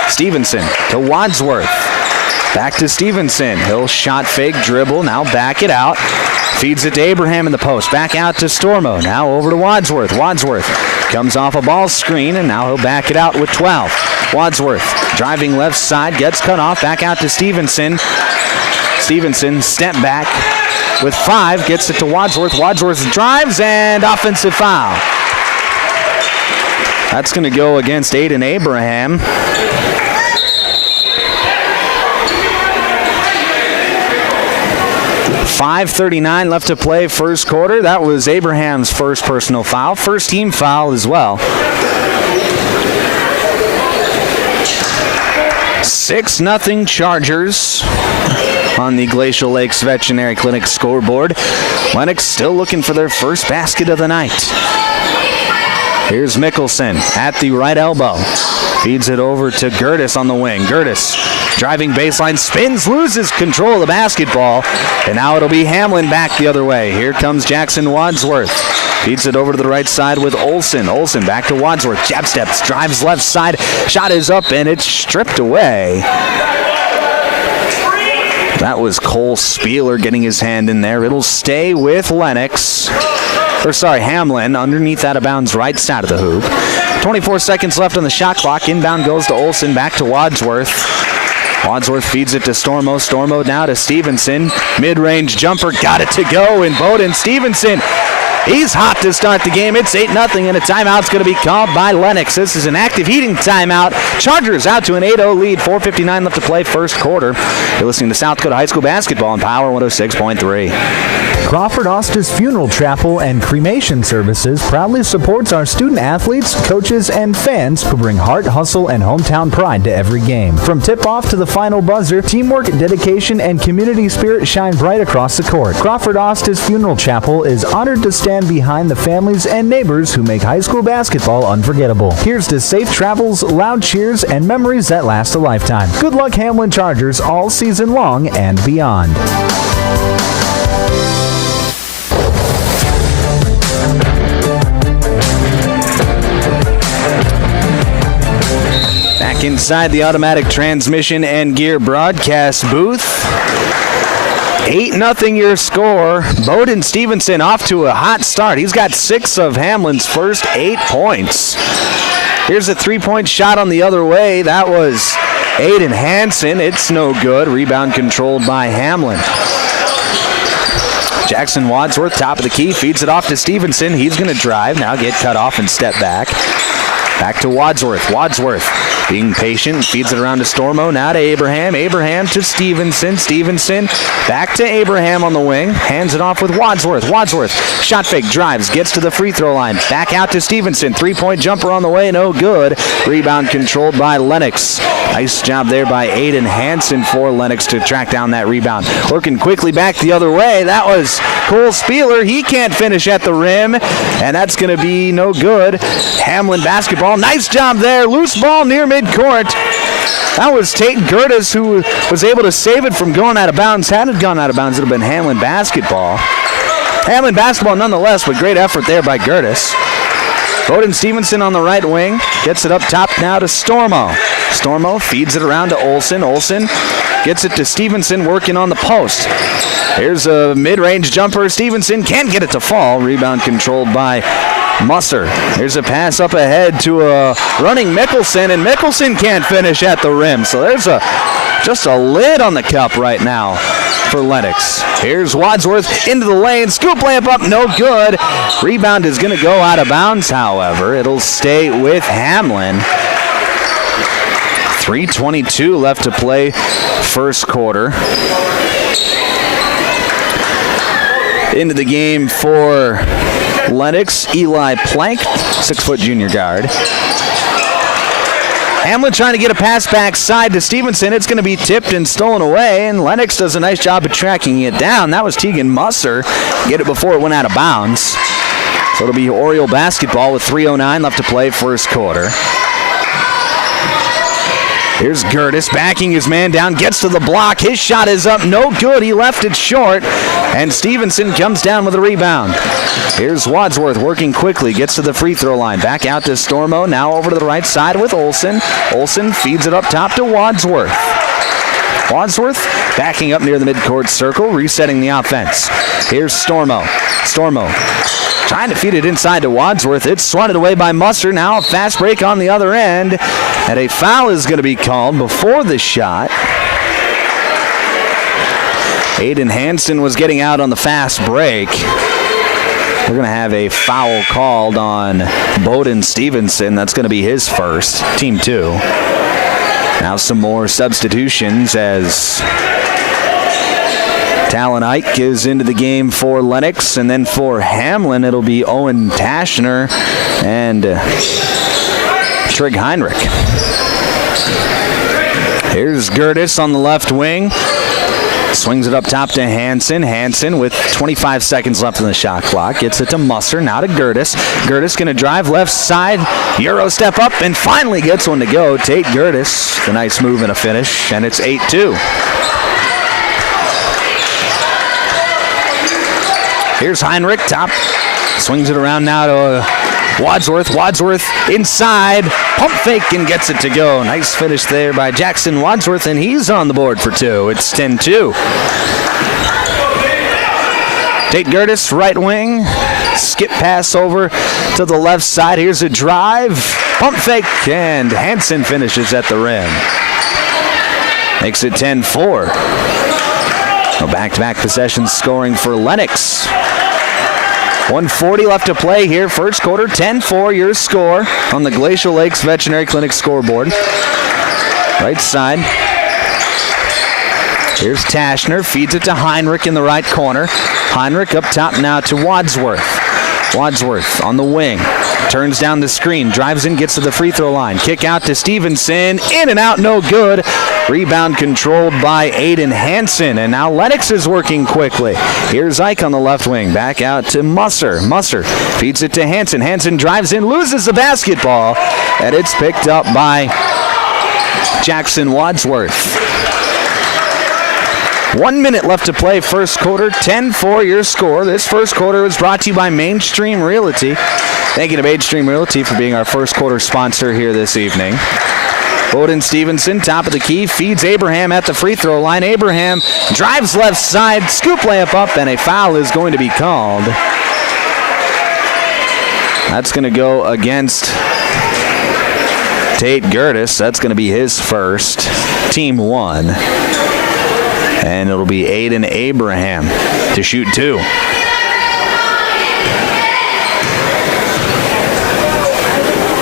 Stevenson to Wadsworth. Back to Stevenson. He'll shot fake, dribble, now back it out. Feeds it to Abraham in the post. Back out to Stormo. Now over to Wadsworth. Wadsworth comes off a ball screen, and now he'll back it out with 12. Wadsworth driving left side, gets cut off. Back out to Stevenson. Stevenson step back with 5, gets it to Wadsworth. Wadsworth drives, and offensive foul. That's going to go against Aiden Abraham. 5:39 left to play first quarter. That was Abraham's first personal foul. First team foul as well. 6-0 Chargers on the Glacial Lakes Veterinary Clinic scoreboard. Lennox still looking for their first basket of the night. Here's Mickelson at the right elbow. Feeds it over to Gertis on the wing. Gertis driving baseline, spins, loses control of the basketball, and now it'll be Hamlin back the other way. Here comes Jackson Wadsworth. Feeds it over to the right side with Olsen. Olsen back to Wadsworth. Jab steps, drives left side. Shot is up, and it's stripped away. That was Cole Spieler getting his hand in there. It'll stay with Lennox. Hamlin underneath out of bounds right side of the hoop. 24 seconds left on the shot clock. Inbound goes to Olsen, back to Wadsworth. Wadsworth feeds it to Stormo. Stormo now to Stevenson. Mid-range jumper, got it to go, and Bowden Stevenson, he's hot to start the game. It's 8-0, and a timeout's going to be called by Lennox. This is an active heating timeout. Chargers out to an 8-0 lead. 4:59 left to play first quarter. You're listening to South Dakota High School basketball on Power 106.3. Crawford Ostis Funeral Chapel and Cremation Services proudly supports our student athletes, coaches, and fans who bring heart, hustle, and hometown pride to every game. From tip-off to the final buzzer, teamwork, dedication, and community spirit shine bright across the court. Crawford Ostis Funeral Chapel is honored to stand behind the families and neighbors who make high school basketball unforgettable. Here's to safe travels, loud cheers, and memories that last a lifetime. Good luck, Hamlin Chargers, all season long and beyond. Inside the automatic transmission and gear broadcast booth. 8-0 your score. Bowden Stevenson off to a hot start. He's got 6 of Hamlin's first 8 points. Here's a 3-point shot on the other way. That was Aiden Hansen. It's no good. Rebound controlled by Hamlin. Jackson Wadsworth, top of the key, feeds it off to Stevenson. He's going to drive, now get cut off and step back. Back to Wadsworth. Wadsworth being patient, feeds it around to Stormo. Now to Abraham. Abraham to Stevenson. Stevenson back to Abraham on the wing. Hands it off with Wadsworth. Wadsworth, shot fake, drives, gets to the free throw line. Back out to Stevenson. Three-point jumper on the way, no good. Rebound controlled by Lennox. Nice job there by Aiden Hansen for Lennox to track down that rebound. Working quickly back the other way. That was Cole Spieler. He can't finish at the rim, and that's going to be no good. Hamlin basketball. Nice job there. Loose ball near midcourt. That was Tate Gertis who was able to save it from going out of bounds. Had it gone out of bounds, it would have been Hamlin basketball. Hamlin basketball nonetheless, but great effort there by Gertis. Bowden Stevenson on the right wing. Gets it up top now to Stormo. Stormo feeds it around to Olsen. Olsen gets it to Stevenson working on the post. Here's a mid-range jumper. Stevenson can't get it to fall. Rebound controlled by Musser. Here's a pass up ahead to a running Mickelson, and Mickelson can't finish at the rim. So there's just a lid on the cup right now for Lennox. Here's Wadsworth into the lane. Scoop layup up, no good. Rebound is going to go out of bounds, however. It'll stay with Hamlin. 3:22 left to play first quarter. Into the game for Lennox, Eli Plank, 6-foot junior guard. Hamlin trying to get a pass back side to Stevenson. It's going to be tipped and stolen away, and Lennox does a nice job of tracking it down. That was Tegan Musser. Get it before it went out of bounds. So it'll be Oriole basketball with 3:09 left to play first quarter. Here's Gertis backing his man down, gets to the block. His shot is up, no good. He left it short, and Stevenson comes down with a rebound. Here's Wadsworth working quickly, gets to the free throw line. Back out to Stormo, now over to the right side with Olsen. Olsen feeds it up top to Wadsworth. Wadsworth backing up near the midcourt circle, resetting the offense. Here's Stormo. Stormo trying to feed it inside to Wadsworth. It's swatted away by Musser. Now a fast break on the other end. And a foul is going to be called before the shot. Aiden Hansen was getting out on the fast break. We're going to have a foul called on Bowden Stevenson. That's going to be his first, team 2. Now some more substitutions as Talon Ike is into the game for Lennox, and then for Hamlin, it'll be Owen Taschner and Trig Heinrich. Here's Gertis on the left wing. Swings it up top to Hansen. Hansen with 25 seconds left on the shot clock. Gets it to Musser. Now to Gertis. Gertis going to drive left side. Euro step up and finally gets one to go. Tate Gertis. The nice move and a finish. And it's 8-2. Here's Heinrich. Top. Swings it around now to Wadsworth. Wadsworth inside. Pump fake and gets it to go. Nice finish there by Jackson Wadsworth, and he's on the board for 2. It's 10-2. Tate Gertis, right wing. Skip pass over to the left side. Here's a drive. Pump fake, and Hansen finishes at the rim. Makes it 10-4. No back-to-back possessions scoring for Lennox. 1:40 left to play here. First quarter, 10-4 your score on the Glacial Lakes Veterinary Clinic scoreboard. Right side. Here's Taschner. Feeds it to Heinrich in the right corner. Heinrich up top now to Wadsworth. Wadsworth on the wing. Turns down the screen. Drives in, gets to the free throw line. Kick out to Stevenson. In and out, no good. Rebound controlled by Aiden Hansen. And now Lennox is working quickly. Here's Ike on the left wing. Back out to Musser. Musser feeds it to Hansen. Hansen drives in, loses the basketball. And it's picked up by Jackson Wadsworth. 1 minute left to play first quarter. 10-4 your score. This first quarter was brought to you by Mainstream Realty. Thank you to Mainstream Realty for being our first quarter sponsor here this evening. Bowden Stevenson, top of the key, feeds Abraham at the free throw line. Abraham drives left side, scoop layup up, and a foul is going to be called. That's going to go against Tate Gertis. That's going to be his first, team 1. And it'll be Aiden Abraham to shoot 2.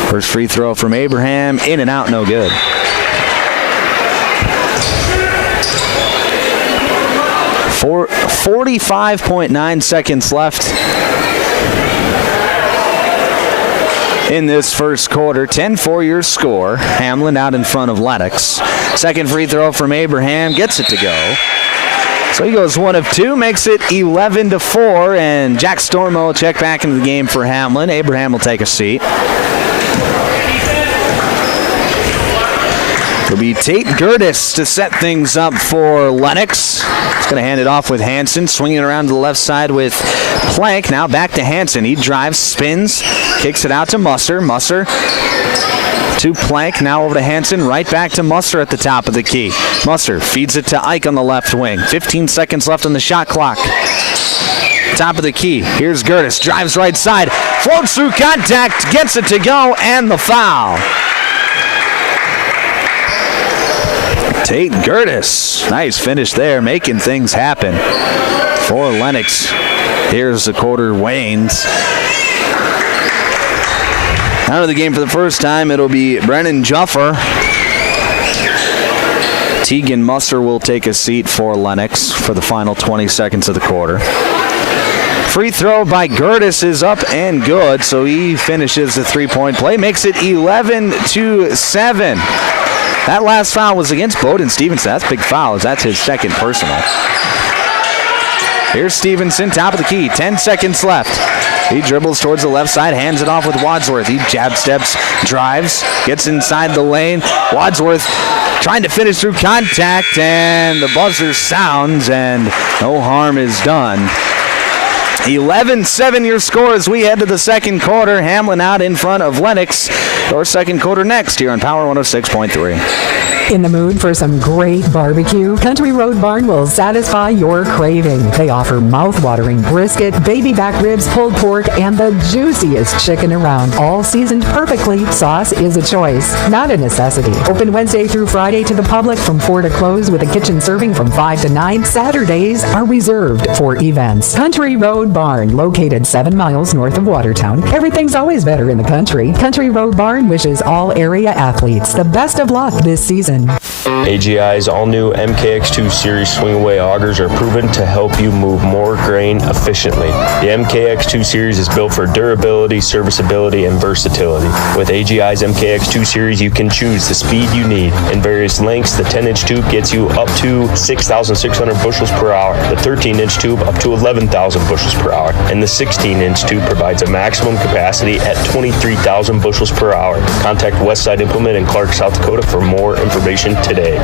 First free throw from Abraham, in and out, no good. For 45.9 seconds left in this first quarter. 10-4 your score. Hamlin out in front of Lennox. Second free throw from Abraham, gets it to go. So he goes 1 of 2, makes it 11-4, and Jack Stormo will check back into the game for Hamlin. Abraham will take a seat. It'll be Tate Gertis to set things up for Lennox. He's going to hand it off with Hansen, swinging around to the left side with Plank. Now back to Hansen. He drives, spins, kicks it out to Musser. Musser to Plank, now over to Hansen, right back to Musser at the top of the key. Musser feeds it to Ike on the left wing. 15 seconds left on the shot clock. Top of the key. Here's Gertis, drives right side, floats through contact, gets it to go, and the foul. Tate Gertis, nice finish there, making things happen for Lennox. Here's the quarter wanes. Out of the game for the first time, it'll be Brennan Juffer. Tegan Musser will take a seat for Lennox for the final 20 seconds of the quarter. Free throw by Gertis is up and good, so he finishes the three-point play, makes it 11-7. That last foul was against Bowden Stevenson. That's a big foul, as that's his second personal. Here's Stevenson, top of the key, 10 seconds left. He dribbles towards the left side, hands it off with Wadsworth. He jab steps, drives, gets inside the lane. Wadsworth trying to finish through contact, and the buzzer sounds, and no harm is done. 11-7 your score as we head to the second quarter. Hamlin out in front of Lennox. Our second quarter next here on Power 106.3. In the mood for some great barbecue? Country Road Barn will satisfy your craving. They offer mouth-watering brisket, baby back ribs, pulled pork, and the juiciest chicken around. All seasoned perfectly. Sauce is a choice, not a necessity. Open Wednesday through Friday to the public from 4 to close with a kitchen serving from 5 to 9. Saturdays are reserved for events. Country Road Barn, located 7 miles north of Watertown. Everything's always better in the country. Country Road Barn wishes all area athletes the best of luck this season. AGI's all-new MKX2 Series swing-away augers are proven to help you move more grain efficiently. The MKX2 Series is built for durability, serviceability, and versatility. With AGI's MKX2 Series, you can choose the speed you need. In various lengths, the 10-inch tube gets you up to 6,600 bushels per hour, the 13-inch tube up to 11,000 bushels per hour, and the 16-inch tube provides a maximum capacity at 23,000 bushels per hour. Contact Westside Implement in Clark, South Dakota for more information today.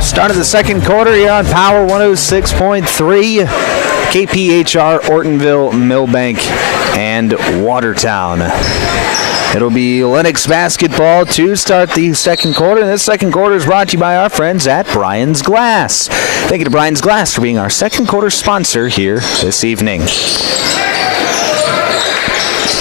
Start of the second quarter here on Power 106.3. KPHR, Ortonville, Millbank, and Watertown. It'll be Lennox basketball to start the second quarter. And this second quarter is brought to you by our friends at Brian's Glass. Thank you to Brian's Glass for being our second quarter sponsor here this evening.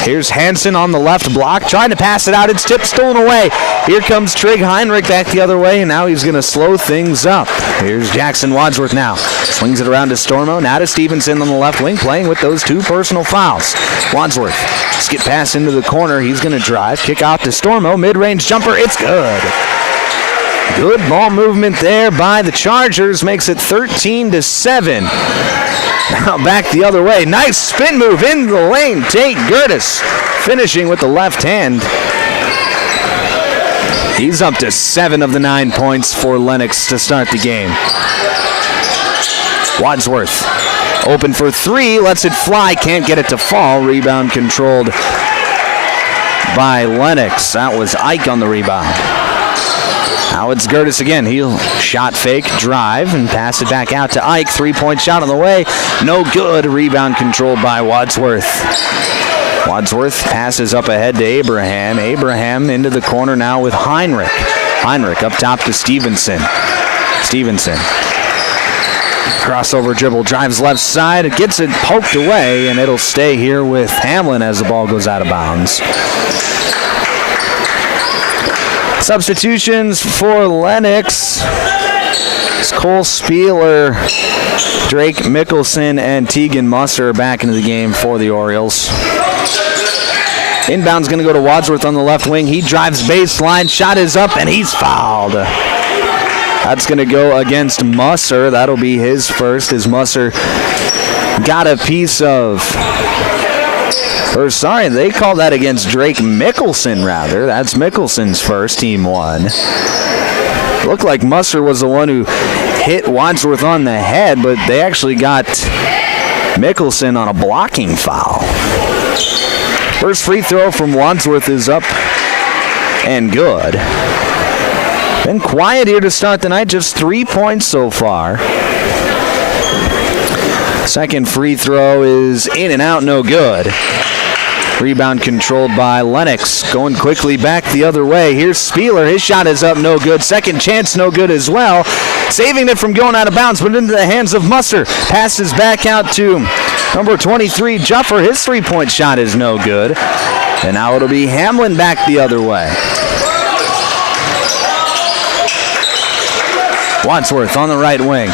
Here's Hansen on the left block, trying to pass it out. It's tipped, stolen away. Here comes Trig Heinrich back the other way, and now he's going to slow things up. Here's Jackson Wadsworth now. Swings it around to Stormo, now to Stevenson on the left wing, playing with those two personal fouls. Wadsworth, skip pass into the corner. He's going to drive, kick out to Stormo. Mid-range jumper, it's good. Good ball movement there by the Chargers, makes it 13-7. Now back the other way. Nice spin move in the lane. Tate Gertis finishing with the left hand. He's up to 7 of the 9 points for Lennox to start the game. Wadsworth open for 3, lets it fly, can't get it to fall. Rebound controlled by Lennox. That was Ike on the rebound. Now it's Gertis again. He'll shot fake, drive, and pass it back out to Ike. 3-point shot on the way. No good. Rebound controlled by Wadsworth. Wadsworth passes up ahead to Abraham. Abraham into the corner now with Heinrich. Heinrich up top to Stevenson. Stevenson. Crossover dribble, drives left side. It gets it poked away, and it'll stay here with Hamlin as the ball goes out of bounds. Substitutions for Lennox. Cole Spieler Drake Mickelson and Tegan Musser are back into the game for the Orioles. Inbound's going to go to Wadsworth on the left wing. He drives baseline. Shot is up, and he's fouled. That's going to go against Musser. That'll be his first as Musser got a piece of... they call that against Drake Mickelson, rather. That's Mickelson's first, team one. Looked like Musser was the one who hit Wadsworth on the head, but they actually got Mickelson on a blocking foul. First free throw from Wadsworth is up and good. Been quiet here to start the night, just 3 points so far. Second free throw is in and out, no good. Rebound controlled by Lennox. Going quickly back the other way. Here's Spieler. His shot is up, no good. Second chance, no good as well. Saving it from going out of bounds, but into the hands of Musser. Passes back out to number 23, Juffer. His three-point shot is no good. And now it'll be Hamlin back the other way. Wadsworth on the right wing.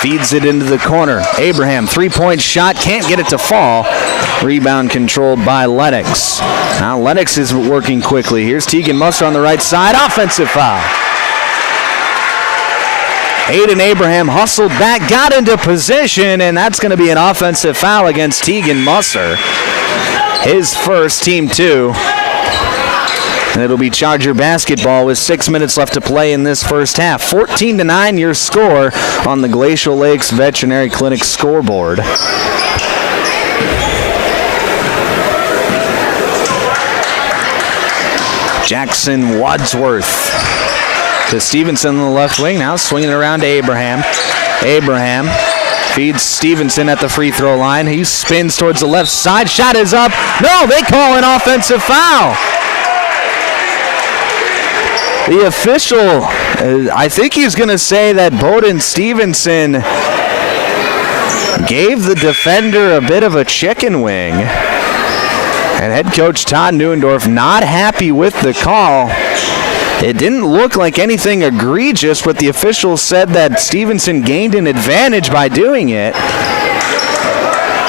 Feeds it into the corner. Abraham, three-point shot. Can't get it to fall. Rebound controlled by Lennox. Now Lennox is working quickly. Here's Tegan Musser on the right side. Offensive foul. Aiden Abraham hustled back, got into position, and that's going to be an offensive foul against Tegan Musser. His first, team two. And it'll be Charger basketball with 6 minutes left to play in this first half. 14-9 your score on the Glacial Lakes Veterinary Clinic scoreboard. Jackson Wadsworth to Stevenson on the left wing. Now swinging it around to Abraham. Abraham feeds Stevenson at the free throw line. He spins towards the left side. Shot is up. No, they call an offensive foul. The official, I think he's going to say that Bowden Stevenson gave the defender a bit of a chicken wing. And head coach Todd Neuendorf not happy with the call. It didn't look like anything egregious, but the official said that Stevenson gained an advantage by doing it.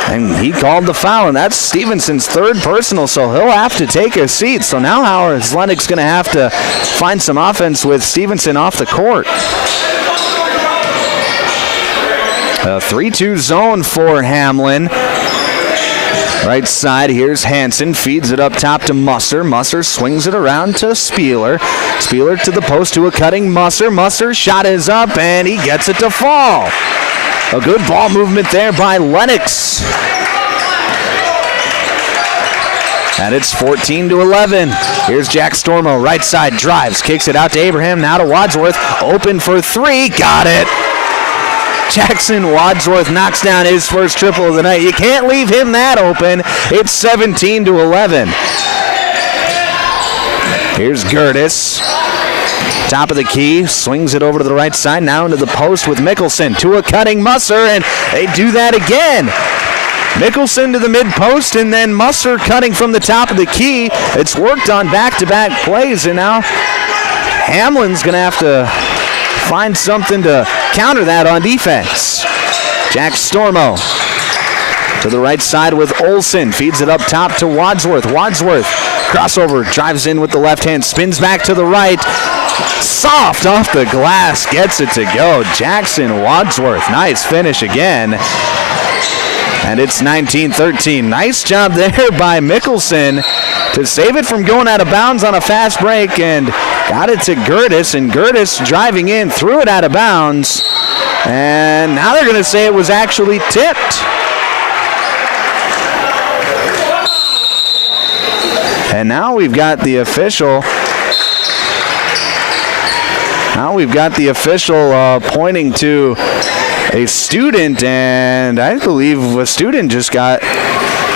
And he called the foul, and that's Stevenson's third personal, so he'll have to take a seat. So now how is Lennox going to have to find some offense with Stevenson off the court? A 3-2 zone for Hamlin. Right side, here's Hansen, feeds it up top to Musser. Musser swings it around to Spieler. Spieler to the post to a cutting Musser. Musser, shot is up, and he gets it to fall. A good ball movement there by Lennox. And it's 14-11. Here's Jack Stormo, right side, drives, kicks it out to Abraham, now to Wadsworth. Open for three, got it. Jackson Wadsworth knocks down his first triple of the night. You can't leave him that open. It's 17-11. Here's Gertis. Top of the key, swings it over to the right side, now into the post with Mickelson to a cutting Musser, and they do that again. Mickelson to the mid-post, and then Musser cutting from the top of the key. It's worked on back-to-back plays, and now Hamlin's going to have to find something to counter that on defense. Jack Stormo to the right side with Olsen. Feeds it up top to Wadsworth. Wadsworth crossover, drives in with the left hand, spins back to the right. Soft off the glass, gets it to go. Jackson Wadsworth, nice finish again. And it's 19-13. Nice job there by Mickelson to save it from going out of bounds on a fast break, and got it to Gertis, and Gertis driving in, threw it out of bounds, and now they're going to say it was actually tipped. And now we've got the official. Pointing to a student, and I believe a student just got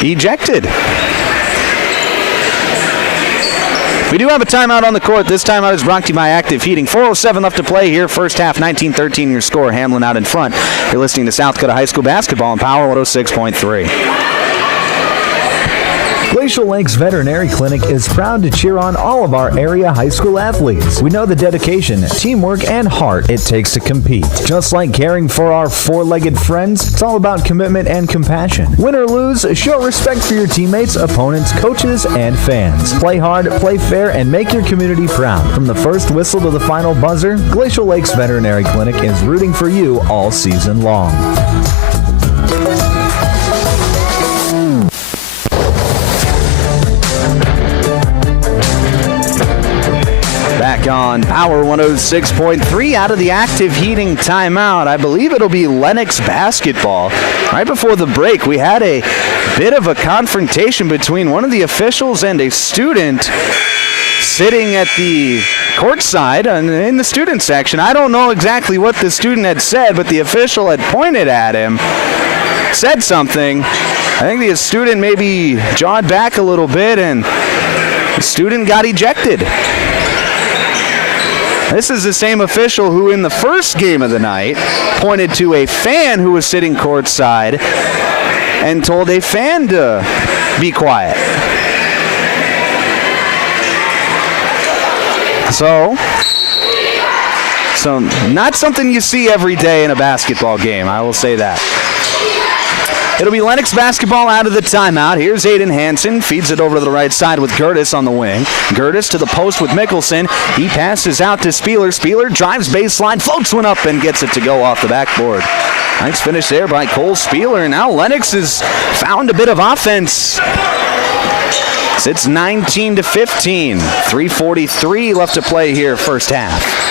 ejected. We do have a timeout on the court. This timeout is brought to you by Active Heating. 4:07 left to play here. First half, 19-13 your score. Hamlin out in front. You're listening to South Dakota High School basketball on Power 106.3. Glacial Lakes Veterinary Clinic is proud to cheer on all of our area high school athletes. We know the dedication, teamwork, and heart it takes to compete. Just like caring for our four-legged friends, it's all about commitment and compassion. Win or lose, show respect for your teammates, opponents, coaches, and fans. Play hard, play fair, and make your community proud. From the first whistle to the final buzzer, Glacial Lakes Veterinary Clinic is rooting for you all season long. Back on Power 106.3 out of the active heating timeout. I believe it'll be Lennox basketball. Right before the break, we had a bit of a confrontation between one of the officials and a student sitting at the courtside in the student section. I don't know exactly what the student had said, but the official had pointed at him, said something. I think the student maybe jawed back a little bit, and the student got ejected. This is the same official who in the first game of the night pointed to a fan who was sitting courtside and told a fan to be quiet. So not something you see every day in a basketball game, I will say that. It'll be Lennox basketball out of the timeout. Here's Aiden Hansen. Feeds it over to the right side with Gertis on the wing. Gertis to the post with Mickelson. He passes out to Spieler. Spieler drives baseline, floats one up, and gets it to go off the backboard. Nice finish there by Cole Spieler. Now Lennox has found a bit of offense. It's 19-15. 3:43 left to play here first half.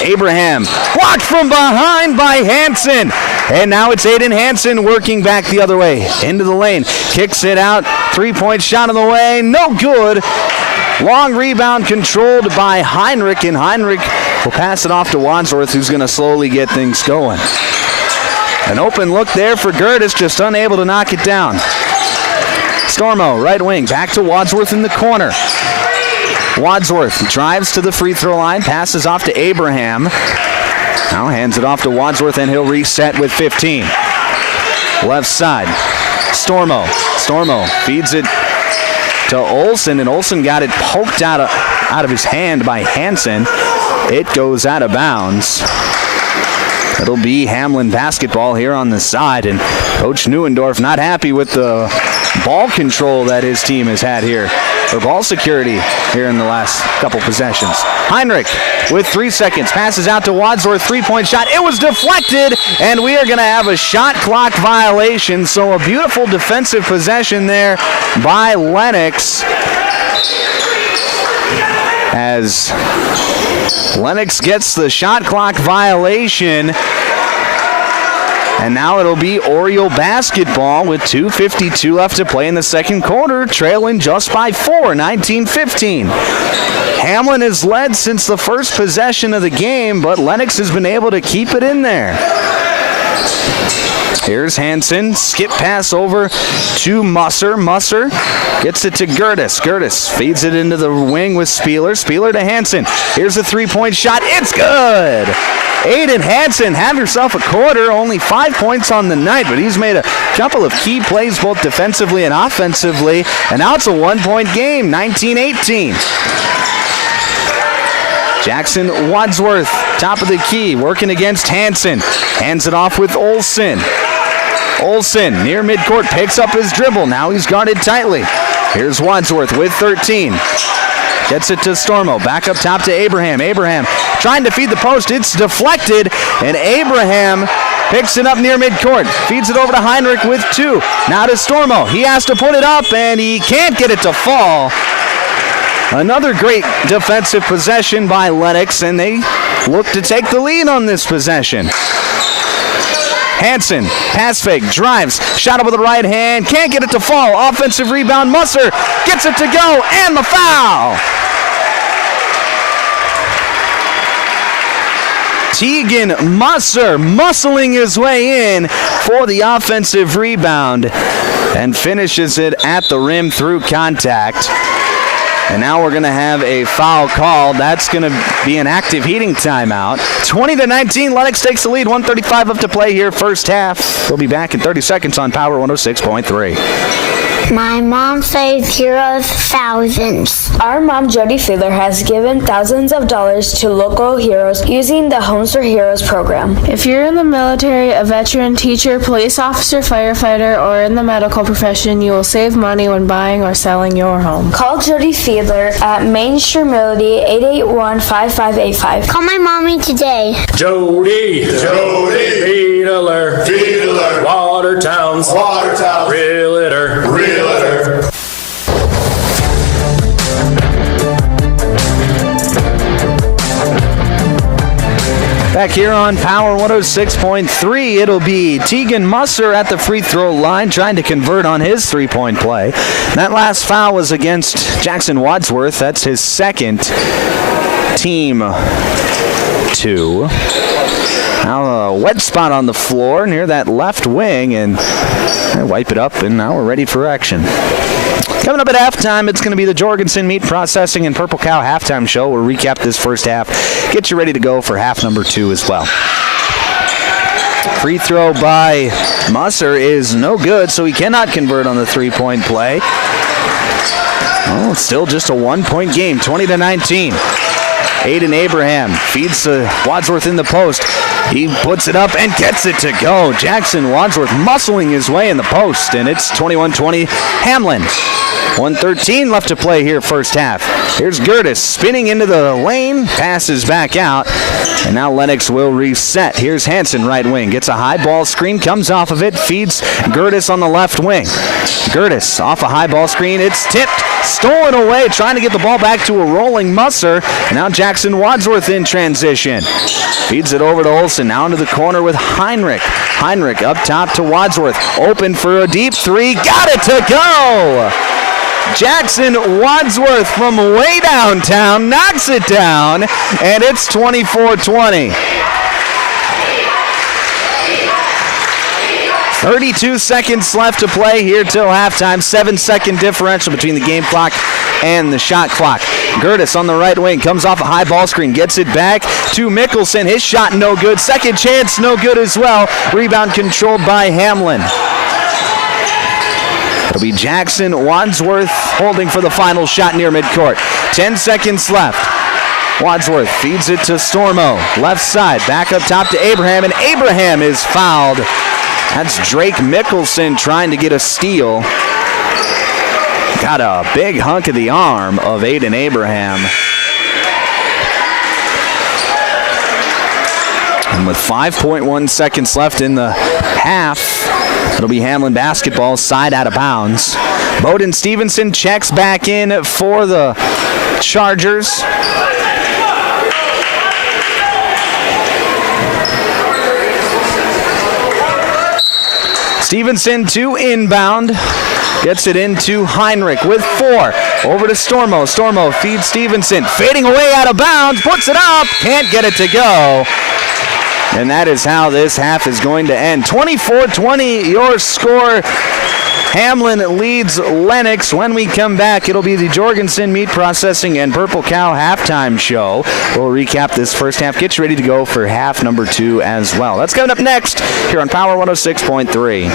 Abraham blocked from behind by Hansen. And now it's Aiden Hansen working back the other way. Into the lane. Kicks it out. Three-point shot on the way. No good. Long rebound controlled by Heinrich. And Heinrich will pass it off to Wadsworth, who's going to slowly get things going. An open look there for Gertis, just unable to knock it down. Stormo, right wing. Back to Wadsworth in the corner. Wadsworth drives to the free throw line. Passes off to Abraham. Now hands it off to Wadsworth, and he'll reset with 15. Left side, Stormo. Stormo feeds it to Olsen, and Olsen got it poked out of his hand by Hansen. It goes out of bounds. It'll be Hamlin basketball here on the side, and Coach Neuendorf not happy with the ball control that his team has had here, or ball security here in the last couple possessions. Heinrich with 3 seconds, passes out to Wadsworth, three-point shot. It was deflected, and we are going to have a shot clock violation, so a beautiful defensive possession there by Lennox, as Lennox gets the shot clock violation. And now it'll be Oriole basketball with 2:52 left to play in the second quarter, trailing just by 4, 19-15. Hamlin has led since the first possession of the game, but Lennox has been able to keep it in there. Here's Hansen, skip pass over to Musser. Musser gets it to Gertis. Gertis feeds it into the wing with Spieler. Spieler to Hansen. Here's a three-point shot. It's good! Aiden Hansen, have yourself a quarter. Only 5 points on the night, but he's made a couple of key plays both defensively and offensively. And now it's a one-point game, 19-18. Jackson Wadsworth, top of the key, working against Hansen. Hands it off with Olsen. Olsen, near midcourt, picks up his dribble. Now he's guarded tightly. Here's Wadsworth with 13. Gets it to Stormo. Back up top to Abraham. Abraham trying to feed the post. It's deflected, and Abraham picks it up near midcourt. Feeds it over to Heinrich with 2. Now to Stormo. He has to put it up, and he can't get it to fall. Another great defensive possession by Lennox, and they look to take the lead on this possession. Hansen, pass fake, drives, shot up with the right hand, can't get it to fall. Offensive rebound, Musser gets it to go, and the foul. Tegan Musser muscling his way in for the offensive rebound and finishes it at the rim through contact. And now we're going to have a foul call. That's going to be an active heating timeout. 20-19, Lennox takes the lead. 1:35 left to play here, first half. We'll be back in 30 seconds on Power 106.3. My mom saved heroes thousands. Our mom, Jody Fiedler, has given thousands of dollars to local heroes using the Homes for Heroes program. If you're in the military, a veteran, teacher, police officer, firefighter, or in the medical profession, you will save money when buying or selling your home. Call Jody Fiedler at Main Street Melody 881-5585. Call my mommy today. Jody, Fiedler, Watertown's, Realtor. Back here on Power 106.3, it'll be Tegan Musser at the free throw line trying to convert on his three-point play. That last foul was against Jackson Wadsworth. That's his second, team 2. Now a wet spot on the floor near that left wing, and wipe it up, and now we're ready for action. Coming up at halftime, it's going to be the Jorgensen Meat Processing and Purple Cow halftime show. We'll recap this first half, get you ready to go for half number 2 as well. Free throw by Musser is no good, so he cannot convert on the three-point play. Oh, it's still just a one-point game, 20-19. Aiden Abraham feeds Wadsworth in the post. He puts it up and gets it to go. Jackson Wadsworth muscling his way in the post, and it's 21-20 Hamlin. 1:13 left to play here first half. Here's Gertis spinning into the lane, passes back out, and now Lennox will reset. Here's Hansen, right wing, gets a high ball screen, comes off of it, feeds Gertis on the left wing. Gertis off a high ball screen, it's tipped, stolen away, trying to get the ball back to a rolling Musser. Now Jackson Wadsworth in transition. Feeds it over to Olsen, now into the corner with Heinrich. Heinrich up top to Wadsworth, open for a deep three, got it to go! Jackson Wadsworth from way downtown knocks it down, and it's 24-20. 32 seconds left to play here till halftime. 7-second differential between the game clock and the shot clock. Gertis on the right wing comes off a high ball screen, gets it back to Mickelson. His shot no good. Second chance no good as well. Rebound controlled by Hamlin. It'll be Jackson Wadsworth holding for the final shot near midcourt. 10 seconds left. Wadsworth feeds it to Stormo. Left side, back up top to Abraham, and Abraham is fouled. That's Drake Mickelson trying to get a steal. Got a big hunk of the arm of Aiden Abraham. And with 5.1 seconds left in the half, it'll be Hamlin basketball, side out of bounds. Bowden Stevenson checks back in for the Chargers. Stevenson to inbound. Gets it into Heinrich with 4. Over to Stormo. Stormo feeds Stevenson. Fading away out of bounds. Puts it up. Can't get it to go. And that is how this half is going to end. 24-20 your score. Hamlin leads Lennox. When we come back, it'll be the Jorgensen Meat Processing and Purple Cow halftime show. We'll recap this first half. Get you ready to go for half number 2 as well. That's coming up next here on Power 106.3.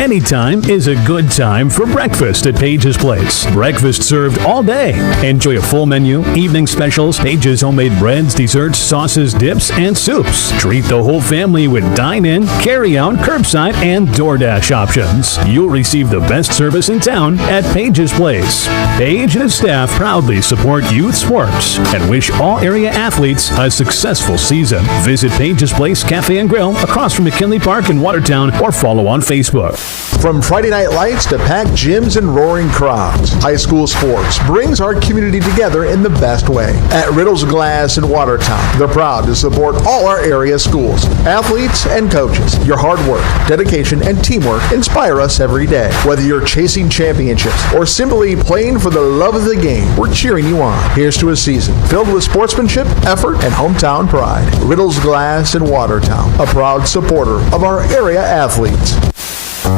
Anytime is a good time for breakfast at Page's Place. Breakfast served all day. Enjoy a full menu, evening specials, Page's homemade breads, desserts, sauces, dips, and soups. Treat the whole family with dine-in, carry-out, curbside, and DoorDash options. You'll receive the best service in town at Page's Place. Page and his staff proudly support youth sports and wish all area athletes a successful season. Visit Page's Place Cafe and Grill across from McKinley Park in Watertown or follow on Facebook. From Friday night lights to packed gyms and roaring crowds, high school sports brings our community together in the best way. At Riddle's Glass in Watertown, they're proud to support all our area schools, athletes, and coaches. Your hard work, dedication, and teamwork inspire us every day. Whether you're chasing championships or simply playing for the love of the game, we're cheering you on. Here's to a season filled with sportsmanship, effort, and hometown pride. Riddle's Glass in Watertown, a proud supporter of our area athletes.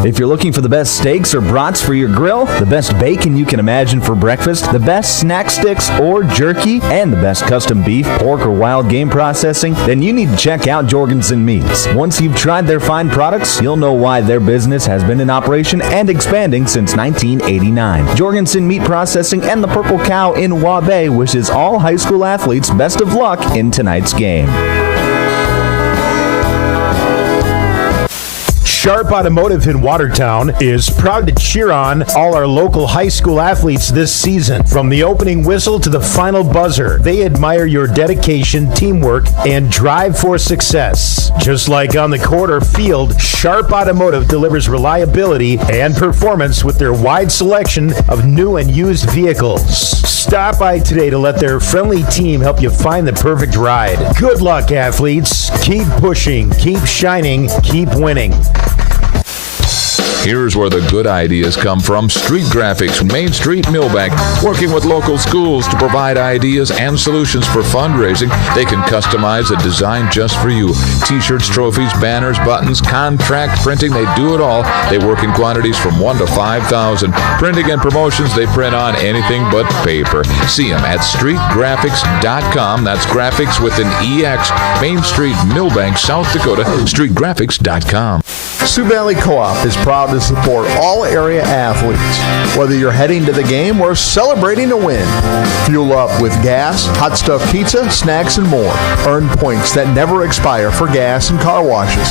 If you're looking for the best steaks or brats for your grill, the best bacon you can imagine for breakfast, the best snack sticks or jerky, and the best custom beef, pork, or wild game processing, then you need to check out Jorgensen Meats. Once you've tried their fine products, you'll know why their business has been in operation and expanding since 1989. Jorgensen Meat Processing and the Purple Cow in Waubay wishes all high school athletes best of luck in tonight's game. Sharp Automotive in Watertown is proud to cheer on all our local high school athletes this season. From the opening whistle to the final buzzer, they admire your dedication, teamwork, and drive for success. Just like on the court or field, Sharp Automotive delivers reliability and performance with their wide selection of new and used vehicles. Stop by today to let their friendly team help you find the perfect ride. Good luck, athletes. Keep pushing, keep shining, keep winning. Here's where the good ideas come from. Street Graphics, Main Street, Millbank, working with local schools to provide ideas and solutions for fundraising. They can customize a design just for you. T-shirts, trophies, banners, buttons, contract printing, they do it all. They work in quantities from 1 to 5,000. Printing and promotions, they print on anything but paper. See them at streetgraphics.com. That's graphics with an EX. Main Street, Millbank, South Dakota, streetgraphics.com. Sioux Valley Co-op is proud to support all area athletes. Whether you're heading to the game or celebrating a win, fuel up with gas, hot stuff pizza, snacks, and more. Earn points that never expire for gas and car washes.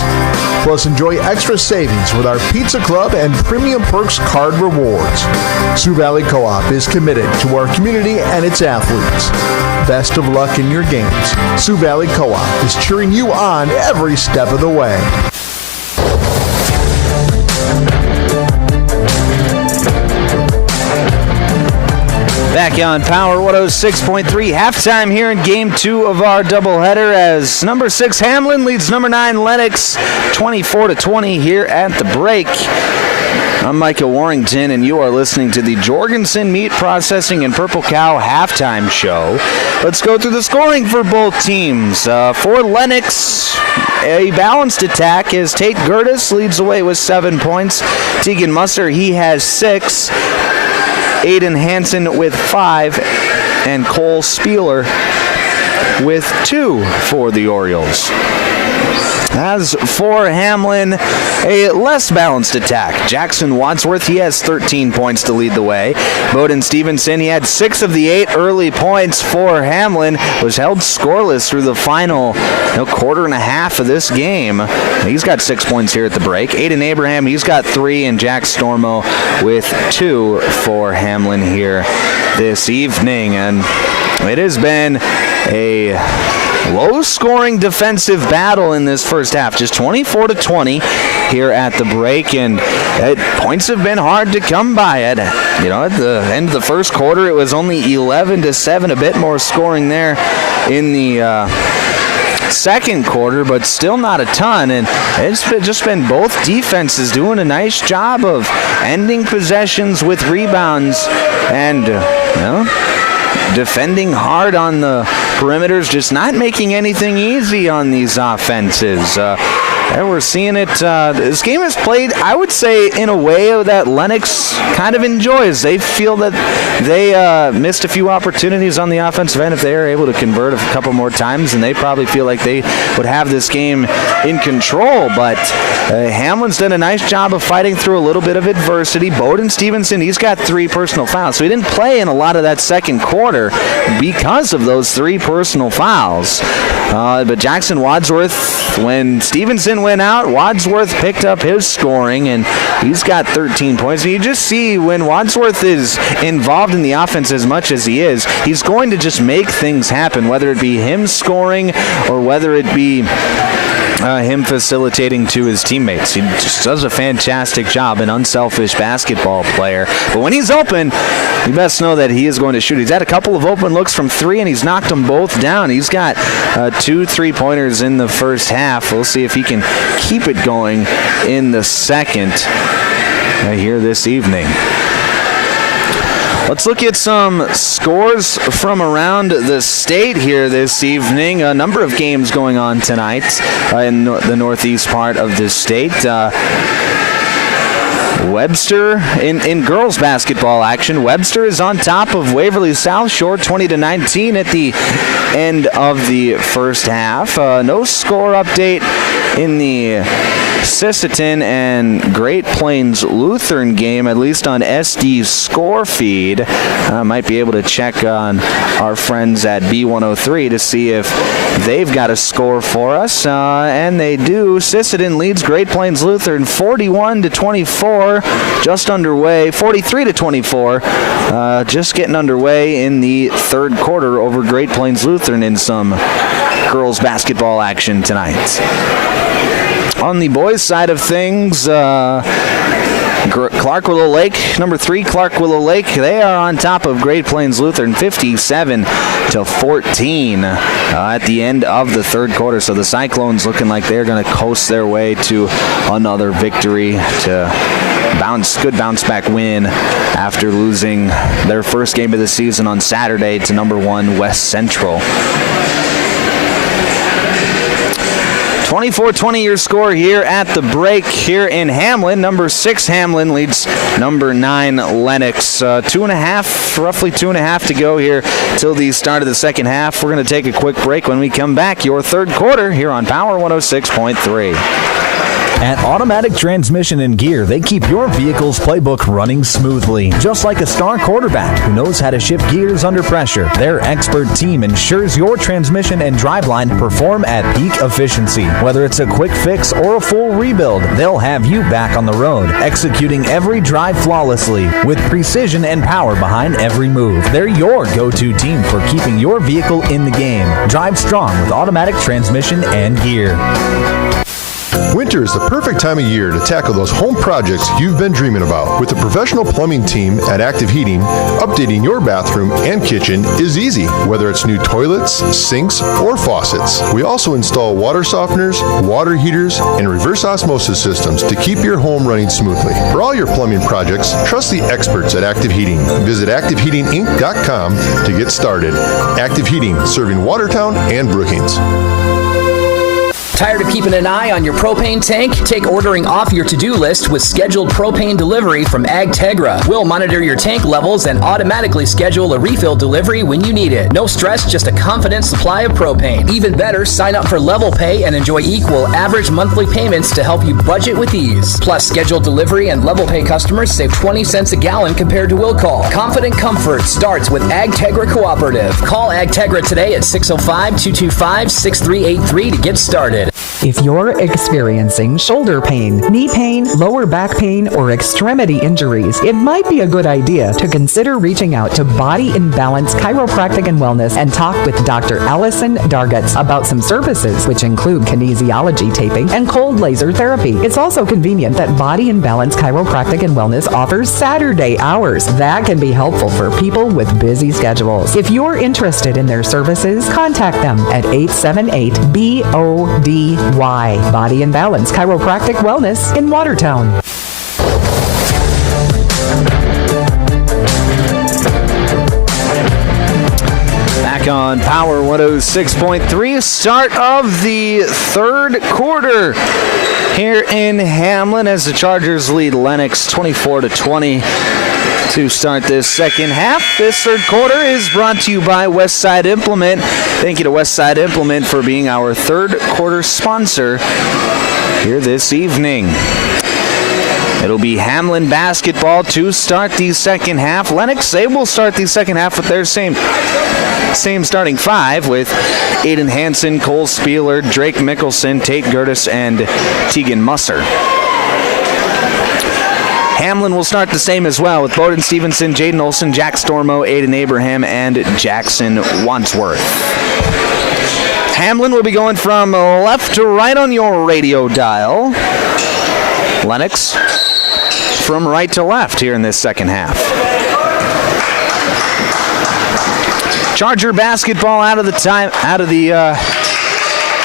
Plus, enjoy extra savings with our Pizza Club and Premium Perks card rewards. Sioux Valley Co-op is committed to our community and its athletes. Best of luck in your games. Sioux Valley Co-op is cheering you on every step of the way. Back on Power 106.3, halftime here in Game 2 of our doubleheader as number 6 Hamlin leads number 9 Lennox 24-20 here at the break. I'm Micah Warrington, and you are listening to the Jorgensen Meat Processing and Purple Cow halftime show. Let's go through the scoring for both teams. For Lennox, a balanced attack as Tate Gertis leads the way with 7 points. Tegan Musser, he has 6. Aiden Hansen with 5, and Cole Spieler with 2 for the Orioles. As for Hamlin, a less balanced attack. Jackson Wadsworth, he has 13 points to lead the way. Bowden Stevenson, he had 6 of the 8 early points for Hamlin, was held scoreless through the final quarter and a half of this game. He's got 6 points here at the break. Aiden Abraham, he's got 3, and Jack Stormo with 2 for Hamlin here this evening. And it has been a low-scoring defensive battle in this first half, just 24-20 here at the break, and points have been hard to come by. At the end of the first quarter, it was only 11-7, a bit more scoring there in the second quarter, but still not a ton, and it's just been both defenses doing a nice job of ending possessions with rebounds and defending hard on the perimeters, just not making anything easy on these offenses. And we're seeing it. This game is played, I would say, in a way that Lennox kind of enjoys. They feel that they missed a few opportunities on the offensive end. If they are able to convert a couple more times, and they probably feel like they would have this game in control. But Hamlin's done a nice job of fighting through a little bit of adversity. Bowden Stevenson, he's got 3 personal fouls. So he didn't play in a lot of that second quarter because of those 3 personal fouls. But Jackson Wadsworth, when Stevenson went out, Wadsworth picked up his scoring, and he's got 13 points. And you just see when Wadsworth is involved in the offense as much as he is, he's going to just make things happen, whether it be him scoring or whether it be him facilitating to his teammates. He just does a fantastic job, an unselfish basketball player. But when he's open, you best know that he is going to shoot. He's had a couple of open looks from 3, and he's knocked them both down. He's got 2 3-pointers in the first half. We'll see if he can keep it going in the second here this evening. Let's look at some scores from around the state here this evening. A number of games going on tonight in the northeast part of the state. Webster in girls basketball action. Webster is on top of Waverly South Shore 20-19 at the end of the first half. No score update in the Sisseton and Great Plains Lutheran game, at least on SD's score feed. Might be able to check on our friends at B103 to see if they've got a score for us, and they do. Sisseton leads Great Plains Lutheran 41-24, just underway. 43-24, just getting underway in the third quarter over Great Plains Lutheran in some girls basketball action tonight. On the boys' side of things, Clark Willow Lake, number 3, Clark Willow Lake, they are on top of Great Plains Lutheran 57-14 at the end of the third quarter. So the Cyclones looking like they're going to coast their way to another victory, to good bounce back win after losing their first game of the season on Saturday to number 1 West Central. 24-20 your score here at the break here in Hamlin. Number 6 Hamlin leads number 9 Lennox. Roughly two and a half to go here till the start of the second half. We're going to take a quick break. When we come back, your third quarter here on Power 106.3. At Automatic Transmission and Gear, they keep your vehicle's playbook running smoothly. Just like a star quarterback who knows how to shift gears under pressure, their expert team ensures your transmission and driveline perform at peak efficiency. Whether it's a quick fix or a full rebuild, they'll have you back on the road, executing every drive flawlessly with precision and power behind every move. They're your go-to team for keeping your vehicle in the game. Drive strong with Automatic Transmission and Gear. Winter is the perfect time of year to tackle those home projects you've been dreaming about. With the professional plumbing team at Active Heating, updating your bathroom and kitchen is easy, whether it's new toilets, sinks, or faucets. We also install water softeners, water heaters, and reverse osmosis systems to keep your home running smoothly. For all your plumbing projects, trust the experts at Active Heating. Visit ActiveHeatingInc.com to get started. Active Heating, serving Watertown and Brookings. Tired of keeping an eye on your propane tank? Take ordering off your to-do list with scheduled propane delivery from AgTegra. We'll monitor your tank levels and automatically schedule a refill delivery when you need it. No stress, just a confident supply of propane. Even better, sign up for Level Pay and enjoy equal average monthly payments to help you budget with ease. Plus, scheduled delivery and Level Pay customers save 20 cents a gallon compared to will call. Confident comfort starts with AgTegra Cooperative. Call AgTegra today at 605-225-6383 to get started. If you're experiencing shoulder pain, knee pain, lower back pain, or extremity injuries, it might be a good idea to consider reaching out to Body in Balance Chiropractic and Wellness and talk with Dr. Allison Dargutz about some services, which include kinesiology taping and cold laser therapy. It's also convenient that Body in Balance Chiropractic and Wellness offers Saturday hours. That can be helpful for people with busy schedules. If you're interested in their services, contact them at 878-BODY. Body and Balance Chiropractic Wellness in Watertown. Back on Power 106.3, start of the third quarter here in Hamlin as the Chargers lead Lennox 24-20. To start this second half. This third quarter is brought to you by Westside Implement. Thank you to Westside Implement for being our third quarter sponsor here this evening. It'll be Hamlin basketball to start the second half. Lennox, they will start the second half with their same starting five with Aiden Hansen, Cole Spieler, Drake Mickelson, Tate Gertis, and Tegan Musser. Hamlin will start the same as well with Bowden Stevenson, Jaden Olson, Jack Stormo, Aiden Abraham, and Jackson Wadsworth. Hamlin will be going from left to right on your radio dial. Lennox from right to left here in this second half.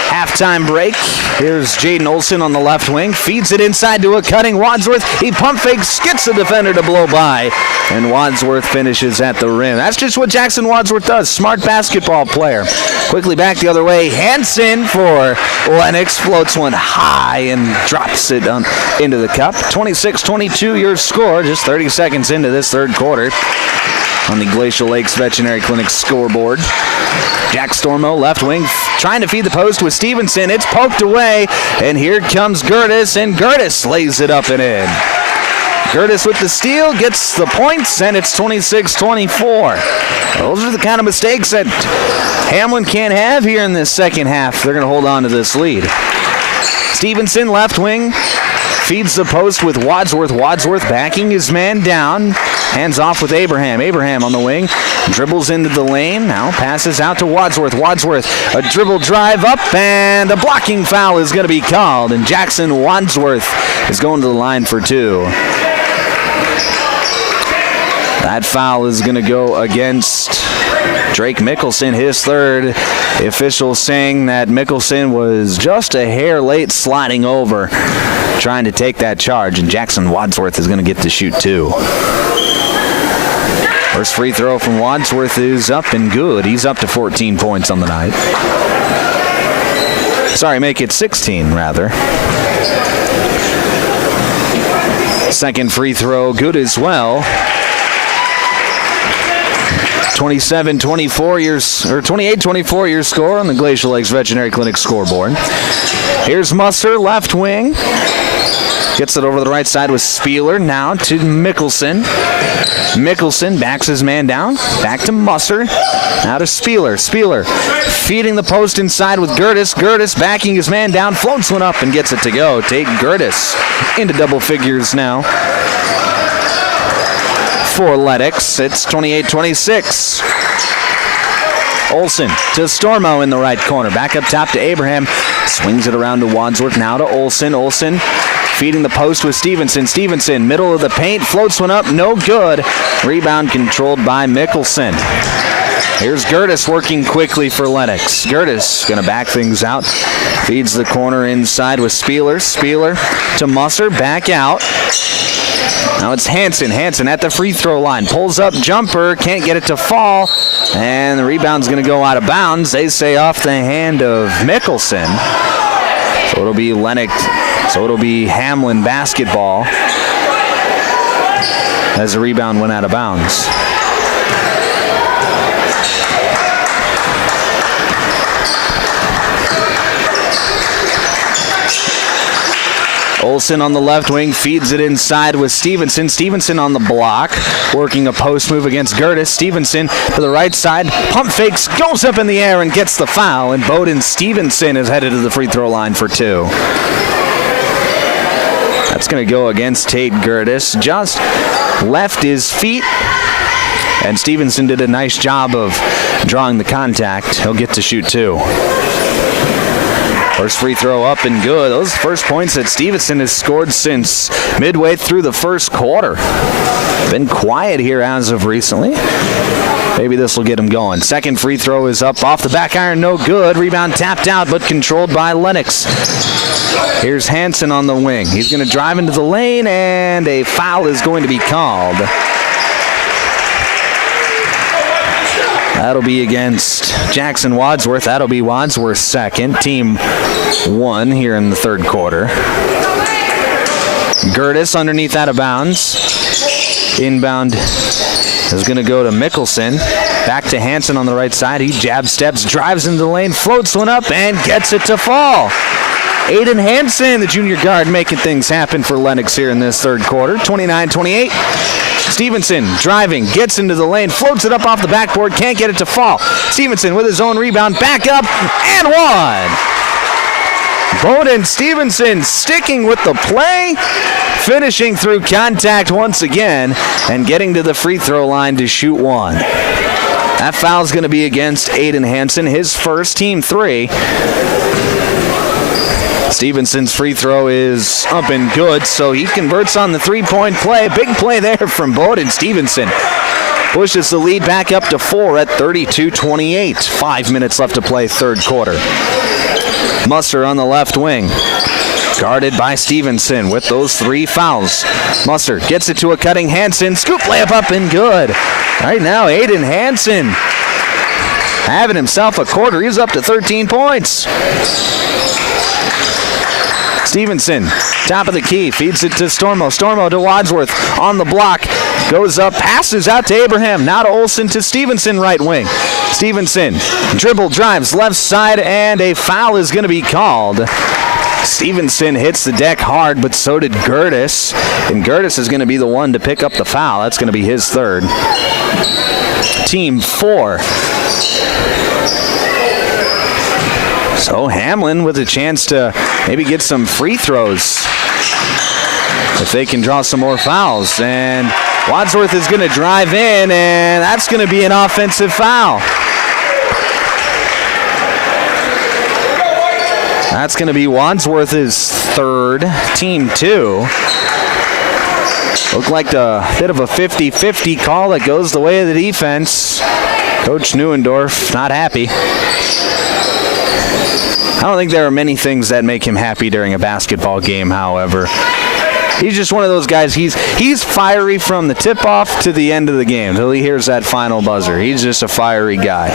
halftime break. Here's Jaden Olson on the left wing. Feeds it inside to a cutting Wadsworth. He pump fakes, gets the defender to blow by. And Wadsworth finishes at the rim. That's just what Jackson Wadsworth does. Smart basketball player. Quickly back the other way. Hansen for Lennox. Floats one high and drops it into the cup. 26-22 your score. Just 30 seconds into this third quarter on the Glacial Lakes Veterinary Clinic scoreboard. Jack Stormo, left wing, trying to feed the post with Stevenson. It's poked away, and here comes Gertis, and Gertis lays it up and in. Gertis with the steal, gets the points, and it's 26-24. Those are the kind of mistakes that Hamlin can't have here in this second half. They're going to hold on to this lead. Stevenson, left wing, feeds the post with Wadsworth. Wadsworth backing his man down. Hands off with Abraham. Abraham on the wing. Dribbles into the lane. Now passes out to Wadsworth. Wadsworth, a dribble drive up, and a blocking foul is going to be called. And Jackson Wadsworth is going to the line for two. That foul is going to go against Drake Mickelson, his third. The official saying that Mickelson was just a hair late sliding over, trying to take that charge, and Jackson Wadsworth is going to get to shoot two. First free throw from Wadsworth is up and good. He's up to 14 points on the night. Sorry, make it 16 rather. Second free throw good as well. 28-24 your score on the Glacial Lakes Veterinary Clinic scoreboard. Here's Musser, left wing. Gets it over the right side with Spieler. Now to Mickelson. Mickelson backs his man down. Back to Musser. Now to Spieler. Spieler feeding the post inside with Gertis. Gertis backing his man down. Floats one up and gets it to go. Tate Gertis into double figures now. For Lennox, it's 28-26. Olsen to Stormo in the right corner. Back up top to Abraham. Swings it around to Wadsworth. Now to Olsen. Olsen feeding the post with Stevenson. Stevenson, middle of the paint. Floats one up. No good. Rebound controlled by Mickelson. Here's Gertis working quickly for Lennox. Gertis going to back things out. Feeds the corner inside with Spieler. Spieler to Musser. Back out. Now it's Hansen. Hansen at the free throw line. Pulls up jumper. Can't get it to fall. And the rebound's going to go out of bounds. They say off the hand of Mickelson. So it'll be Lennox. So it'll be Hamlin basketball as the rebound went out of bounds. Olsen on the left wing feeds it inside with Stevenson. Stevenson on the block, working a post move against Gertis. Stevenson to the right side, pump fakes, goes up in the air and gets the foul. And Bowden Stevenson is headed to the free throw line for two. That's going to go against Tate Gertis. Just left his feet. And Stevenson did a nice job of drawing the contact. He'll get to shoot two. First free throw up and good. Those first points that Stevenson has scored since midway through the first quarter. Been quiet here as of recently. Maybe this will get him going. Second free throw is up off the back iron. No good. Rebound tapped out but controlled by Lennox. Here's Hansen on the wing. He's going to drive into the lane and a foul is going to be called. That'll be against Jackson Wadsworth. That'll be Wadsworth's second. Team one here in the third quarter. Gertis underneath out of bounds. Inbound is going to go to Mickelson. Back to Hansen on the right side. He jab steps, drives into the lane, floats one up, and gets it to fall. Aiden Hansen, the junior guard, making things happen for Lennox here in this third quarter. 29-28. Stevenson driving, gets into the lane, floats it up off the backboard, can't get it to fall. Stevenson with his own rebound, back up, and one. Bowden Stevenson sticking with the play, finishing through contact once again, and getting to the free throw line to shoot one. That foul's going to be against Aiden Hansen, his first, team three. Stevenson's free throw is up and good, so he converts on the three-point play. Big play there from Bowden Stevenson. Pushes the lead back up to 4 at 32-28. 5 minutes left to play third quarter. Musser on the left wing. Guarded by Stevenson with those 3 fouls. Musser gets it to a cutting Hansen. Scoop layup up and good. Right now, Aiden Hansen having himself a quarter. He's up to 13 points. Stevenson, top of the key, feeds it to Stormo. Stormo to Wadsworth on the block. Goes up, passes out to Abraham. Now to Olsen to Stevenson, right wing. Stevenson, dribble, drives left side, and a foul is going to be called. Stevenson hits the deck hard, but so did Gertis. And Gertis is going to be the one to pick up the foul. That's going to be his 3rd. Team 4. So Hamlin with a chance to maybe get some free throws if they can draw some more fouls. And Wadsworth is going to drive in, and that's going to be an offensive foul. That's going to be Wadsworth's 3rd, team 2. Looked like a bit of a 50-50 call that goes the way of the defense. Coach Neuendorf not happy. I don't think there are many things that make him happy during a basketball game, however. He's just one of those guys. He's fiery from the tip-off to the end of the game until he hears that final buzzer. He's just a fiery guy.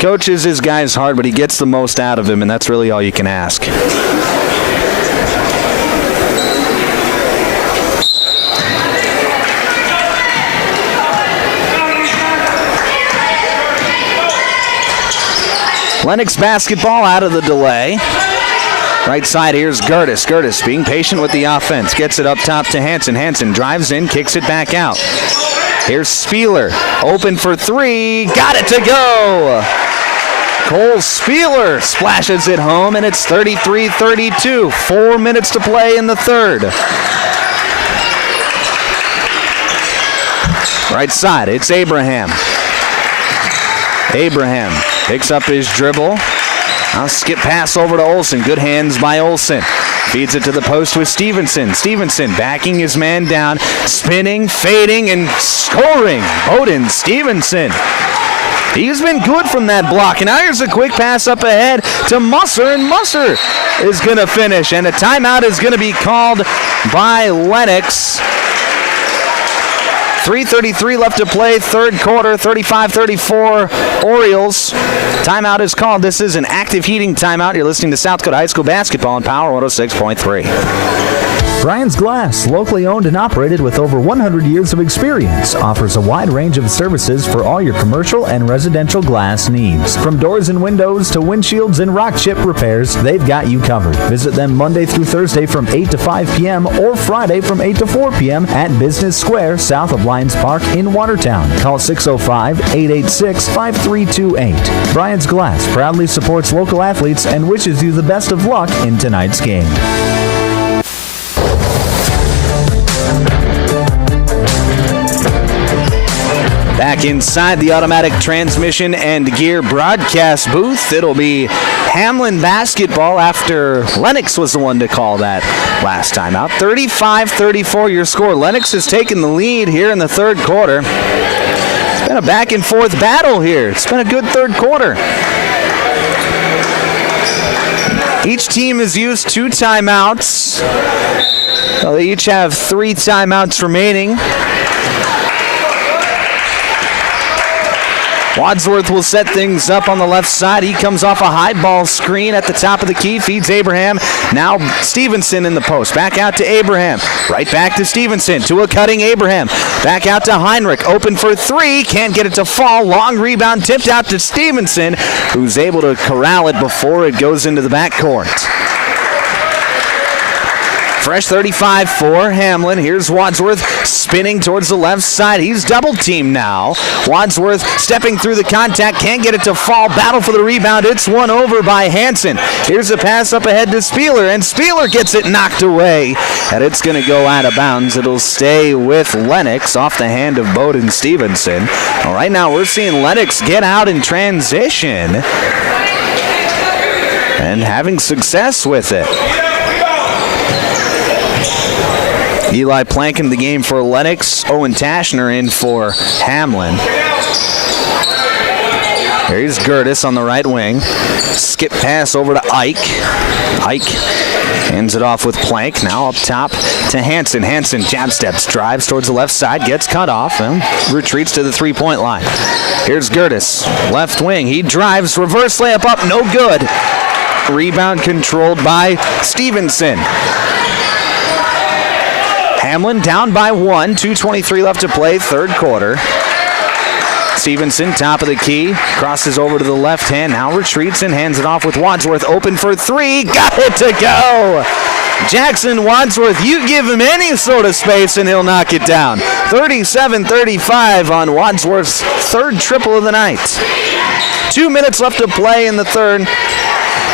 Coaches his guys hard, but he gets the most out of him, and that's really all you can ask. Lennox basketball out of the delay. Right side, here's Gertis. Gertis being patient with the offense. Gets it up top to Hansen. Hansen drives in, kicks it back out. Here's Spieler. Open for 3. Got it to go. Cole Spieler splashes it home, and it's 33-32. 4 minutes to play in the 3rd. Right side, it's Abraham. Abraham picks up his dribble. I'll skip pass over to Olsen. Good hands by Olsen. Feeds it to the post with Stevenson. Stevenson backing his man down, spinning, fading, and scoring. Bowden Stevenson. He's been good from that block. And now here's a quick pass up ahead to Musser, and Musser is going to finish. And a timeout is going to be called by Lennox. 3:33 left to play, 3rd quarter, 35-34 Orioles. Timeout is called. This is an active heating timeout. You're listening to South Dakota High School basketball on Power 106.3. Brian's Glass, locally owned and operated with over 100 years of experience, offers a wide range of services for all your commercial and residential glass needs. From doors and windows to windshields and rock chip repairs, they've got you covered. Visit them Monday through Thursday from 8 to 5 p.m. or Friday from 8 to 4 p.m. at Business Square, south of Lions Park in Watertown. Call 605-886-5328. Brian's Glass proudly supports local athletes and wishes you the best of luck in tonight's game. Back inside the automatic transmission and gear broadcast booth, it'll be Hamlin basketball after Lennox was the one to call that last time out. 35-34 your score. Lennox has taken the lead here in the 3rd quarter. It's been a back and forth battle here. It's been a good 3rd quarter. Each team has used 2 timeouts. Well, they each have 3 timeouts remaining. Wadsworth will set things up on the left side. He comes off a high ball screen at the top of the key, feeds Abraham. Now Stevenson in the post. Back out to Abraham. Right back to Stevenson, to a cutting Abraham. Back out to Heinrich. Open for 3. Can't get it to fall. Long rebound tipped out to Stevenson, who's able to corral it before it goes into the backcourt. Fresh 35 for Hamlin. Here's Wadsworth spinning towards the left side. He's double teamed now. Wadsworth stepping through the contact. Can't get it to fall. Battle for the rebound. It's won over by Hansen. Here's a pass up ahead to Spieler, and Spieler gets it knocked away. And it's going to go out of bounds. It'll stay with Lennox off the hand of Bowden Stevenson. Well, right now we're seeing Lennox get out in transition and having success with it. Eli Plank in the game for Lennox. Owen Tashner in for Hamlin. Here's Gertis on the right wing. Skip pass over to Ike. Ike hands it off with Plank. Now up top to Hansen. Hansen jab steps, drives towards the left side, gets cut off, and retreats to the three-point line. Here's Gertis, left wing. He drives, reverse layup up, no good. Rebound controlled by Stevenson. Hamlin down by 1, 2:23 left to play, third quarter. Stevenson, top of the key, crosses over to the left hand, now retreats and hands it off with Wadsworth, open for three, got it to go! Jackson Wadsworth, you give him any sort of space and he'll knock it down. 37-35 on Wadsworth's third triple of the night. 2 minutes left to play in the third.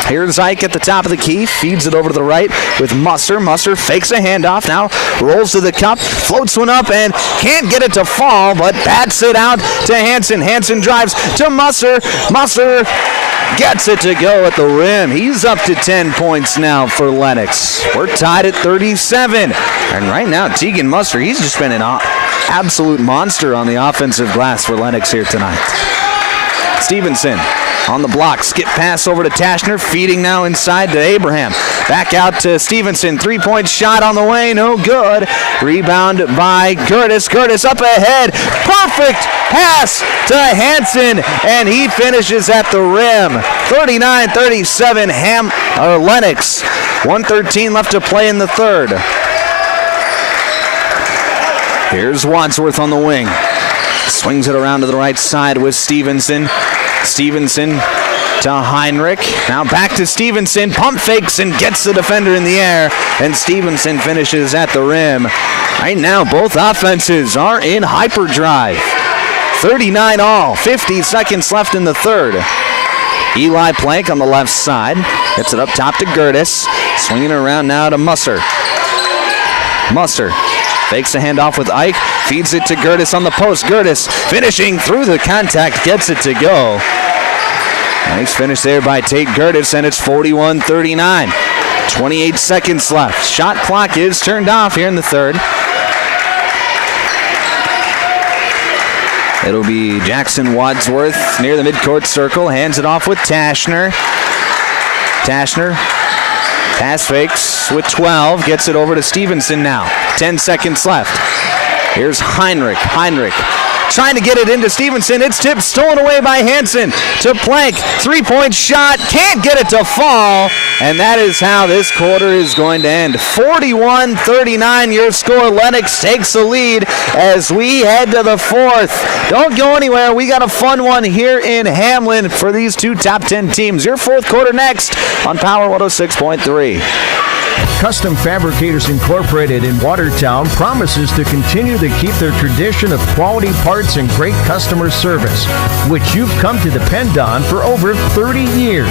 Here's Ike at the top of the key, feeds it over to the right with Musser. Musser fakes a handoff, now rolls to the cup, floats one up and can't get it to fall, but bats it out to Hansen. Hansen drives to Musser. Musser gets it to go at the rim. He's up to 10 points now for Lennox. We're tied at 37. And right now, Tegan Musser, he's just been an absolute monster on the offensive glass for Lennox here tonight. Stevenson on the block, skip pass over to Tashner, feeding now inside to Abraham. Back out to Stevenson, three-point shot on the way, no good. Rebound by Gertis. Gertis up ahead, perfect pass to Hansen, and he finishes at the rim. 39-37, Lennox. 1:13 left to play in the third. Here's Wadsworth on the wing. Swings it around to the right side with Stevenson. Stevenson to Heinrich. Now back to Stevenson. Pump fakes and gets the defender in the air. And Stevenson finishes at the rim. Right now, both offenses are in hyperdrive. 39 all. 50 seconds left in the third. Eli Plank on the left side. Gets it up top to Gertis. Swinging around now to Musser. Musser fakes a handoff with Ike. Feeds it to Gertis on the post. Gertis finishing through the contact. Gets it to go. Nice finish there by Tate Gertis, and it's 41-39. 28 seconds left. Shot clock is turned off here in the third. It'll be Jackson Wadsworth near the midcourt circle. Hands it off with Tashner. Tashner pass fakes with 12. Gets it over to Stevenson now. 10 seconds left. Here's Heinrich. Heinrich trying to get it into Stevenson. It's tipped, stolen away by Hansen to Plank. Three-point shot, can't get it to fall. And that is how this quarter is going to end. 41-39 your score. Lennox takes the lead as we head to the fourth. Don't go anywhere. We got a fun one here in Hamlin for these two top 10 teams. Your fourth quarter next on Power 106.3. Custom Fabricators Incorporated in Watertown promises to continue to keep their tradition of quality parts and great customer service, which you've come to depend on for over 30 years.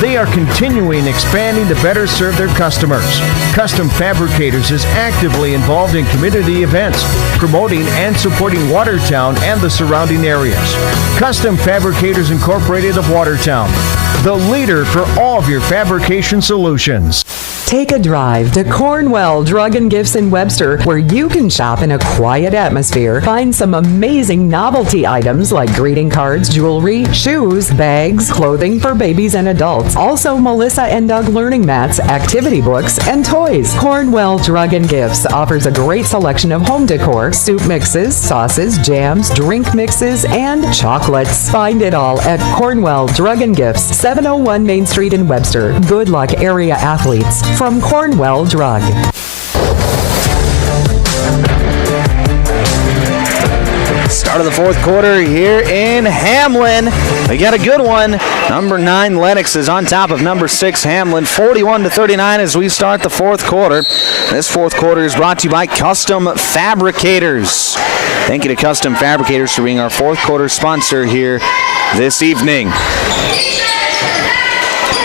They are continuing expanding to better serve their customers. Custom Fabricators is actively involved in community events, promoting and supporting Watertown and the surrounding areas. Custom Fabricators Incorporated of Watertown, the leader for all of your fabrication solutions. Take a drive to Cornwell Drug and Gifts in Webster, where you can shop in a quiet atmosphere. Find some amazing novelty items like greeting cards, jewelry, shoes, bags, clothing for babies and adults. Also, Melissa and Doug learning mats, activity books, and toys. Cornwell Drug and Gifts offers a great selection of home decor, soup mixes, sauces, jams, drink mixes, and chocolates. Find it all at Cornwell Drug and Gifts, 701 Main Street in Webster. Good luck, area athletes. From Cornwell Drug. Start of the fourth quarter here in Hamlin. We got a good one. Number 9 Lennox is on top of number 6 Hamlin, 41-39 as we start the fourth quarter. This fourth quarter is brought to you by Custom Fabricators. Thank you to Custom Fabricators for being our fourth quarter sponsor here this evening.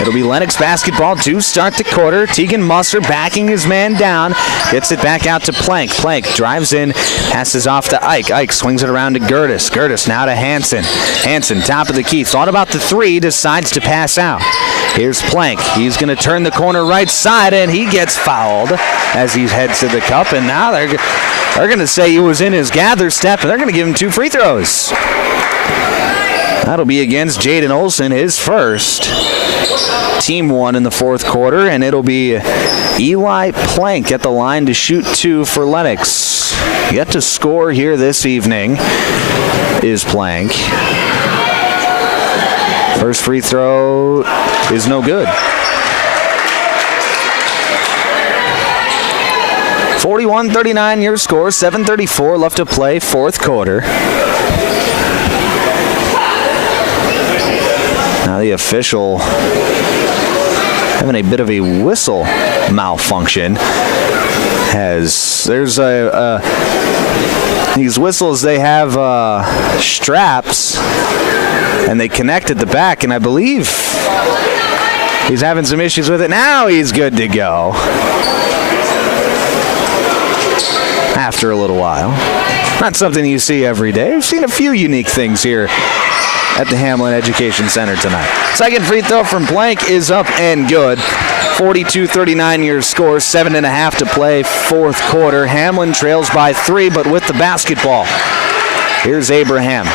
It'll be Lennox basketball to start the quarter. Tegan Musser backing his man down. Gets it back out to Plank. Plank drives in, passes off to Ike. Ike swings it around to Gertis. Gertis now to Hansen. Hansen, top of the key. Thought about the three, decides to pass out. Here's Plank. He's going to turn the corner right side, and he gets fouled as he heads to the cup. And now they're going to say he was in his gather step, and they're going to give him 2 free throws. That'll be against Jaden Olson, his first. Team one in the fourth quarter, and it'll be Eli Plank at the line to shoot 2 for Lennox. Yet to score here this evening is Plank. First free throw is no good. 41-39 your score, 7:34 left to play, fourth quarter. Now the official having a bit of a whistle malfunction. These whistles, they have straps and they connect at the back, and I believe he's having some issues with it. Now he's good to go. After a little while. Not something you see every day. We've seen a few unique things here at the Hamlin Education Center tonight. Second free throw from Blank is up and good. 42-39 your score, 7.5 to play, fourth quarter. Hamlin trails by 3, but with the basketball. Here's Abraham.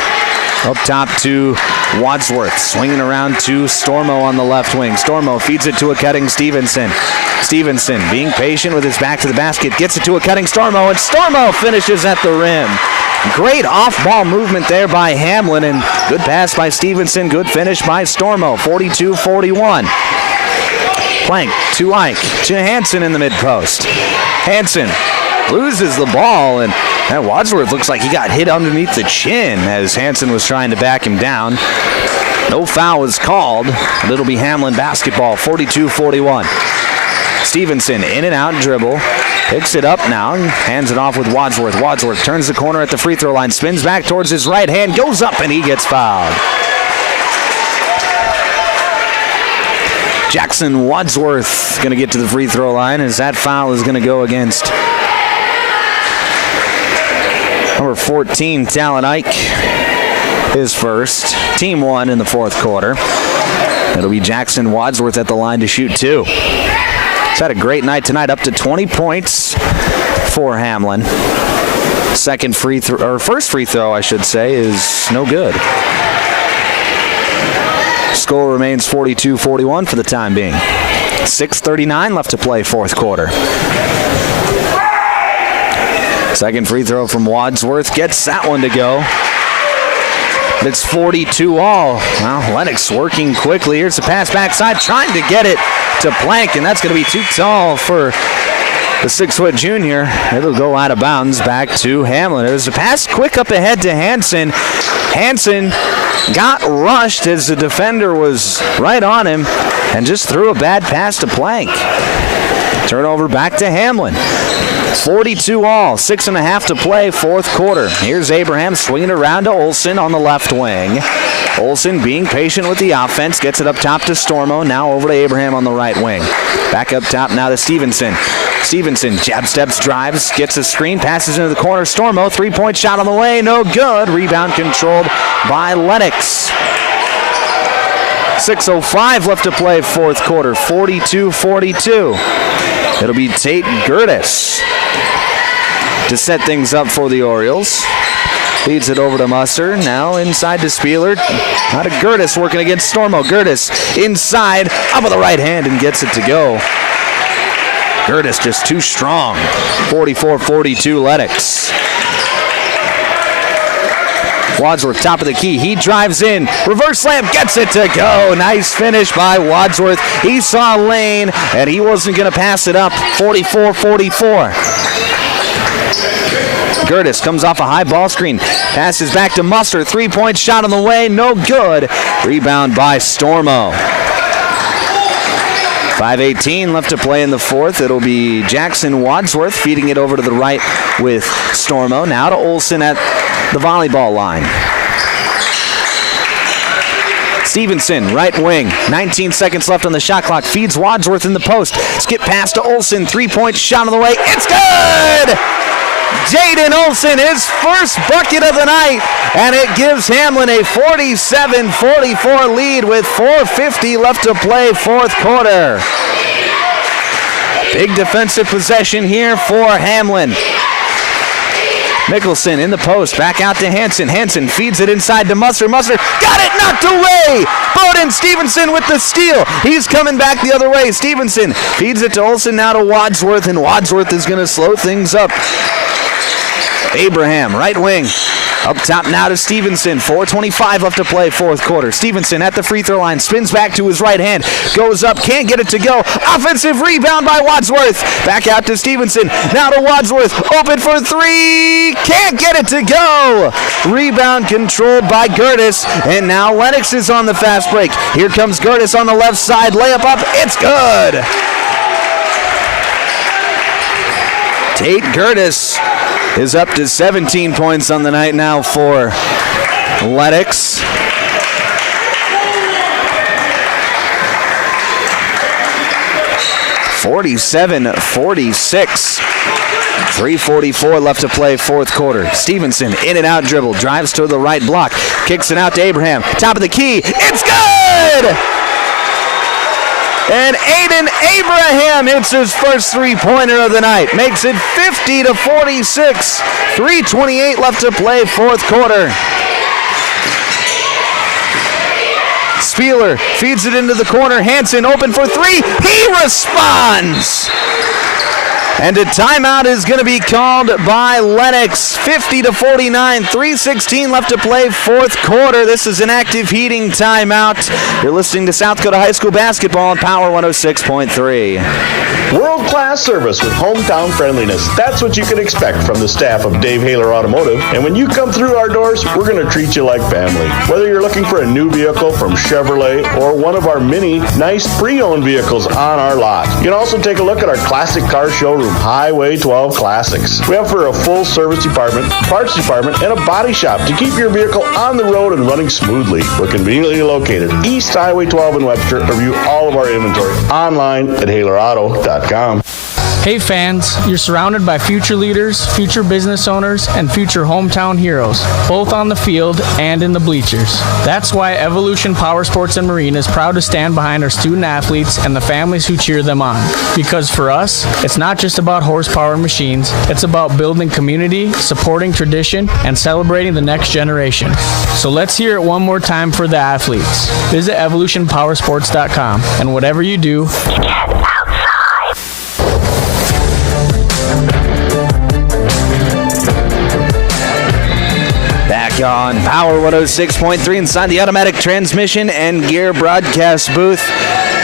Up top to Wadsworth, swinging around to Stormo on the left wing. Stormo feeds it to a cutting Stevenson. Stevenson being patient with his back to the basket, gets it to a cutting Stormo, and Stormo finishes at the rim. Great off-ball movement there by Hamlin, and good pass by Stevenson, good finish by Stormo, 42-41. Plank to Ike, to Hansen in the mid-post. Hansen loses the ball, and Wadsworth looks like he got hit underneath the chin as Hansen was trying to back him down. No foul was called, but it'll be Hamlin basketball, 42-41. Stevenson in and out dribble, picks it up now and hands it off with Wadsworth. Wadsworth turns the corner at the free throw line, spins back towards his right hand, goes up, and he gets fouled. Jackson Wadsworth going to get to the free throw line as that foul is going to go against number 14, Talon Ike, his first. Team one in the fourth quarter. It'll be Jackson Wadsworth at the line to shoot 2. He's had a great night tonight, up to 20 points for Hamlin. First free throw, I should say, is no good. Score remains 42-41 for the time being. 6:39 left to play, fourth quarter. Second free throw from Wadsworth gets that one to go. It's 42 all. Well, Lennox working quickly. Here's the pass backside, trying to get it to Plank, and that's going to be too tall for the 6-foot junior. It'll go out of bounds back to Hamlin. It was a pass quick up ahead to Hansen. Hansen got rushed as the defender was right on him and just threw a bad pass to Plank. Turnover back to Hamlin. 42 all, 6.5 to play, fourth quarter. Here's Abraham swinging around to Olsen on the left wing. Olsen being patient with the offense, gets it up top to Stormo, now over to Abraham on the right wing. Back up top now to Stevenson. Stevenson jab steps, drives, gets a screen, passes into the corner. Stormo, three-point shot on the way, no good. Rebound controlled by Lennox. 6:05 left to play, fourth quarter, 42-42. It'll be Tate Gertis to set things up for the Orioles. Feeds it over to Musser. Now inside to Spieler. Now to Gertis working against Stormo. Gertis inside, up with the right hand and gets it to go. Gertis just too strong. 44-42 Lennox. Wadsworth, top of the key. He drives in. Reverse slam, gets it to go. Nice finish by Wadsworth. He saw a lane, and he wasn't going to pass it up. 44-44. Gertis comes off a high ball screen. Passes back to Musser. Three-point shot on the way. No good. Rebound by Stormo. 5:18 left to play in the fourth. It'll be Jackson Wadsworth feeding it over to the right with Stormo. Now to Olsen at the volleyball line. Stevenson, right wing. 19 seconds left on the shot clock. Feeds Wadsworth in the post. Skip pass to Olsen. Three-point shot on the way. It's good! Jaden Olsen, his first bucket of the night, and it gives Hamlin a 47-44 lead with 4:50 left to play, fourth quarter. Big defensive possession here for Hamlin. Mickelson in the post, back out to Hansen. Hansen feeds it inside to Musser. Musser got it, knocked away! Bowden Stevenson with the steal. He's coming back the other way. Stevenson feeds it to Olsen, now to Wadsworth, and Wadsworth is going to slow things up. Abraham, right wing. Up top now to Stevenson. 4:25 left to play, fourth quarter. Stevenson at the free throw line, spins back to his right hand, goes up, can't get it to go. Offensive rebound by Wadsworth. Back out to Stevenson. Now to Wadsworth. Open for three. Can't get it to go. Rebound controlled by Gertis. And now Lennox is on the fast break. Here comes Gertis on the left side. Layup up. It's good. Tate Gertis is up to 17 points on the night now for Lennox. (47-46). 3:44 left to play, fourth quarter. Stevenson in and out dribble, drives to the right block, kicks it out to Abraham. Top of the key, it's good! And Aiden Abraham hits his first three-pointer of the night. Makes it 50-46. 3:28 left to play, fourth quarter. Spieler feeds it into the corner. Hansen open for three. He responds. And a timeout is going to be called by Lennox. 50-49, 3:16 left to play, fourth quarter. This is an active heating timeout. You're listening to South Dakota High School basketball on Power 106.3. World-class service with hometown friendliness. That's what you can expect from the staff of Dave Haler Automotive. And when you come through our doors, we're going to treat you like family. Whether you're looking for a new vehicle from Chevrolet or one of our many nice pre-owned vehicles on our lot. You can also take a look at our classic car showroom, Highway 12 Classics. We offer a full service department, parts department, and a body shop to keep your vehicle on the road and running smoothly. We're conveniently located East Highway 12 in Webster. Review all of our inventory online at HalerAuto.com. Hey fans, you're surrounded by future leaders, future business owners, and future hometown heroes, both on the field and in the bleachers. That's why Evolution Power Sports and Marine is proud to stand behind our student athletes and the families who cheer them on. Because for us, it's not just about horsepower and machines, it's about building community, supporting tradition, and celebrating the next generation. So let's hear it one more time for the athletes. Visit evolutionpowersports.com, and whatever you do, on Power 106.3 inside the automatic transmission and gear broadcast booth.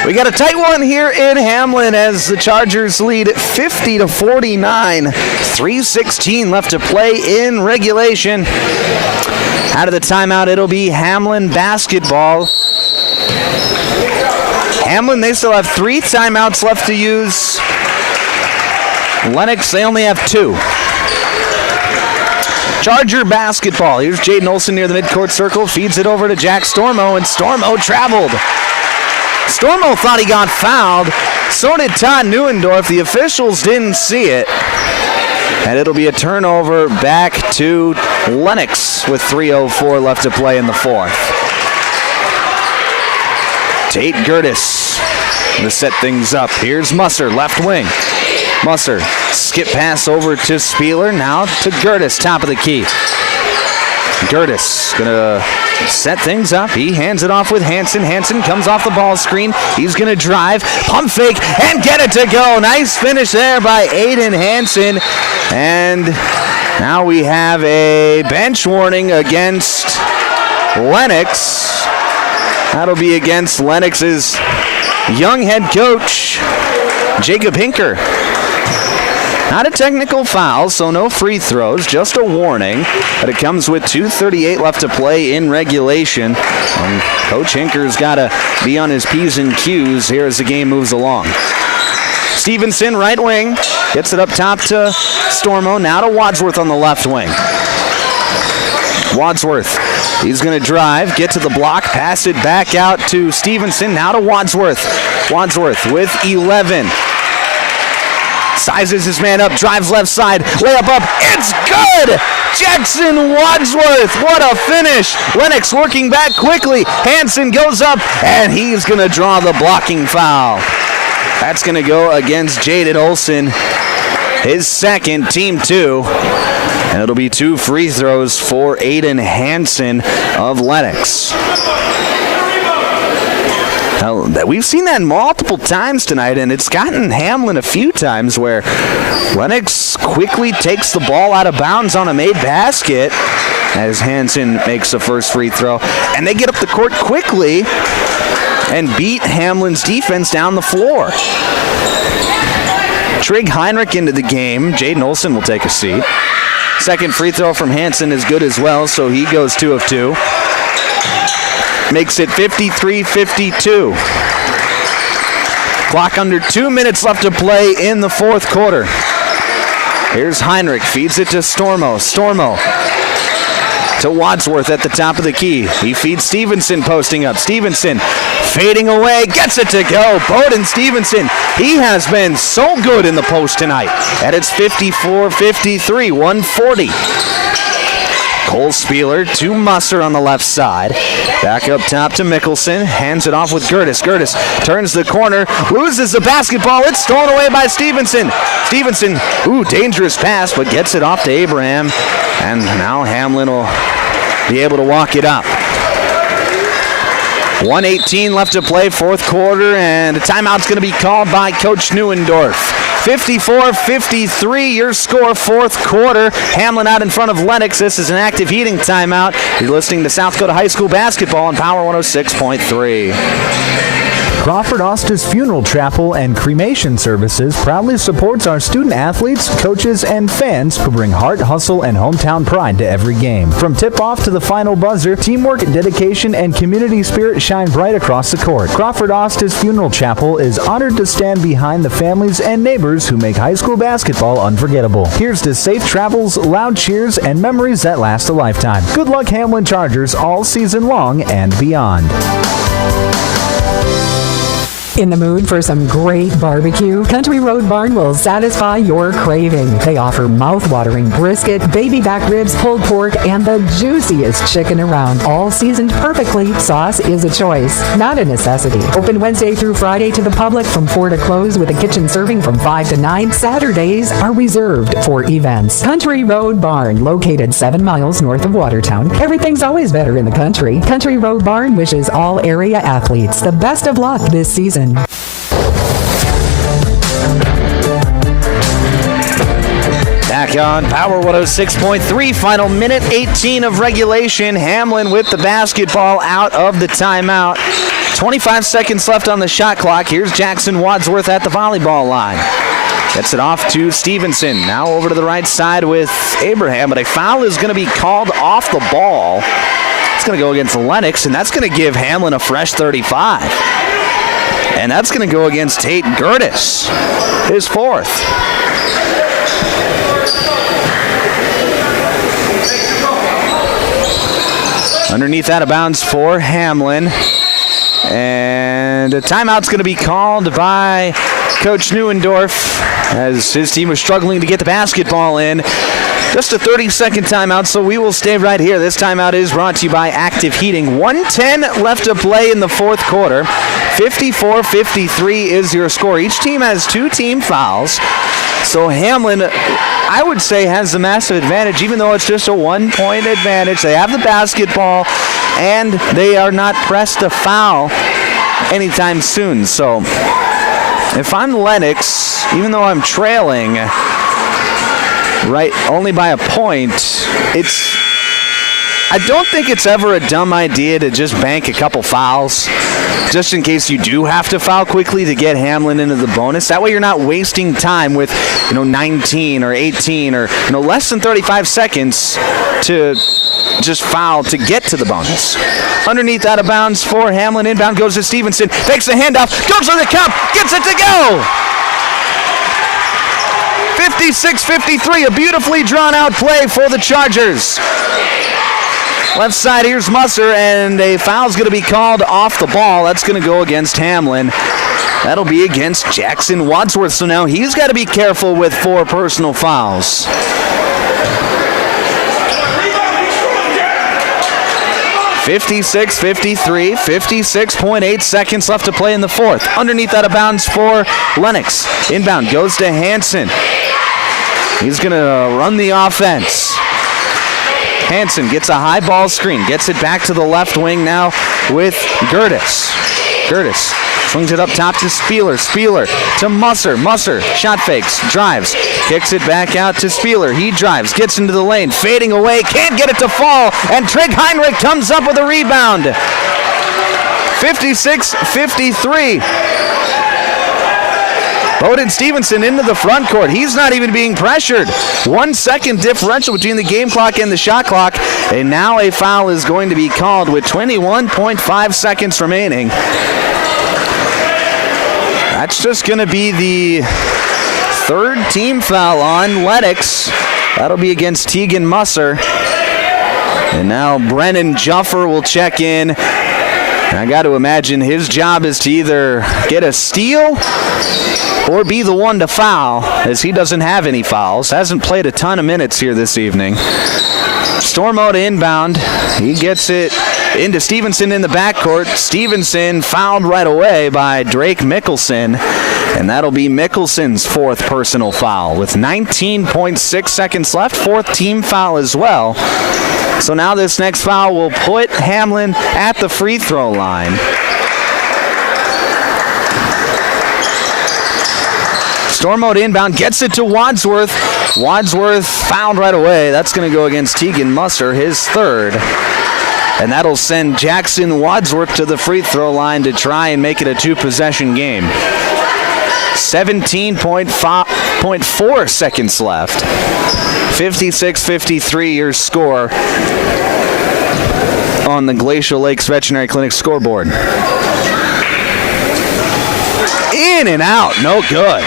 We got a tight one here in Hamlin as the Chargers lead 50-49. 3:16 left to play in regulation. Out of the timeout, it'll be Hamlin basketball. Hamlin, they still have 3 timeouts left to use. Lennox, they only have 2. Charger basketball. Here's Jaden Olsen near the midcourt circle. Feeds it over to Jack Stormo, and Stormo traveled. Stormo thought he got fouled. So did Todd Neuendorf. The officials didn't see it. And it'll be a turnover back to Lennox with 3:04 left to play in the fourth. Tate Gertis to set things up. Here's Musser, left wing. Musser, skip pass over to Spieler, now to Gertis, top of the key. Gertis gonna set things up. He hands it off with Hansen. Hansen comes off the ball screen. He's gonna drive, pump fake, and get it to go. Nice finish there by Aiden Hansen. And now we have a bench warning against Lennox. That'll be against Lennox's young head coach, Jacob Hinker. Not a technical foul, so no free throws, just a warning. But it comes with 2:38 left to play in regulation. And Coach Hinker's got to be on his P's and Q's here as the game moves along. Stevenson, right wing, gets it up top to Stormo, now to Wadsworth on the left wing. Wadsworth, he's going to drive, get to the block, pass it back out to Stevenson, now to Wadsworth. Wadsworth with 11. Sizes his man up, drives left side, layup up, it's good! Jackson Wadsworth, what a finish! Lennox working back quickly, Hansen goes up, and he's going to draw the blocking foul. That's going to go against Jaden Olsen, his second, team 2. And it'll be 2 free throws for Aiden Hansen of Lennox. Now, we've seen that multiple times tonight, and it's gotten Hamlin a few times where Lennox quickly takes the ball out of bounds on a made basket as Hansen makes the first free throw. And they get up the court quickly and beat Hamlin's defense down the floor. Trig Heinrich into the game. Jaden Olson will take a seat. Second free throw from Hansen is good as well, so he goes 2 of 2. Makes it 53-52. Clock under 2 minutes left to play in the fourth quarter. Here's Heinrich, feeds it to Stormo. Stormo to Wadsworth at the top of the key. He feeds Stevenson posting up. Stevenson fading away, gets it to go. Bowden Stevenson, he has been so good in the post tonight. And it's 54-53, 140. Cole Spieler to Musser on the left side. Back up top to Mickelson. Hands it off with Gertis. Gertis turns the corner, loses the basketball. It's stolen away by Stevenson. Stevenson, dangerous pass, but gets it off to Abraham. And now Hamlin will be able to walk it up. 1:18 left to play, fourth quarter, and a timeout's going to be called by Coach Neuendorf. 54-53, your score, fourth quarter. Hamlin out in front of Lennox. This is an active heating timeout. You're listening to South Dakota High School basketball on Power 106.3. Crawford Ostis Funeral Chapel and Cremation Services proudly supports our student athletes, coaches, and fans who bring heart, hustle, and hometown pride to every game. From tip-off to the final buzzer, teamwork, dedication, and community spirit shine bright across the court. Crawford Ostis Funeral Chapel is honored to stand behind the families and neighbors who make high school basketball unforgettable. Here's to safe travels, loud cheers, and memories that last a lifetime. Good luck, Hamlin Chargers, all season long and beyond. In the mood for some great barbecue? Country Road Barn will satisfy your craving. They offer mouth-watering brisket, baby back ribs, pulled pork, and the juiciest chicken around. All seasoned perfectly. Sauce is a choice, not a necessity. Open Wednesday through Friday to the public from 4 to close with a kitchen serving from 5 to 9. Saturdays are reserved for events. Country Road Barn, located 7 miles north of Watertown. Everything's always better in the country. Country Road Barn wishes all area athletes the best of luck this season. Back on Power 106.3, final minute 18 of regulation. Hamlin with the basketball out of the timeout. 25 seconds left on the shot clock. Here's Jackson Wadsworth at the volleyball line. Gets it off to Stevenson. Now over to the right side with Abraham, but a foul is going to be called off the ball. It's going to go against Lennox, and that's going to give Hamlin a fresh 35. And that's going to go against Tate Gertis, his fourth. Underneath out of bounds for Hamlin. And a timeout's going to be called by Coach Neuendorf as his team was struggling to get the basketball in. Just a 30-second timeout, so we will stay right here. This timeout is brought to you by Active Heating. 1:10 left to play in the fourth quarter. 54-53 is your score. Each team has 2 team fouls. So Hamlin, I would say, has the massive advantage, even though it's just a 1-point advantage. They have the basketball, and they are not pressed to foul anytime soon. So if I'm Lennox, even though I'm trailing only by a point, I don't think it's ever a dumb idea to just bank a couple fouls, just in case you do have to foul quickly to get Hamlin into the bonus. That way you're not wasting time with 19 or 18 or less than 35 seconds to just foul to get to the bonus. Underneath out of bounds for Hamlin. Inbound goes to Stevenson. Takes the handoff. Goes for the cup. Gets it to go. 56-53. A beautifully drawn out play for the Chargers. Left side, here's Musser, and a foul's going to be called off the ball. That's going to go against Hamlin. That'll be against Jackson Wadsworth. So now he's got to be careful with 4 personal fouls. (56-53), 56.8 seconds left to play in the fourth. Underneath out of bounds for Lennox. Inbound goes to Hansen. He's going to run the offense. Hansen gets a high ball screen, gets it back to the left wing now with Gertis. Gertis swings it up top to Spieler. Spieler to Musser. Musser shot fakes, drives, kicks it back out to Spieler. He drives, gets into the lane, fading away, can't get it to fall, and Trig Heinrich comes up with a rebound. 56-53. Bowden Stevenson into the front court. He's not even being pressured. 1 second differential between the game clock and the shot clock. And now a foul is going to be called with 21.5 seconds remaining. That's just going to be the third team foul on Lennox. That'll be against Tegan Musser. And now Brennan Juffer will check in. I got to imagine his job is to either get a steal or be the one to foul, as he doesn't have any fouls. Hasn't played a ton of minutes here this evening. Stormo to inbound. He gets it into Stevenson in the backcourt. Stevenson fouled right away by Drake Mickelson, and that'll be Mickelson's fourth personal foul with 19.6 seconds left. Fourth team foul as well. So now this next foul will put Hamlin at the free throw line. Stormo to inbound, gets it to Wadsworth. Wadsworth fouled right away. That's going to go against Tegan Musser, his third. And that'll send Jackson Wadsworth to the free throw line to try and make it a two-possession game. 17.4 seconds left. 56-53 your score on the Glacial Lakes Veterinary Clinic scoreboard. In and out, no good.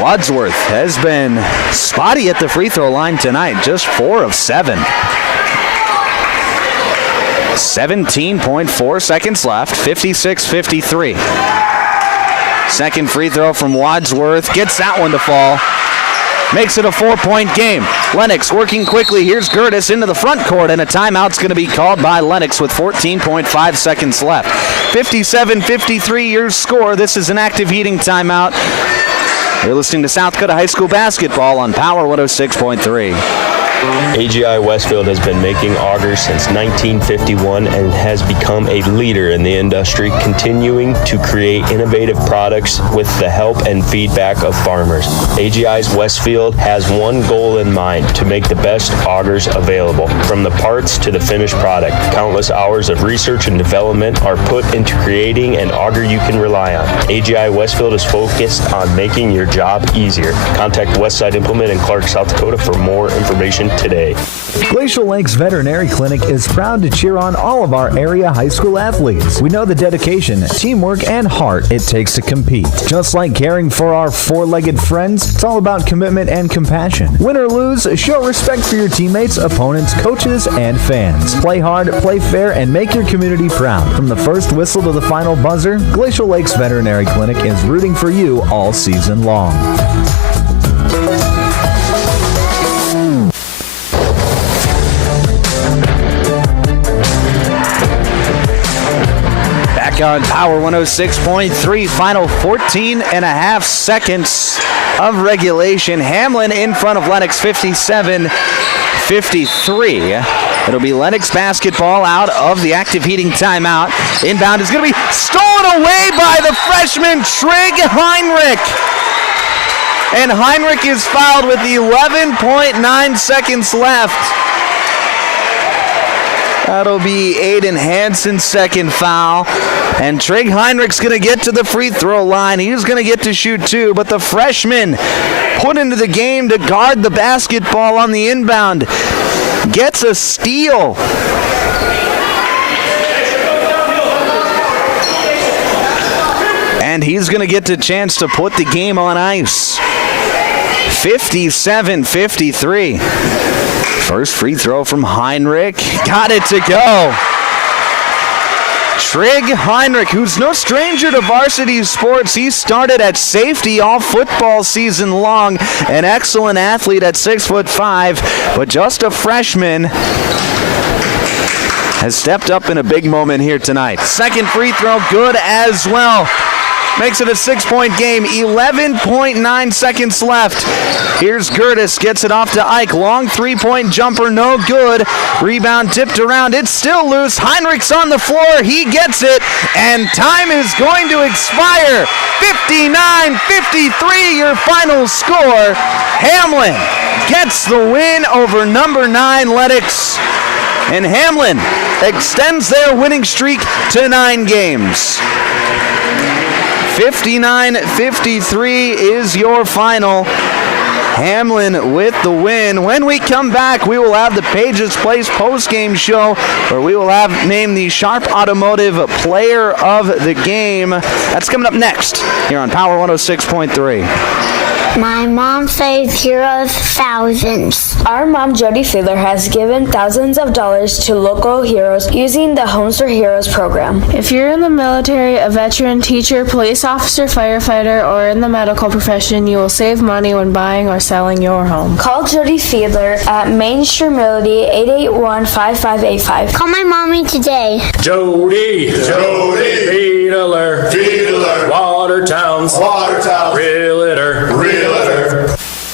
Wadsworth has been spotty at the free throw line tonight, just 4 of 7. 17.4 seconds left, 56-53. Second free throw from Wadsworth, gets that one to fall. Makes it a 4-point game. Lennox working quickly. Here's Gertis into the front court, and a timeout's going to be called by Lennox with 14.5 seconds left. 57-53 your score. This is an active heating timeout. You're listening to South Dakota High School basketball on Power 106.3. AGI Westfield has been making augers since 1951 and has become a leader in the industry, continuing to create innovative products with the help and feedback of farmers. AGI's Westfield has one goal in mind: to make the best augers available. From the parts to the finished product, countless hours of research and development are put into creating an auger you can rely on. AGI Westfield is focused on making your job easier. Contact Westside Implement in Clark, South Dakota for more information today. Glacial Lakes Veterinary Clinic is proud to cheer on all of our area high school athletes. We know the dedication, teamwork, and heart it takes to compete. Just like caring for our four-legged friends, it's all about commitment and compassion. Win or lose, show respect for your teammates, opponents, coaches, and fans. Play hard, play fair, and make your community proud. From the first whistle to the final buzzer, Glacial Lakes Veterinary Clinic is rooting for you all season long. On Power 106.3, final 14 and a half seconds of regulation. Hamlin in front of Lennox, 57-53. It'll be Lennox basketball out of the active heating timeout. Inbound is going to be stolen away by the freshman Trig Heinrich. And Heinrich is fouled with 11.9 seconds left. That'll be Aiden Hansen's second foul. And Trig Heinrich's going to get to the free throw line. He's going to get to shoot two, but the freshman put into the game to guard the basketball on the inbound gets a steal. And he's going to get the chance to put the game on ice. 57-53. First free throw from Heinrich. Got it to go. Trig Heinrich, who's no stranger to varsity sports. He started at safety all football season long. An excellent athlete at 6'5", but just a freshman. Has stepped up in a big moment here tonight. Second free throw, good as well. makes it a 6-point game. 11.9 seconds left. Here's Gertis, gets it off to Ike. Long 3-point jumper, no good. Rebound tipped around. It's still loose. Heinrich's on the floor. He gets it, and time is going to expire. 59-53, your final score. Hamlin gets the win over number 9 Lennox, and Hamlin extends their winning streak to 9 games. 59-53 is your final. Hamlin with the win. When we come back, we will have the Pages Place postgame show where we will have named the Sharp Automotive Player of the Game. That's coming up next here on Power 106.3. My mom saved heroes thousands. Our mom, Jody Fiedler, has given thousands of dollars to local heroes using the Homes for Heroes program. If you're in the military, a veteran, teacher, police officer, firefighter, or in the medical profession, you will save money when buying or selling your home. Call Jody Fiedler at Main Street Melody 881-5585. Call my mommy today. Jody, Fiedler, Watertown's, Realtor.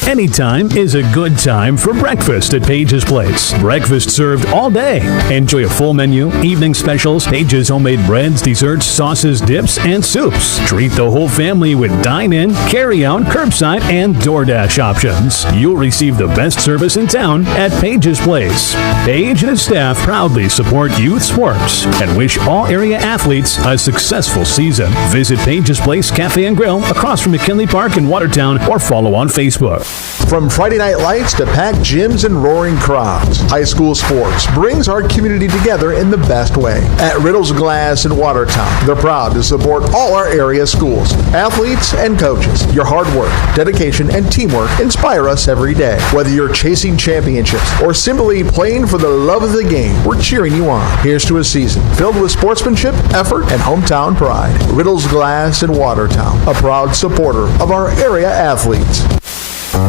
Anytime is a good time for breakfast at Pages Place. Breakfast served all day. Enjoy a full menu, evening specials, Pages homemade breads, desserts, sauces, dips, and soups. Treat the whole family with dine-in, carry-out, curbside, and DoorDash options. You'll receive the best service in town at Pages Place. Page and his staff proudly support youth sports and wish all area athletes a successful season. Visit Pages Place Cafe and Grill across from McKinley Park in Watertown or follow on Facebook. From Friday night lights to packed gyms and roaring crowds, high school sports brings our community together in the best way. At Riddle's Glass in Watertown, they're proud to support all our area schools, athletes, and coaches. Your hard work, dedication, and teamwork inspire us every day. Whether you're chasing championships or simply playing for the love of the game, we're cheering you on. Here's to a season filled with sportsmanship, effort, and hometown pride. Riddle's Glass in Watertown, a proud supporter of our area athletes.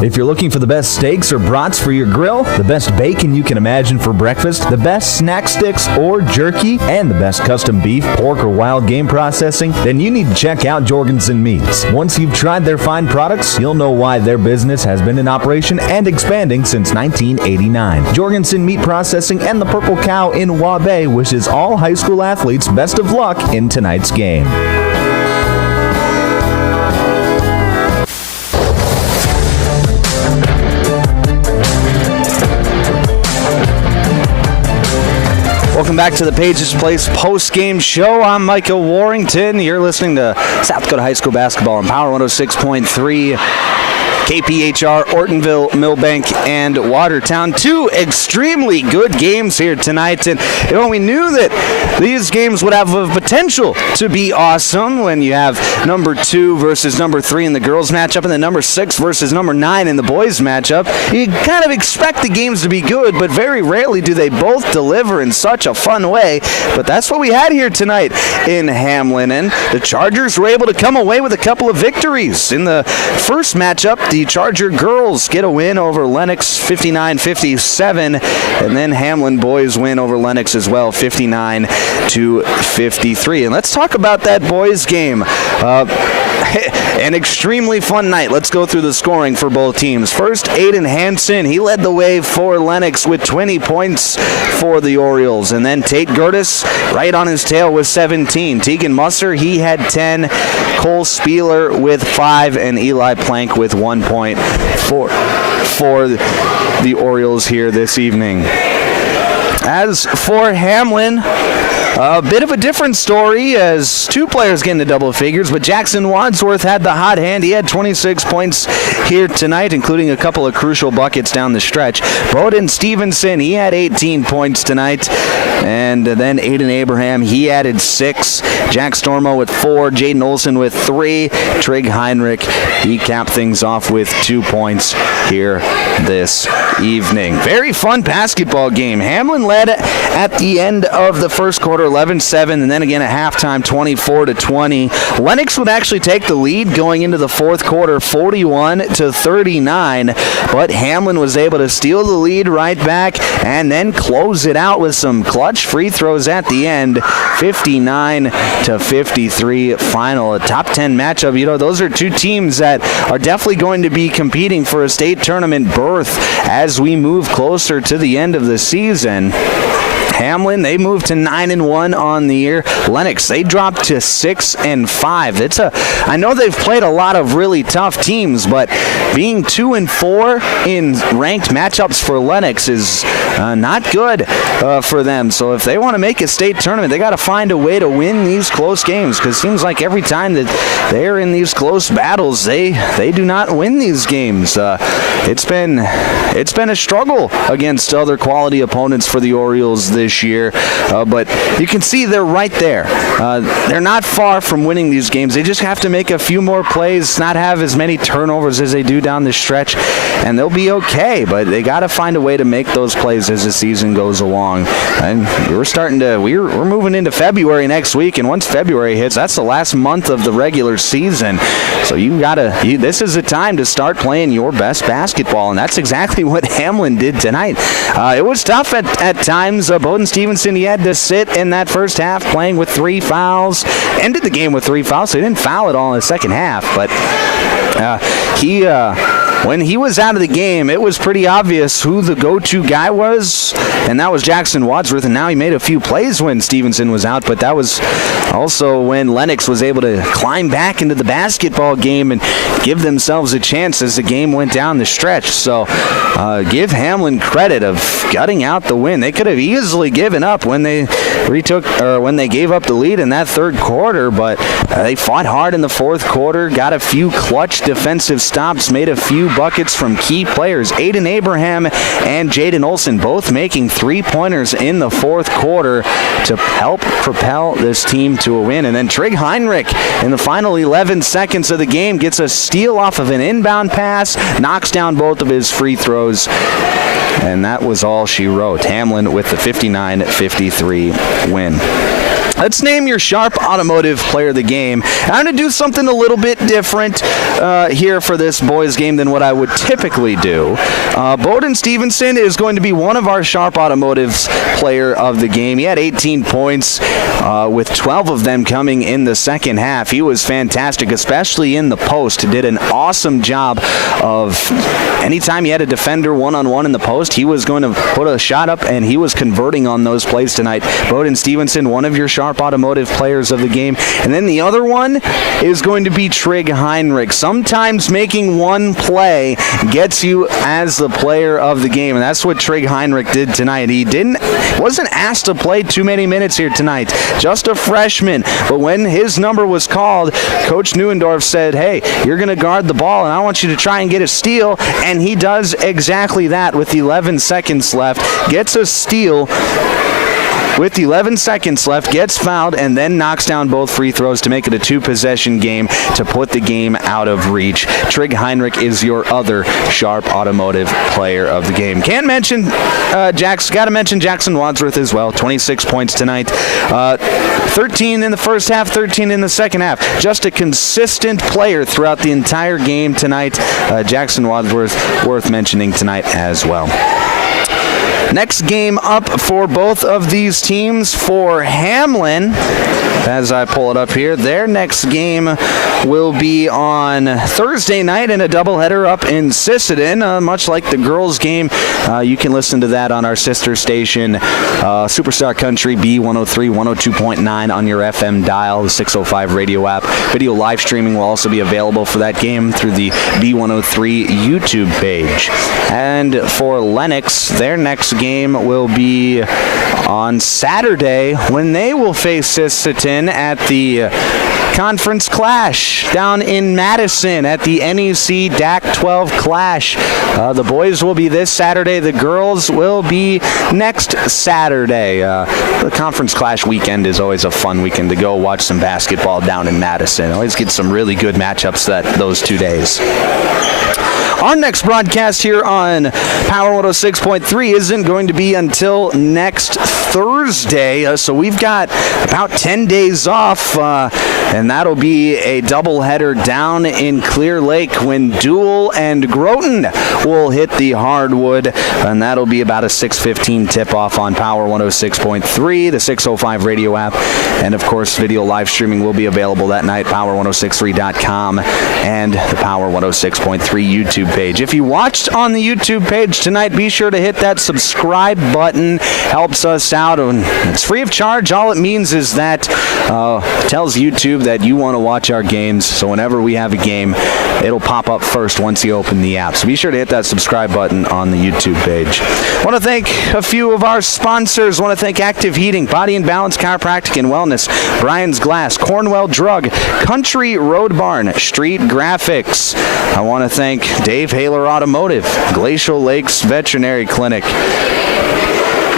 If you're looking for the best steaks or brats for your grill, the best bacon you can imagine for breakfast, the best snack sticks or jerky, and the best custom beef, pork, or wild game processing, then you need to check out Jorgensen Meats. Once you've tried their fine products, you'll know why their business has been in operation and expanding since 1989. Jorgensen Meat Processing and the Purple Cow in Waubay wishes all high school athletes best of luck in tonight's game. Welcome back to the Pages Place post-game show. I'm Micah Warrington. You're listening to South Dakota High School basketball on Power 106.3. KPHR, Ortonville, Millbank, and Watertown. 2 extremely good games here tonight. And we knew that these games would have a potential to be awesome when you have number 2 versus number 3 in the girls matchup and then number 6 versus number 9 in the boys matchup. You kind of expect the games to be good, but very rarely do they both deliver in such a fun way. But that's what we had here tonight in Hamlin. And the Chargers were able to come away with a couple of victories. In the first matchup, the Charger girls get a win over Lennox 59-57, and then Hamlin boys win over Lennox as well 59-53. And let's talk about that boys game. An extremely fun night. Let's go through the scoring for both teams. First, Aiden Hansen. He led the way for Lennox with 20 points for the Orioles. And then Tate Gertis right on his tail with 17. Tegan Musser, he had 10. Cole Spieler with 5. And Eli Plank with 1 point for the Orioles here this evening. As for Hamlin, a bit of a different story as 2 players get into double figures, but Jackson Wadsworth had the hot hand. He had 26 points here tonight, including a couple of crucial buckets down the stretch. Bowden Stevenson, he had 18 points tonight. And then Aiden Abraham, he added 6. Jack Stormo with 4. Jaden Olson with 3. Trig Heinrich, he capped things off with 2 points here this evening. Very fun basketball game. Hamlin led at the end of the first quarter 11-7, and then again at halftime, 24-20. Lennox would actually take the lead going into the fourth quarter, 41-39, but Hamlin was able to steal the lead right back and then close it out with some clutch free throws at the end. 59-53 final. A top 10 matchup. Those are two teams that are definitely going to be competing for a state tournament berth as we move closer to the end of the season. Hamlin, they moved to 9-1 on the year. Lennox, they dropped to 6-5. I know they've played a lot of really tough teams, but being 2-4 in ranked matchups for Lennox is not good for them. So if they want to make a state tournament, they got to find a way to win these close games, because it seems like every time that they're in these close battles, they do not win these games. It's been a struggle against other quality opponents for the Orioles this year, but you can see they're right there. They're not far from winning these games. They just have to make a few more plays, not have as many turnovers as they do down the stretch, and they'll be okay. But they got to find a way to make those plays as the season goes along. And we're moving into February next week, and once February hits, that's the last month of the regular season. So this is the time to start playing your best basketball, and that's exactly what Hamlin did tonight. It was tough at times. Bowden Stevenson, he had to sit in that first half playing with 3 fouls. Ended the game with 3 fouls, so he didn't foul at all in the second half. But when he was out of the game, it was pretty obvious who the go-to guy was, and that was Jackson Wadsworth. And now he made a few plays when Stevenson was out, but that was also when Lennox was able to climb back into the basketball game and give themselves a chance as the game went down the stretch. So give Hamlin credit of gutting out the win. They could have easily given up when they gave up the lead in that third quarter, but they fought hard in the fourth quarter, got a few clutch defensive stops, made a few buckets from key players. Aiden Abraham and Jaden Olson both making 3-pointers in the fourth quarter to help propel this team to a win. And then Trig Heinrich in the final 11 seconds of the game gets a steal off of an inbound pass, knocks down both of his free throws, and that was all she wrote. Hamlin with the 59-53 win. Let's name your Sharp Automotive Player of the Game. I'm going to do something a little bit different here for this boys game than what I would typically do. Bowden Stevenson is going to be one of our Sharp Automotive's Player of the Game. He had 18 points with 12 of them coming in the second half. He was fantastic, especially in the post. Did an awesome job of anytime he had a defender one-on-one in the post, he was going to put a shot up, and he was converting on those plays tonight. Bowden Stevenson, one of your Sharp Automotive Players of the Game. And then the other one is going to be Trig Heinrich. Sometimes making one play gets you as the player of the game, and that's what Trig Heinrich did tonight. He wasn't asked to play too many minutes here tonight, just a freshman, but when his number was called, Coach Neuendorf said, hey, you're going to guard the ball, and I want you to try and get a steal, and he does exactly that with 11 seconds left, gets a steal with 11 seconds left, gets fouled, and then knocks down both free throws to make it a 2-possession game to put the game out of reach. Trig Heinrich is your other Sharp Automotive Player of the Game. Got to mention Jackson Wadsworth as well. 26 points tonight. 13 in the first half, 13 in the second half. Just a consistent player throughout the entire game tonight. Jackson Wadsworth worth mentioning tonight as well. Next game up for both of these teams for Hamlin. As I pull it up here, their next game will be on Thursday night in a doubleheader up in Sisseton, much like the girls' game. You can listen to that on our sister station, Superstar Country B103, 102.9 on your FM dial, the 605 radio app. Video live streaming will also be available for that game through the B103 YouTube page. And for Lennox, their next game will be on Saturday when they will face Sisseton at the Conference Clash down in Madison at the NEC DAC 12 Clash. The boys will be this Saturday. The girls will be next Saturday. The Conference Clash weekend is always a fun weekend to go watch some basketball down in Madison. Always get some really good matchups those 2 days. Our next broadcast here on Power 106.3 isn't going to be until next Thursday, so we've got about 10 days off, and that'll be a doubleheader down in Clear Lake when Dual and Groton will hit the hardwood, and that'll be about a 6:15 tip-off on Power 106.3, the 605 radio app, and of course video live streaming will be available that night, power1063.com and the Power 106.3 YouTube page. If you watched on the YouTube page tonight, be sure to hit that subscribe button. Helps us out, and it's free of charge. All it means is that tells YouTube that you want to watch our games, so whenever we have a game, it'll pop up first once you open the app. So be sure to hit that subscribe button on the YouTube page. I want to thank a few of our sponsors. I want to thank Active Heating, Body and Balance Chiropractic and Wellness, Brian's Glass, Cornwell Drug, Country Road Barn, Street Graphics. I want to thank Dave Haler Automotive, Glacial Lakes Veterinary Clinic,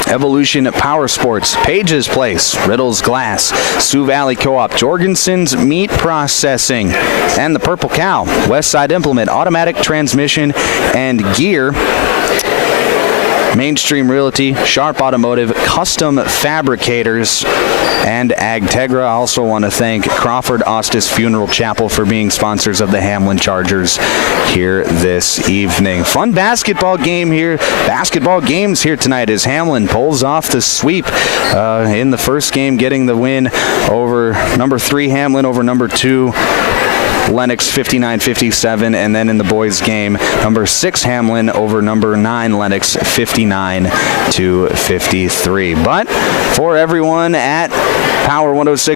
Evolution Power Sports, Page's Place, Riddle's Glass, Sioux Valley Co-op, Jorgensen's Meat Processing, and the Purple Cow, Westside Implement, Automatic Transmission and Gear, Mainstream Realty, Sharp Automotive, Custom Fabricators, and AgTegra. I also want to thank Crawford Ostis Funeral Chapel for being sponsors of the Hamlin Chargers here this evening. Fun basketball games here tonight as Hamlin pulls off the sweep in the first game, getting the win over number 3 Hamlin over number 2 Lennox 59-57, and then in the boys game, number 6 Hamlin over number 9 Lennox 59-53. But for everyone at Power 106